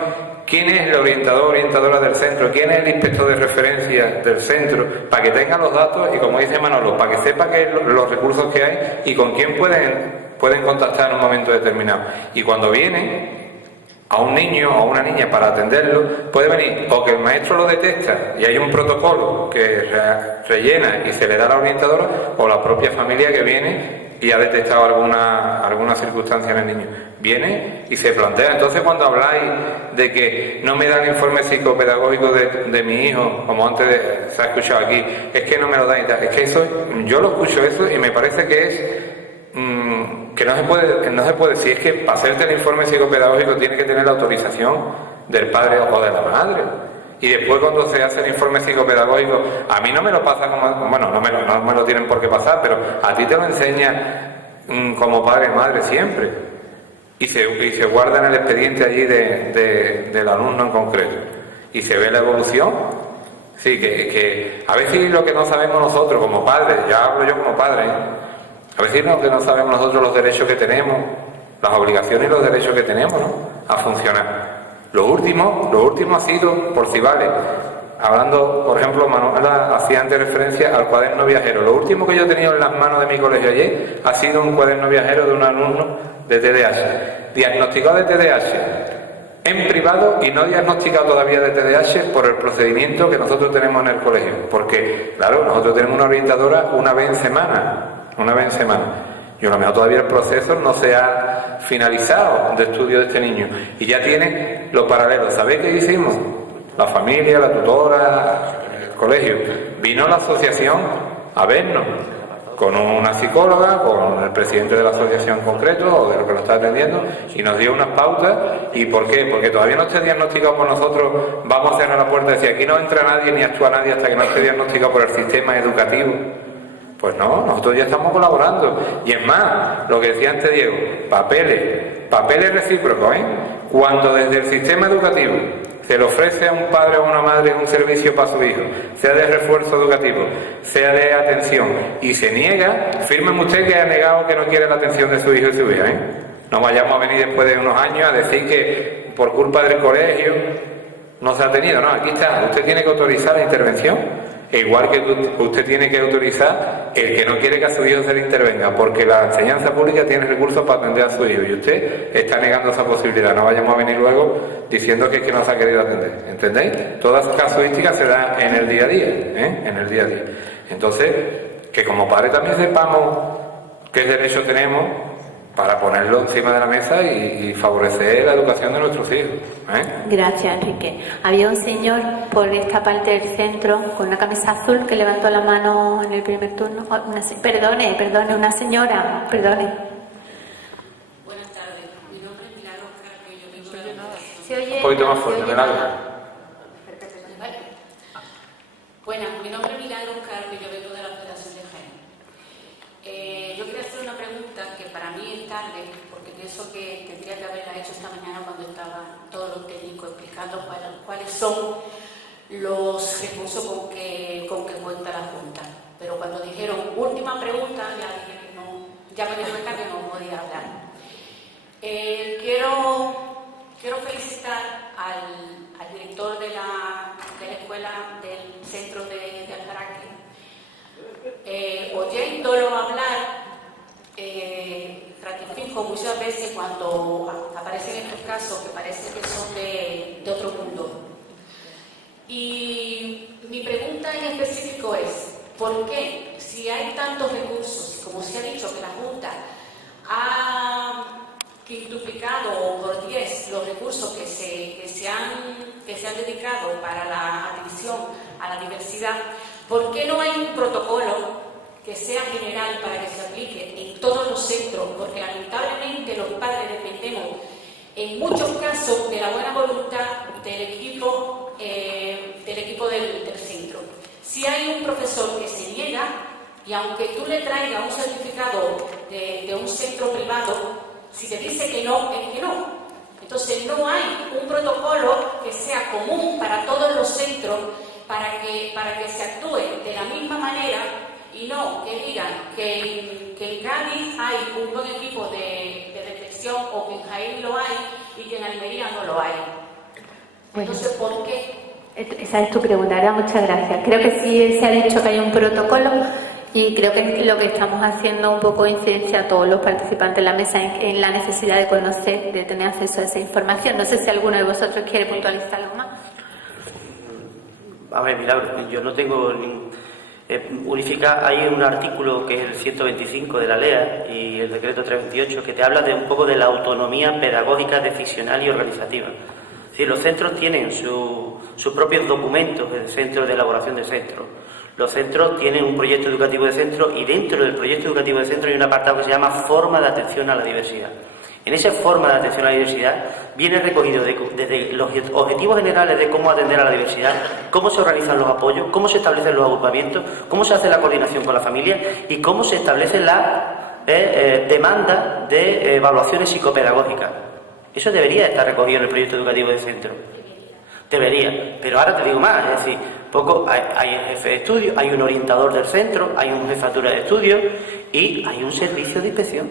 quién es el orientador o orientadora del centro, quién es el inspector de referencia del centro, para que tengan los datos y, como dice Manolo, para que sepa los recursos que hay y con quién pueden contactar en un momento determinado. Y cuando viene a un niño o a una niña para atenderlo, puede venir o que el maestro lo detecta y hay un protocolo que rellena y se le da a la orientadora, o la propia familia que viene y ha detectado alguna circunstancia en el niño. Viene y se plantea. Entonces, cuando habláis de que no me dan el informe psicopedagógico de mi hijo, como antes se ha escuchado aquí, es que no me lo dan y tal, es que eso, yo lo escucho eso y me parece que es que no se puede, si es que para hacerte el informe psicopedagógico tiene que tener la autorización del padre o de la madre. Y después cuando se hace el informe psicopedagógico, a mí no me lo pasa como, bueno, no me lo tienen por qué pasar, pero a ti te lo enseña como padre y madre siempre. Y se guarda en el expediente allí del alumno en concreto. Y se ve la evolución. Sí, que a veces lo que no sabemos nosotros como padres, ya hablo yo como padre, a veces lo que no sabemos nosotros los derechos que tenemos, las obligaciones y los derechos que tenemos, ¿no? A funcionar. Lo último ha sido, por si vale, hablando, por ejemplo, Manuela hacía antes referencia al cuaderno viajero. Lo último que yo he tenido en las manos de mi colegio ayer ha sido un cuaderno viajero de un alumno de TDAH, diagnosticado de TDAH en privado y no diagnosticado todavía de TDAH por el procedimiento que nosotros tenemos en el colegio. Porque, claro, nosotros tenemos una orientadora una vez en semana. Y a lo mejor todavía el proceso no se ha finalizado de estudio de este niño. Y ya tiene los paralelos. ¿Sabéis qué hicimos? La familia, la tutora, el colegio. Vino la asociación a vernos, con una psicóloga, con el presidente de la asociación concreto, o de lo que lo está atendiendo, y nos dio unas pautas. ¿Y por qué? Porque todavía no esté diagnosticado por nosotros, vamos a cerrar la puerta y decir, aquí no entra nadie ni actúa nadie hasta que no esté diagnosticado por el sistema educativo. Pues no, nosotros ya estamos colaborando. Y es más, lo que decía antes Diego, papeles recíprocos, ¿eh? Cuando desde el sistema educativo se le ofrece a un padre o a una madre un servicio para su hijo, sea de refuerzo educativo, sea de atención, y se niega, fírmeme usted que ha negado que no quiere la atención de su hijo y su hija, ¿eh? No vayamos a venir después de unos años a decir que por culpa del colegio no se ha tenido. No, aquí está, usted tiene que autorizar la intervención. E igual que usted tiene que autorizar el que no quiere que a su hijo se le intervenga, porque la enseñanza pública tiene recursos para atender a su hijo y usted está negando esa posibilidad. No vayamos a venir luego diciendo que es que no se ha querido atender. ¿Entendéis? Toda esa casuística se da en el día a día, ¿eh? En el día a día. Entonces, que como padres también sepamos qué derecho tenemos para ponerlo encima de la mesa y favorecer la educación de nuestros hijos, ¿eh? Gracias, Enrique. Había un señor por esta parte del centro con una camisa azul que levantó la mano en el primer turno. Perdone, una señora, perdone. Buenas tardes. Mi nombre es Milagros Carpio y yo vengo de la Federación. Se oye, un poquito más fuerte, Milagros. Vale. Buenas, mi nombre es Milagros Carpio y yo vengo de la Federación de Jaén. Yo quería hacer una pregunta que para mí es tarde, porque pienso que tendría que haberla hecho esta mañana cuando estaban todos los técnicos explicando cuáles son los recursos con que cuenta la Junta. Pero cuando dijeron última pregunta, ya dije que no, ya me di cuenta que no podía hablar. Quiero felicitar al director de la escuela del centro de Alfaraque. Oyéndolo hablar, ratifico muchas veces cuando aparecen estos casos que parece que son de otro mundo. Y mi pregunta en específico es, ¿por qué, si hay tantos recursos, como se ha dicho que la Junta ha quintuplicado por 10 los recursos que se han dedicado para la atención a la diversidad, ¿por qué no hay un protocolo que sea general para que se aplique en todos los centros? Porque lamentablemente los padres dependemos en muchos casos de la buena voluntad del equipo del centro. Si hay un profesor que se niega, y aunque tú le traigas un certificado de un centro privado, si te dice que no, es que no. Entonces no hay un protocolo que sea común para todos los centros para que se actúe de la misma manera, y no que digan que en Cádiz hay un buen equipo de detección, o que en Jaén lo hay y que en Almería no lo hay. Entonces, ¿por qué? Esa es tu pregunta, ¿verdad? Muchas gracias. Creo que sí se ha dicho que hay un protocolo, y creo que lo que estamos haciendo un poco incidencia a todos los participantes en la mesa en la necesidad de conocer, de tener acceso a esa información. No sé si alguno de vosotros quiere puntualizar algo más. A ver, Milagros, yo no tengo hay un artículo que es el 125 de la LEA y el decreto 328 que te habla de un poco de la autonomía pedagógica, decisional y organizativa. Es decir, los centros tienen sus propios documentos de centro, de elaboración de centros. Los centros tienen un proyecto educativo de centro, y dentro del proyecto educativo de centro hay un apartado que se llama forma de atención a la diversidad. En esa forma de atención a la diversidad viene recogido desde los objetivos generales de cómo atender a la diversidad, cómo se organizan los apoyos, cómo se establecen los agrupamientos, cómo se hace la coordinación con la familia y cómo se establece la demanda de evaluaciones psicopedagógicas. Eso debería estar recogido en el proyecto educativo del centro. Debería, pero ahora te digo más, es decir, hay el jefe de estudio, hay un orientador del centro, hay una jefatura de estudio y hay un servicio de inspección.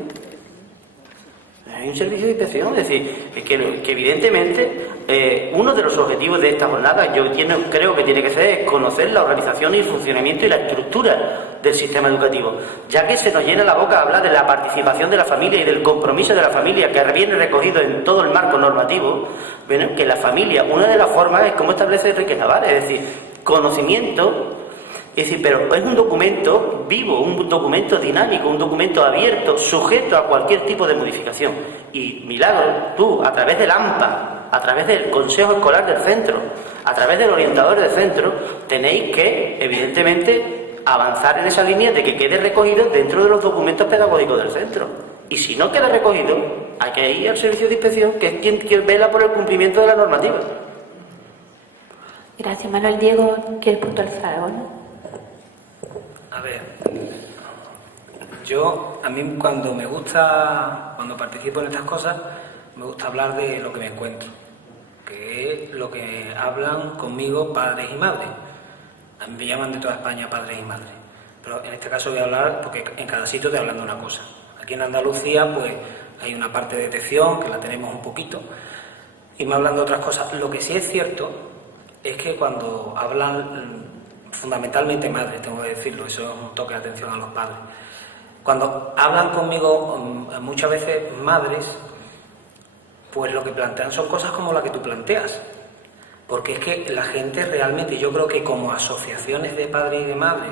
Hay un servicio de inspección, es decir, que evidentemente uno de los objetivos de esta jornada, creo que tiene que ser es conocer la organización y el funcionamiento y la estructura del sistema educativo, ya que se nos llena la boca hablar de la participación de la familia y del compromiso de la familia que viene recogido en todo el marco normativo. Bueno, que la familia, una de las formas es como establece Enrique Navarre, es decir, conocimiento. Es decir, pero es un documento vivo, un documento dinámico, un documento abierto, sujeto a cualquier tipo de modificación. Y Milagro, tú, a través del AMPA, a través del Consejo Escolar del centro, a través del orientador del centro, tenéis que, evidentemente, avanzar en esa línea de que quede recogido dentro de los documentos pedagógicos del centro. Y si no queda recogido, hay que ir al servicio de inspección, que es quien vela por el cumplimiento de la normativa. Gracias, Manuel. Diego, ¿quieres puntualizar algo, no? A ver, a mí cuando participo en estas cosas, me gusta hablar de lo que me encuentro, que es lo que hablan conmigo padres y madres. A mí me llaman de toda España padres y madres, pero en este caso voy a hablar porque en cada sitio estoy hablando una cosa. Aquí en Andalucía pues hay una parte de detección que la tenemos un poquito y me hablan de otras cosas. Lo que sí es cierto es que cuando hablan, fundamentalmente madres, tengo que decirlo, eso es un toque de atención a los padres. Cuando hablan conmigo muchas veces madres, pues lo que plantean son cosas como la que tú planteas. Porque es que la gente realmente, yo creo que como asociaciones de padres y de madres,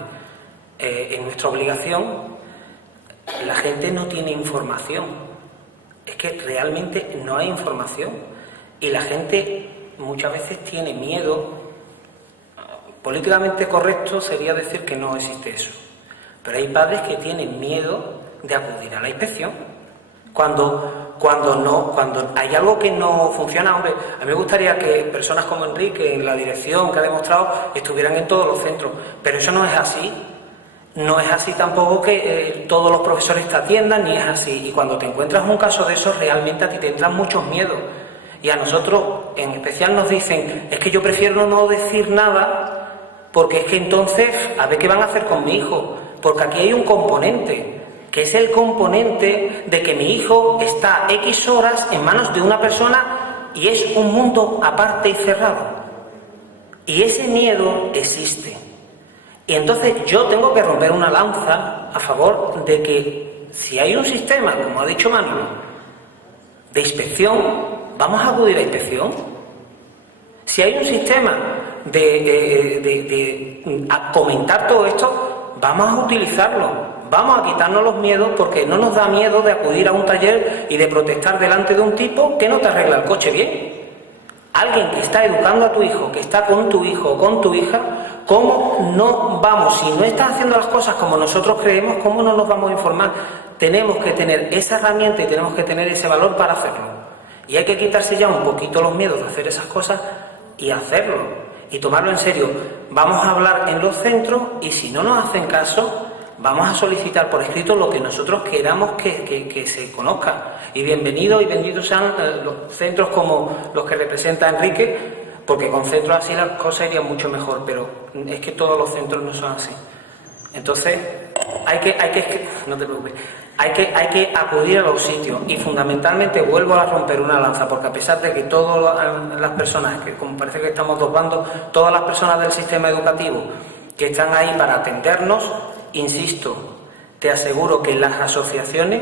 es nuestra obligación, la gente no tiene información. Es que realmente no hay información. Y la gente muchas veces tiene miedo. Políticamente correcto sería decir que no existe eso. Pero hay padres que tienen miedo de acudir a la inspección. Cuando hay algo que no funciona, hombre, a mí me gustaría que personas como Enrique, en la dirección que ha demostrado, estuvieran en todos los centros. Pero eso no es así. No es así tampoco que todos los profesores te atiendan, ni es así. Y cuando te encuentras un caso de eso, realmente a ti te entran muchos miedos. Y a nosotros, en especial, nos dicen, es que yo prefiero no decir nada, porque es que entonces, a ver qué van a hacer con mi hijo. Porque aquí hay un componente, que es el componente de que mi hijo está X horas en manos de una persona y es un mundo aparte y cerrado. Y ese miedo existe. Y entonces yo tengo que romper una lanza a favor de que si hay un sistema, como ha dicho Manuel, de inspección, vamos a acudir a inspección. Si hay un sistema a comentar todo esto, vamos a utilizarlo, vamos a quitarnos los miedos, porque no nos da miedo de acudir a un taller y de protestar delante de un tipo que no te arregla el coche bien. Alguien que está educando a tu hijo, que está con tu hijo o con tu hija, ¿cómo no vamos? Si no estás haciendo las cosas como nosotros creemos, ¿cómo no nos vamos a informar? Tenemos que tener esa herramienta y tenemos que tener ese valor para hacerlo. Y hay que quitarse ya un poquito los miedos de hacer esas cosas y hacerlo. Y tomarlo en serio. Vamos a hablar en los centros y si no nos hacen caso, vamos a solicitar por escrito lo que nosotros queramos que se conozca. Y bienvenidos y benditos sean los centros como los que representa Enrique, porque con centros así las cosas irían mucho mejor, pero es que todos los centros no son así. Entonces, no te preocupes, hay que acudir a los sitios y fundamentalmente vuelvo a romper una lanza, porque a pesar de que todas las personas, que como parece que estamos dos bandos, todas las personas del sistema educativo que están ahí para atendernos, insisto, te aseguro que las asociaciones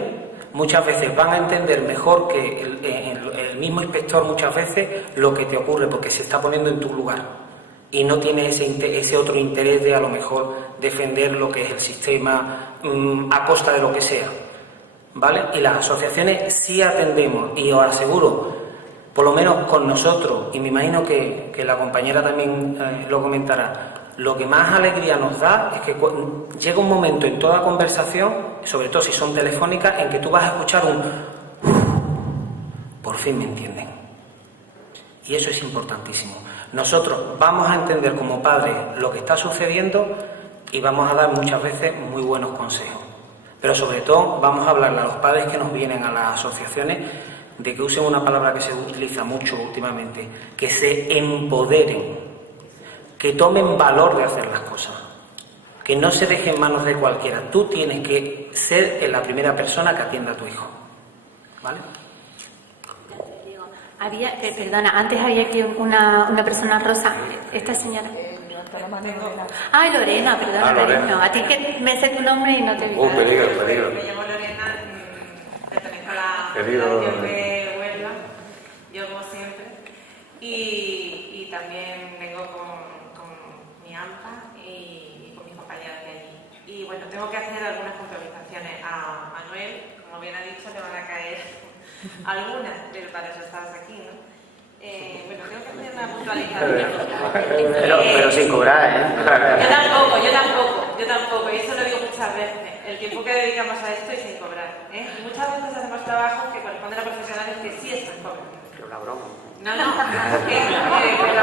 muchas veces van a entender mejor que el mismo inspector muchas veces lo que te ocurre, porque se está poniendo en tu lugar y no tiene ese otro interés de a lo mejor defender lo que es el sistema a costa de lo que sea, ¿vale? Y las asociaciones sí atendemos y os aseguro, por lo menos con nosotros, y me imagino que la compañera también lo comentará, lo que más alegría nos da es que llega un momento en toda conversación, sobre todo si son telefónicas, en que tú vas a escuchar un por fin me entienden. Y eso es importantísimo. Nosotros vamos a entender como padres lo que está sucediendo y vamos a dar muchas veces muy buenos consejos. Pero sobre todo vamos a hablarle a los padres que nos vienen a las asociaciones de que usen una palabra que se utiliza mucho últimamente, que se empoderen, que tomen valor de hacer las cosas, que no se dejen en manos de cualquiera. Tú tienes que ser la primera persona que atienda a tu hijo. ¿Vale? Perdona, antes había aquí una persona rosa. Esta señora. Ay, Lorena, perdona, Lorena. A ti que me sé tu nombre y no te vi. Peligro. Me llamo Lorena, pertenezco a la Asociación de Huelva, yo como siempre, y también vengo con mi AMPA y con mis compañeras de allí. Y bueno, tengo que hacer algunas puntualizaciones a Manuel, como bien ha dicho, le van a caer algunas, pero para eso estabas aquí, ¿no? Bueno, tengo que hacer una puntualización. Pero sin cobrar, ¿eh? Yo tampoco, y eso lo digo muchas veces. El tiempo que dedicamos a esto y sin cobrar, ¿eh? Y muchas veces hacemos trabajos que corresponden a profesionales que sí están cobrando. Pero la broma. Pero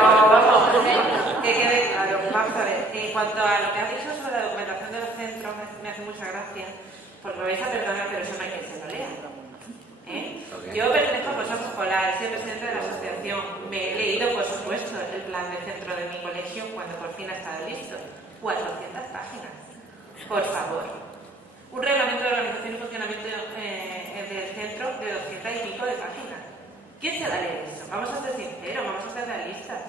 vamos, que quede claro. Vamos a ver, en cuanto a lo que has dicho sobre la documentación de los centros, me hace mucha gracia, porque me vais a perdonar, pero eso no hay que se lo lea. Yo pertenezco al Consejo Escolar, soy presidente de la asociación, me he leído, por supuesto, el plan de centro de mi colegio cuando por fin ha estado listo. 400 páginas. Por favor. Un reglamento de organización y funcionamiento del centro de 200 y pico de páginas. ¿Quién se va a leer eso? Vamos a ser sinceros, vamos a ser realistas.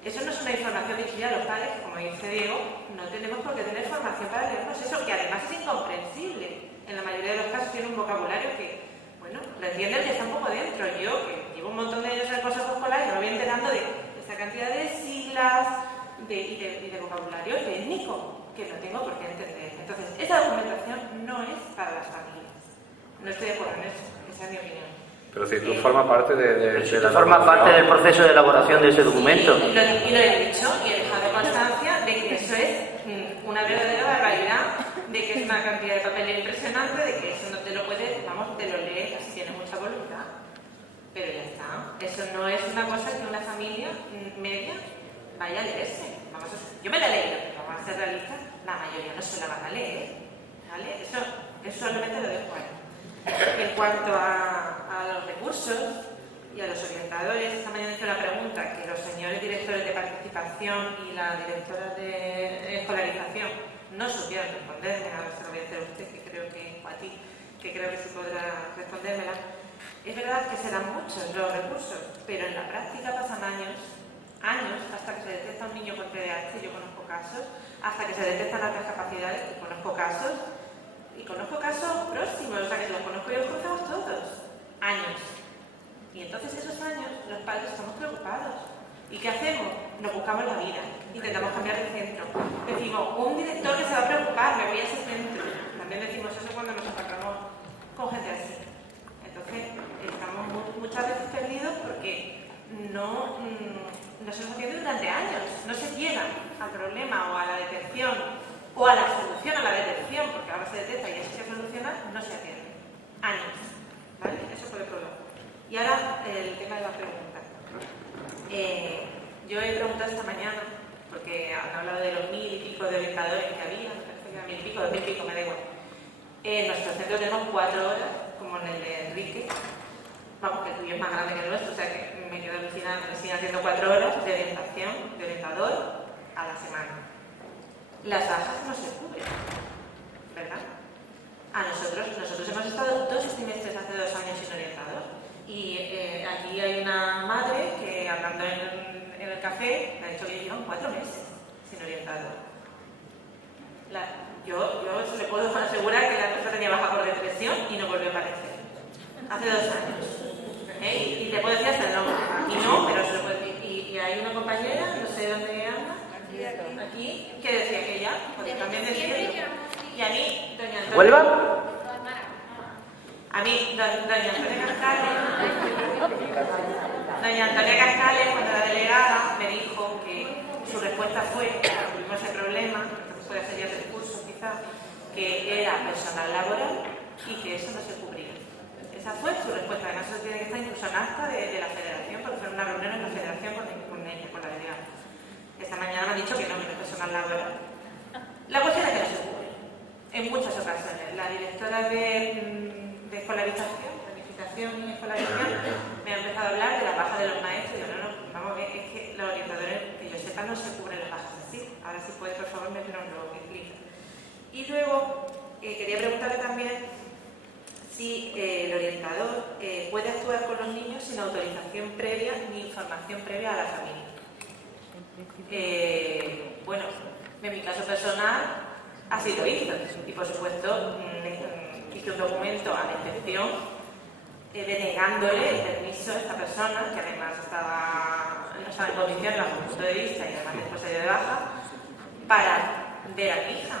Eso no es una información dirigida a los padres, que como dice Diego, no tenemos por qué tener formación para leernos eso, que además es incomprensible. En la mayoría de los casos tiene un vocabulario que, bueno, lo entiende el que está un poco dentro. Yo, que llevo un montón de años en el consejo escolar, y me voy enterando de esta cantidad de siglas y de vocabulario técnico, que no tengo por qué entender. Entonces, esa documentación no es para las familias. No estoy de acuerdo en eso, esa es mi opinión. Pero si tú formas parte de la formas parte del proceso de elaboración de ese documento. Y lo he dicho y he dejado constancia de que eso es una verdadera barbaridad, de que es una cantidad de papel impresionante, de que eso no te lo puedes, vamos, te lo lees si tienes mucha voluntad. Pero ya está. Eso no es una cosa que una familia media vaya a leerse. Yo me la he leído, pero vamos a ser realistas, la mayoría no se la van a leer. ¿Vale? Eso solamente lo dejo ahí. En cuanto a los recursos y a los orientadores, esta mañana hice una pregunta que los señores directores de participación y la directora de escolarización no supieron responderme. Ahora se lo voy a hacer a usted, que creo que, o a ti, que creo que sí podrá respondérmela. Es verdad que serán muchos los recursos, pero en la práctica pasan años, hasta que se detecta un niño con TDAH, yo conozco casos, hasta que se detectan altas capacidades, que conozco casos, y conozco casos próximos, o sea que los conozco y los conocemos todos. Años. Y entonces esos años los padres estamos preocupados. ¿Y qué hacemos? Nos buscamos la vida, intentamos cambiar de centro. Decimos, un director que se va a preocupar, me voy a ese centro. También decimos eso cuando nos encontramos con gente así. Entonces, estamos muchas veces perdidos porque no se nos atiende durante años. No se llega al problema o a la detección o a la solución a la detección, porque ahora se detecta y eso se soluciona, no se atiende. Años. ¿Vale? Eso por otro lado. Y ahora el tema de la pregunta. Yo he preguntado esta mañana, porque han hablado de los 1000 y pico de orientadores que había, me parece que era 1000 y pico, 2000 y pico, me da igual. En nuestro centro tenemos 4 horas, como en el de Enrique. Vamos, que el tuyo es más grande que el nuestro, o sea que me quedo alucinada, me siguen haciendo 4 horas de orientación, de orientador, a la semana. Las bajas no se cubren, ¿verdad? Nosotros hemos estado 2 semestres hace 2 años sin orientador. Y aquí hay una madre que, hablando en el café, me ha dicho que llevan 4 meses sin orientador. Yo se le puedo asegurar que la persona tenía baja por depresión y no volvió a aparecer. Hace 2 años. Y te puedo decir hasta el nombre. Y no, pero se lo puedo decir. Y hay una compañera, no sé dónde anda, aquí, que decía que ella podía también decirlo. Y a mí, doña Antonia... ¿Huelva? A mí, doña Antonia Cascales, cuando era delegada, me dijo que su respuesta fue, cuando tuvimos ese problema, que puede ser ya del curso quizás, que era personal laboral y que eso no se cubría. Esa esa fue su respuesta. Además, eso tiene que estar incluso en acta de la federación, porque fue una reunión en la federación con ella, con la delegada. Esta mañana me han dicho que no es personal laboral. La cuestión es que no se cubre. En muchas ocasiones. La directora de escolarización, planificación y escolarización, me ha empezado a hablar de la baja de los maestros. Y yo, no, vamos a ver, es que los orientadores, que yo sepa, no se cubren las bajas así. Ahora sí puedes, por favor, me lo explica. Y luego, quería preguntarle también si el orientador puede actuar con los niños sin autorización previa ni información previa a la familia. Bueno, en mi caso personal así lo hice y por supuesto hice un documento a la inspección denegándole el permiso a esta persona, que además no estaba en condiciones bajo mi punto de vista y además después se dio de baja, para ver a mi hija,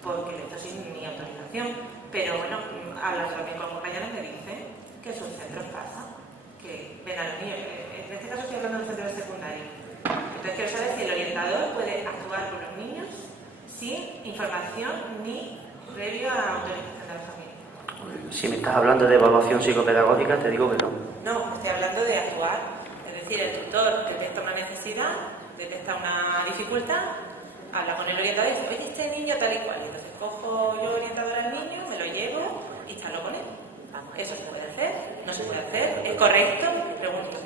porque esto sin mi autorización. Pero bueno, hablando también con compañeros me dicen que en sus centros pasa, que ven a los niños. En este caso estoy hablando de un centro secundario. Entonces quiero saber si el orientador puede actuar con los niños sin información ni previo a la autorización de la familia. Si me estás hablando de evaluación psicopedagógica, te digo que no. No, estoy hablando de actuar. Es decir, el tutor detecta una necesidad, detecta una dificultad, habla con el orientador y dice, oye, este niño tal y cual. Y entonces cojo yo orientador al niño, me lo llevo y charlo con él. Vamos, ¿eso se puede hacer? ¿No se puede hacer? ¿Es correcto? Pregunto.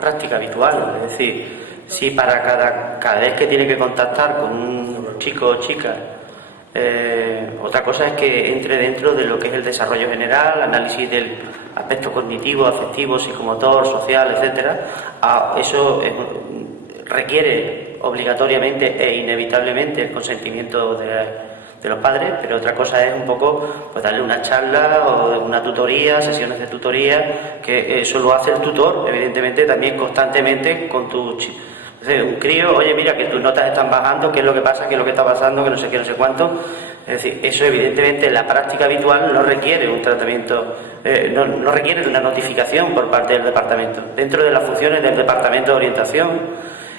Práctica habitual, es decir, si para cada vez que tiene que contactar con un chico o chica, otra cosa es que entre dentro de lo que es el desarrollo general, análisis del aspecto cognitivo, afectivo, psicomotor, social, etcétera. Eso requiere obligatoriamente e inevitablemente el consentimiento de los padres, pero otra cosa es un poco pues darle una charla o una tutoría, sesiones de tutoría, que eso lo hace el tutor, evidentemente también constantemente con tu chico. Un crío, oye, mira que tus notas están bajando, qué es lo que pasa, qué es lo que está pasando, que no sé qué, no sé cuánto. Es decir, eso evidentemente en la práctica habitual no requiere un tratamiento, no requiere una notificación por parte del departamento. Dentro de las funciones del departamento de orientación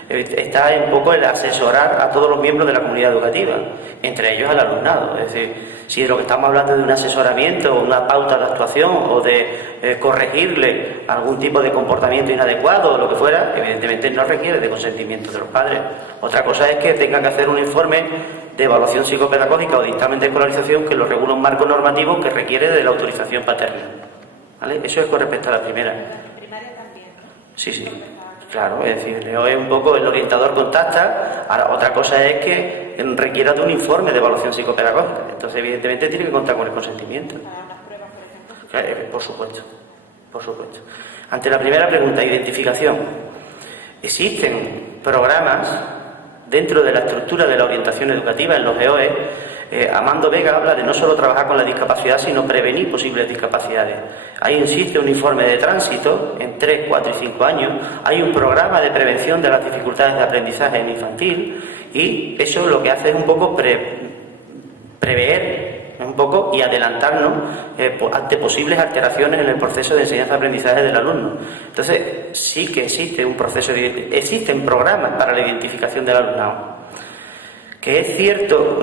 está un poco el asesorar a todos los miembros de la comunidad educativa, entre ellos al alumnado. Es decir, si de lo que estamos hablando de un asesoramiento o una pauta de actuación o de corregirle algún tipo de comportamiento inadecuado o lo que fuera, evidentemente no requiere de consentimiento de los padres. Otra cosa es que tengan que hacer un informe de evaluación psicopedagógica o dictamen de escolarización que lo regula un marco normativo que requiere de la autorización paterna. ¿Vale? Eso es con respecto a la primera. Primaria también, ¿no? Sí, sí. Claro, es decir, es un poco el orientador contacta. Ahora, otra cosa es que requiera de un informe de evaluación psicopedagógica. Entonces, evidentemente, tiene que contar con el consentimiento. Claro, por supuesto, por supuesto. Ante la primera pregunta, identificación. Existen programas dentro de la estructura de la orientación educativa en los GOE. Amando Vega habla de no solo trabajar con la discapacidad, sino prevenir posibles discapacidades. Ahí existe un informe de tránsito en 3, 4 y 5 años. Hay un programa de prevención de las dificultades de aprendizaje en infantil y eso lo que hace es un poco prever un poco y adelantarnos ante posibles alteraciones en el proceso de enseñanza-aprendizaje del alumno. Entonces, sí que existe un proceso existen programas para la identificación del alumnado. Que es cierto,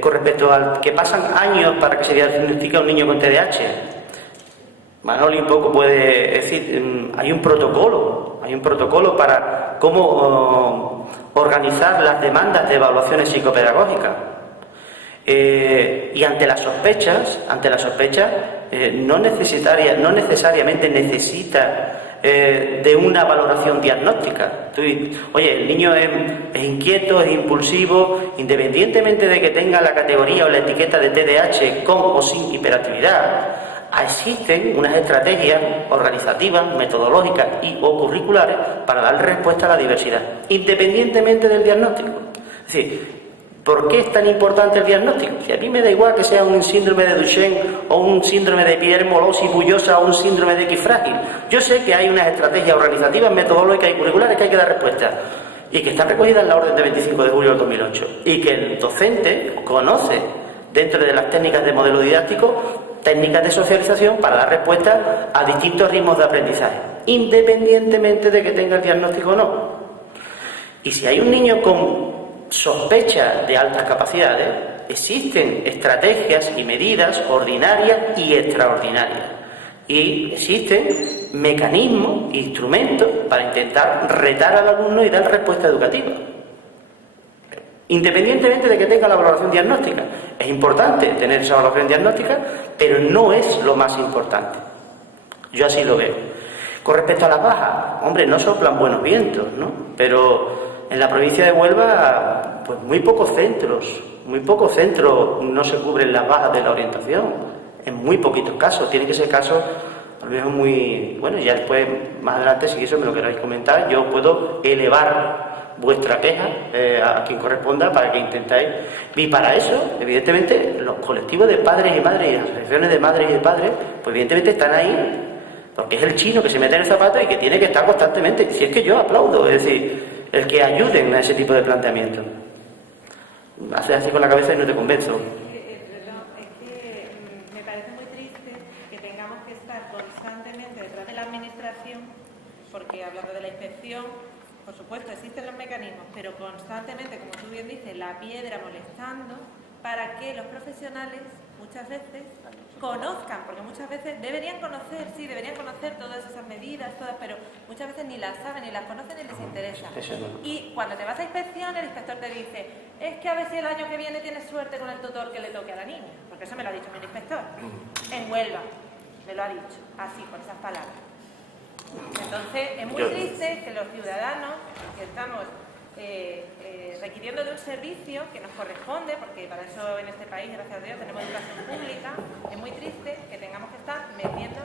con respecto al que pasan años para que se diagnostique a un niño con TDAH, Manoli un poco puede decir, hay un protocolo para cómo organizar las demandas de evaluaciones psicopedagógicas. Y ante las sospechas, no necesariamente necesita de una valoración diagnóstica. Oye, el niño es inquieto, es impulsivo, independientemente de que tenga la categoría o la etiqueta de TDAH con o sin hiperactividad, existen unas estrategias organizativas, metodológicas y o curriculares para dar respuesta a la diversidad, independientemente del diagnóstico. Es decir, ¿por qué es tan importante el diagnóstico? Si a mí me da igual que sea un síndrome de Duchenne o un síndrome de epidermolosis bullosa o un síndrome de X frágil. Yo sé que hay unas estrategias organizativas, metodológicas y curriculares que hay que dar respuesta y que están recogidas en la orden de 25 de julio del 2008 y que el docente conoce dentro de las técnicas de modelo didáctico técnicas de socialización para dar respuesta a distintos ritmos de aprendizaje, independientemente de que tenga el diagnóstico o no. Y si hay un niño con sospecha de altas capacidades, existen estrategias y medidas ordinarias y extraordinarias. Y existen mecanismos e instrumentos para intentar retar al alumno y dar respuesta educativa. Independientemente de que tenga la valoración diagnóstica. Es importante tener esa valoración diagnóstica, pero no es lo más importante. Yo así lo veo. Con respecto a las bajas, hombre, no soplan buenos vientos, ¿no? Pero en la provincia de Huelva, pues muy pocos centros no se cubren las bajas de la orientación. En muy poquitos casos. Tiene que ser casos, a lo mejor muy... Bueno, ya después, más adelante, si eso me lo queráis comentar, yo puedo elevar vuestra queja a quien corresponda para que intentáis. Y para eso, evidentemente, los colectivos de padres y madres y las asociaciones de madres y de padres, pues evidentemente están ahí. Porque es el chino que se mete en el zapato y que tiene que estar constantemente. Si es que yo aplaudo, es decir, el que ayuden a ese tipo de planteamiento. Haces así con la cabeza y no te convenzo. Es que me parece muy triste que tengamos que estar constantemente detrás de la administración, porque hablando de la inspección, por supuesto existen los mecanismos, pero constantemente, como tú bien dices, la piedra molestando para que los profesionales muchas veces conozcan, porque muchas veces deberían conocer todas esas medidas, pero muchas veces ni las saben, ni las conocen, ni les interesa. Y cuando te vas a inspección, el inspector te dice, es que a ver si el año que viene tienes suerte con el tutor que le toque a la niña, porque eso me lo ha dicho mi inspector, en Huelva, me lo ha dicho, así, con esas palabras. Entonces, es muy triste que los ciudadanos que estamos requiriendo de un servicio que nos corresponde, porque para eso en este país, gracias a Dios, tenemos educación pública, es muy triste que tengamos que estar metiendo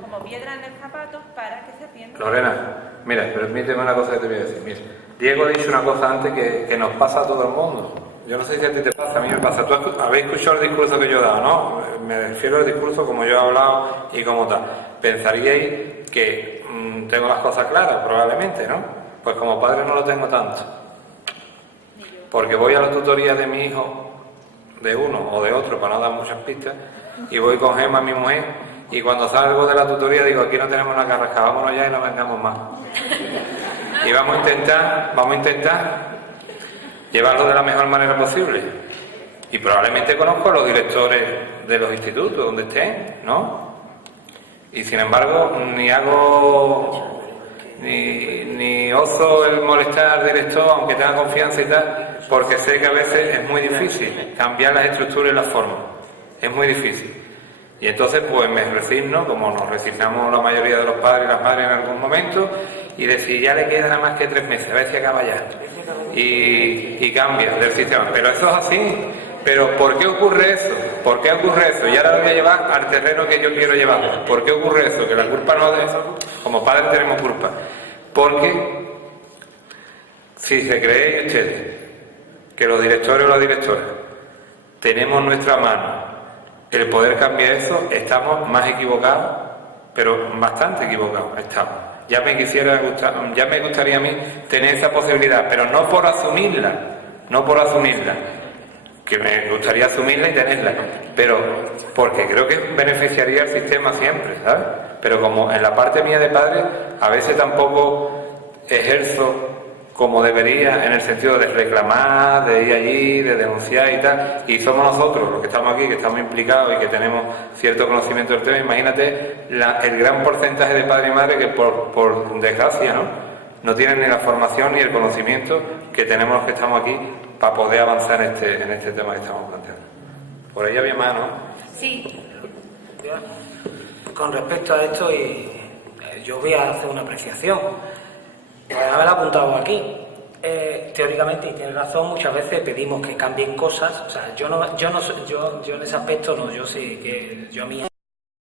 como piedra en el zapato para que se atienda. Lorena, mira, permíteme una cosa que te voy a decir. Mira, Diego ha dicho una cosa antes que nos pasa a todo el mundo. Yo no sé si a ti te pasa, a mí me pasa. Tú habéis escuchado el discurso que yo he dado, ¿no? Me refiero al discurso como yo he hablado y como tal. Pensaríais que tengo las cosas claras, probablemente, ¿no? Pues como padre no lo tengo tanto. Porque voy a la tutoría de mi hijo, de uno o de otro, para no dar muchas pistas, y voy con Gemma, mi mujer, y cuando salgo de la tutoría digo, aquí no tenemos una carrasca, vámonos ya y no vengamos más. Y vamos a intentar llevarlo de la mejor manera posible. Y probablemente conozco a los directores de los institutos donde estén, ¿no? Y sin embargo, ni oso el molestar al director, aunque tenga confianza y tal, porque sé que a veces es muy difícil cambiar las estructuras y las formas. Es muy difícil. Y entonces pues me resigno, como nos resignamos la mayoría de los padres y las madres en algún momento, y decir, ya le quedan nada más que 3 meses, a ver si acaba ya. Y cambia del sistema. Pero eso es así. Pero ¿por qué ocurre eso? ¿Por qué ocurre eso? Y ahora lo voy a llevar al terreno que yo quiero llevar. ¿Por qué ocurre eso? Que la culpa no es... Como padres tenemos culpa. Porque si se creen ustedes que los directores o las directoras tenemos en nuestra mano el poder cambiar eso, estamos más equivocados, pero bastante equivocados estamos. Ya me gustaría a mí tener esa posibilidad, pero no por asumirla, que me gustaría asumirla y tenerla, pero porque creo que beneficiaría al sistema siempre, ¿sabes? Pero como en la parte mía de padre, a veces tampoco ejerzo como debería, en el sentido de reclamar, de ir allí, de denunciar y tal, y somos nosotros los que estamos aquí, que estamos implicados y que tenemos cierto conocimiento del tema. Imagínate el gran porcentaje de padres y madres que por desgracia no tienen ni la formación ni el conocimiento que tenemos los que estamos aquí para poder avanzar en este tema que estamos planteando. Por ahí había más, ¿no? Sí. Con respecto a esto, yo voy a hacer una apreciación. Haberla apuntado aquí. Teóricamente, y tienes razón, muchas veces pedimos que cambien cosas. O sea, yo en ese aspecto no, yo sí que yo a mí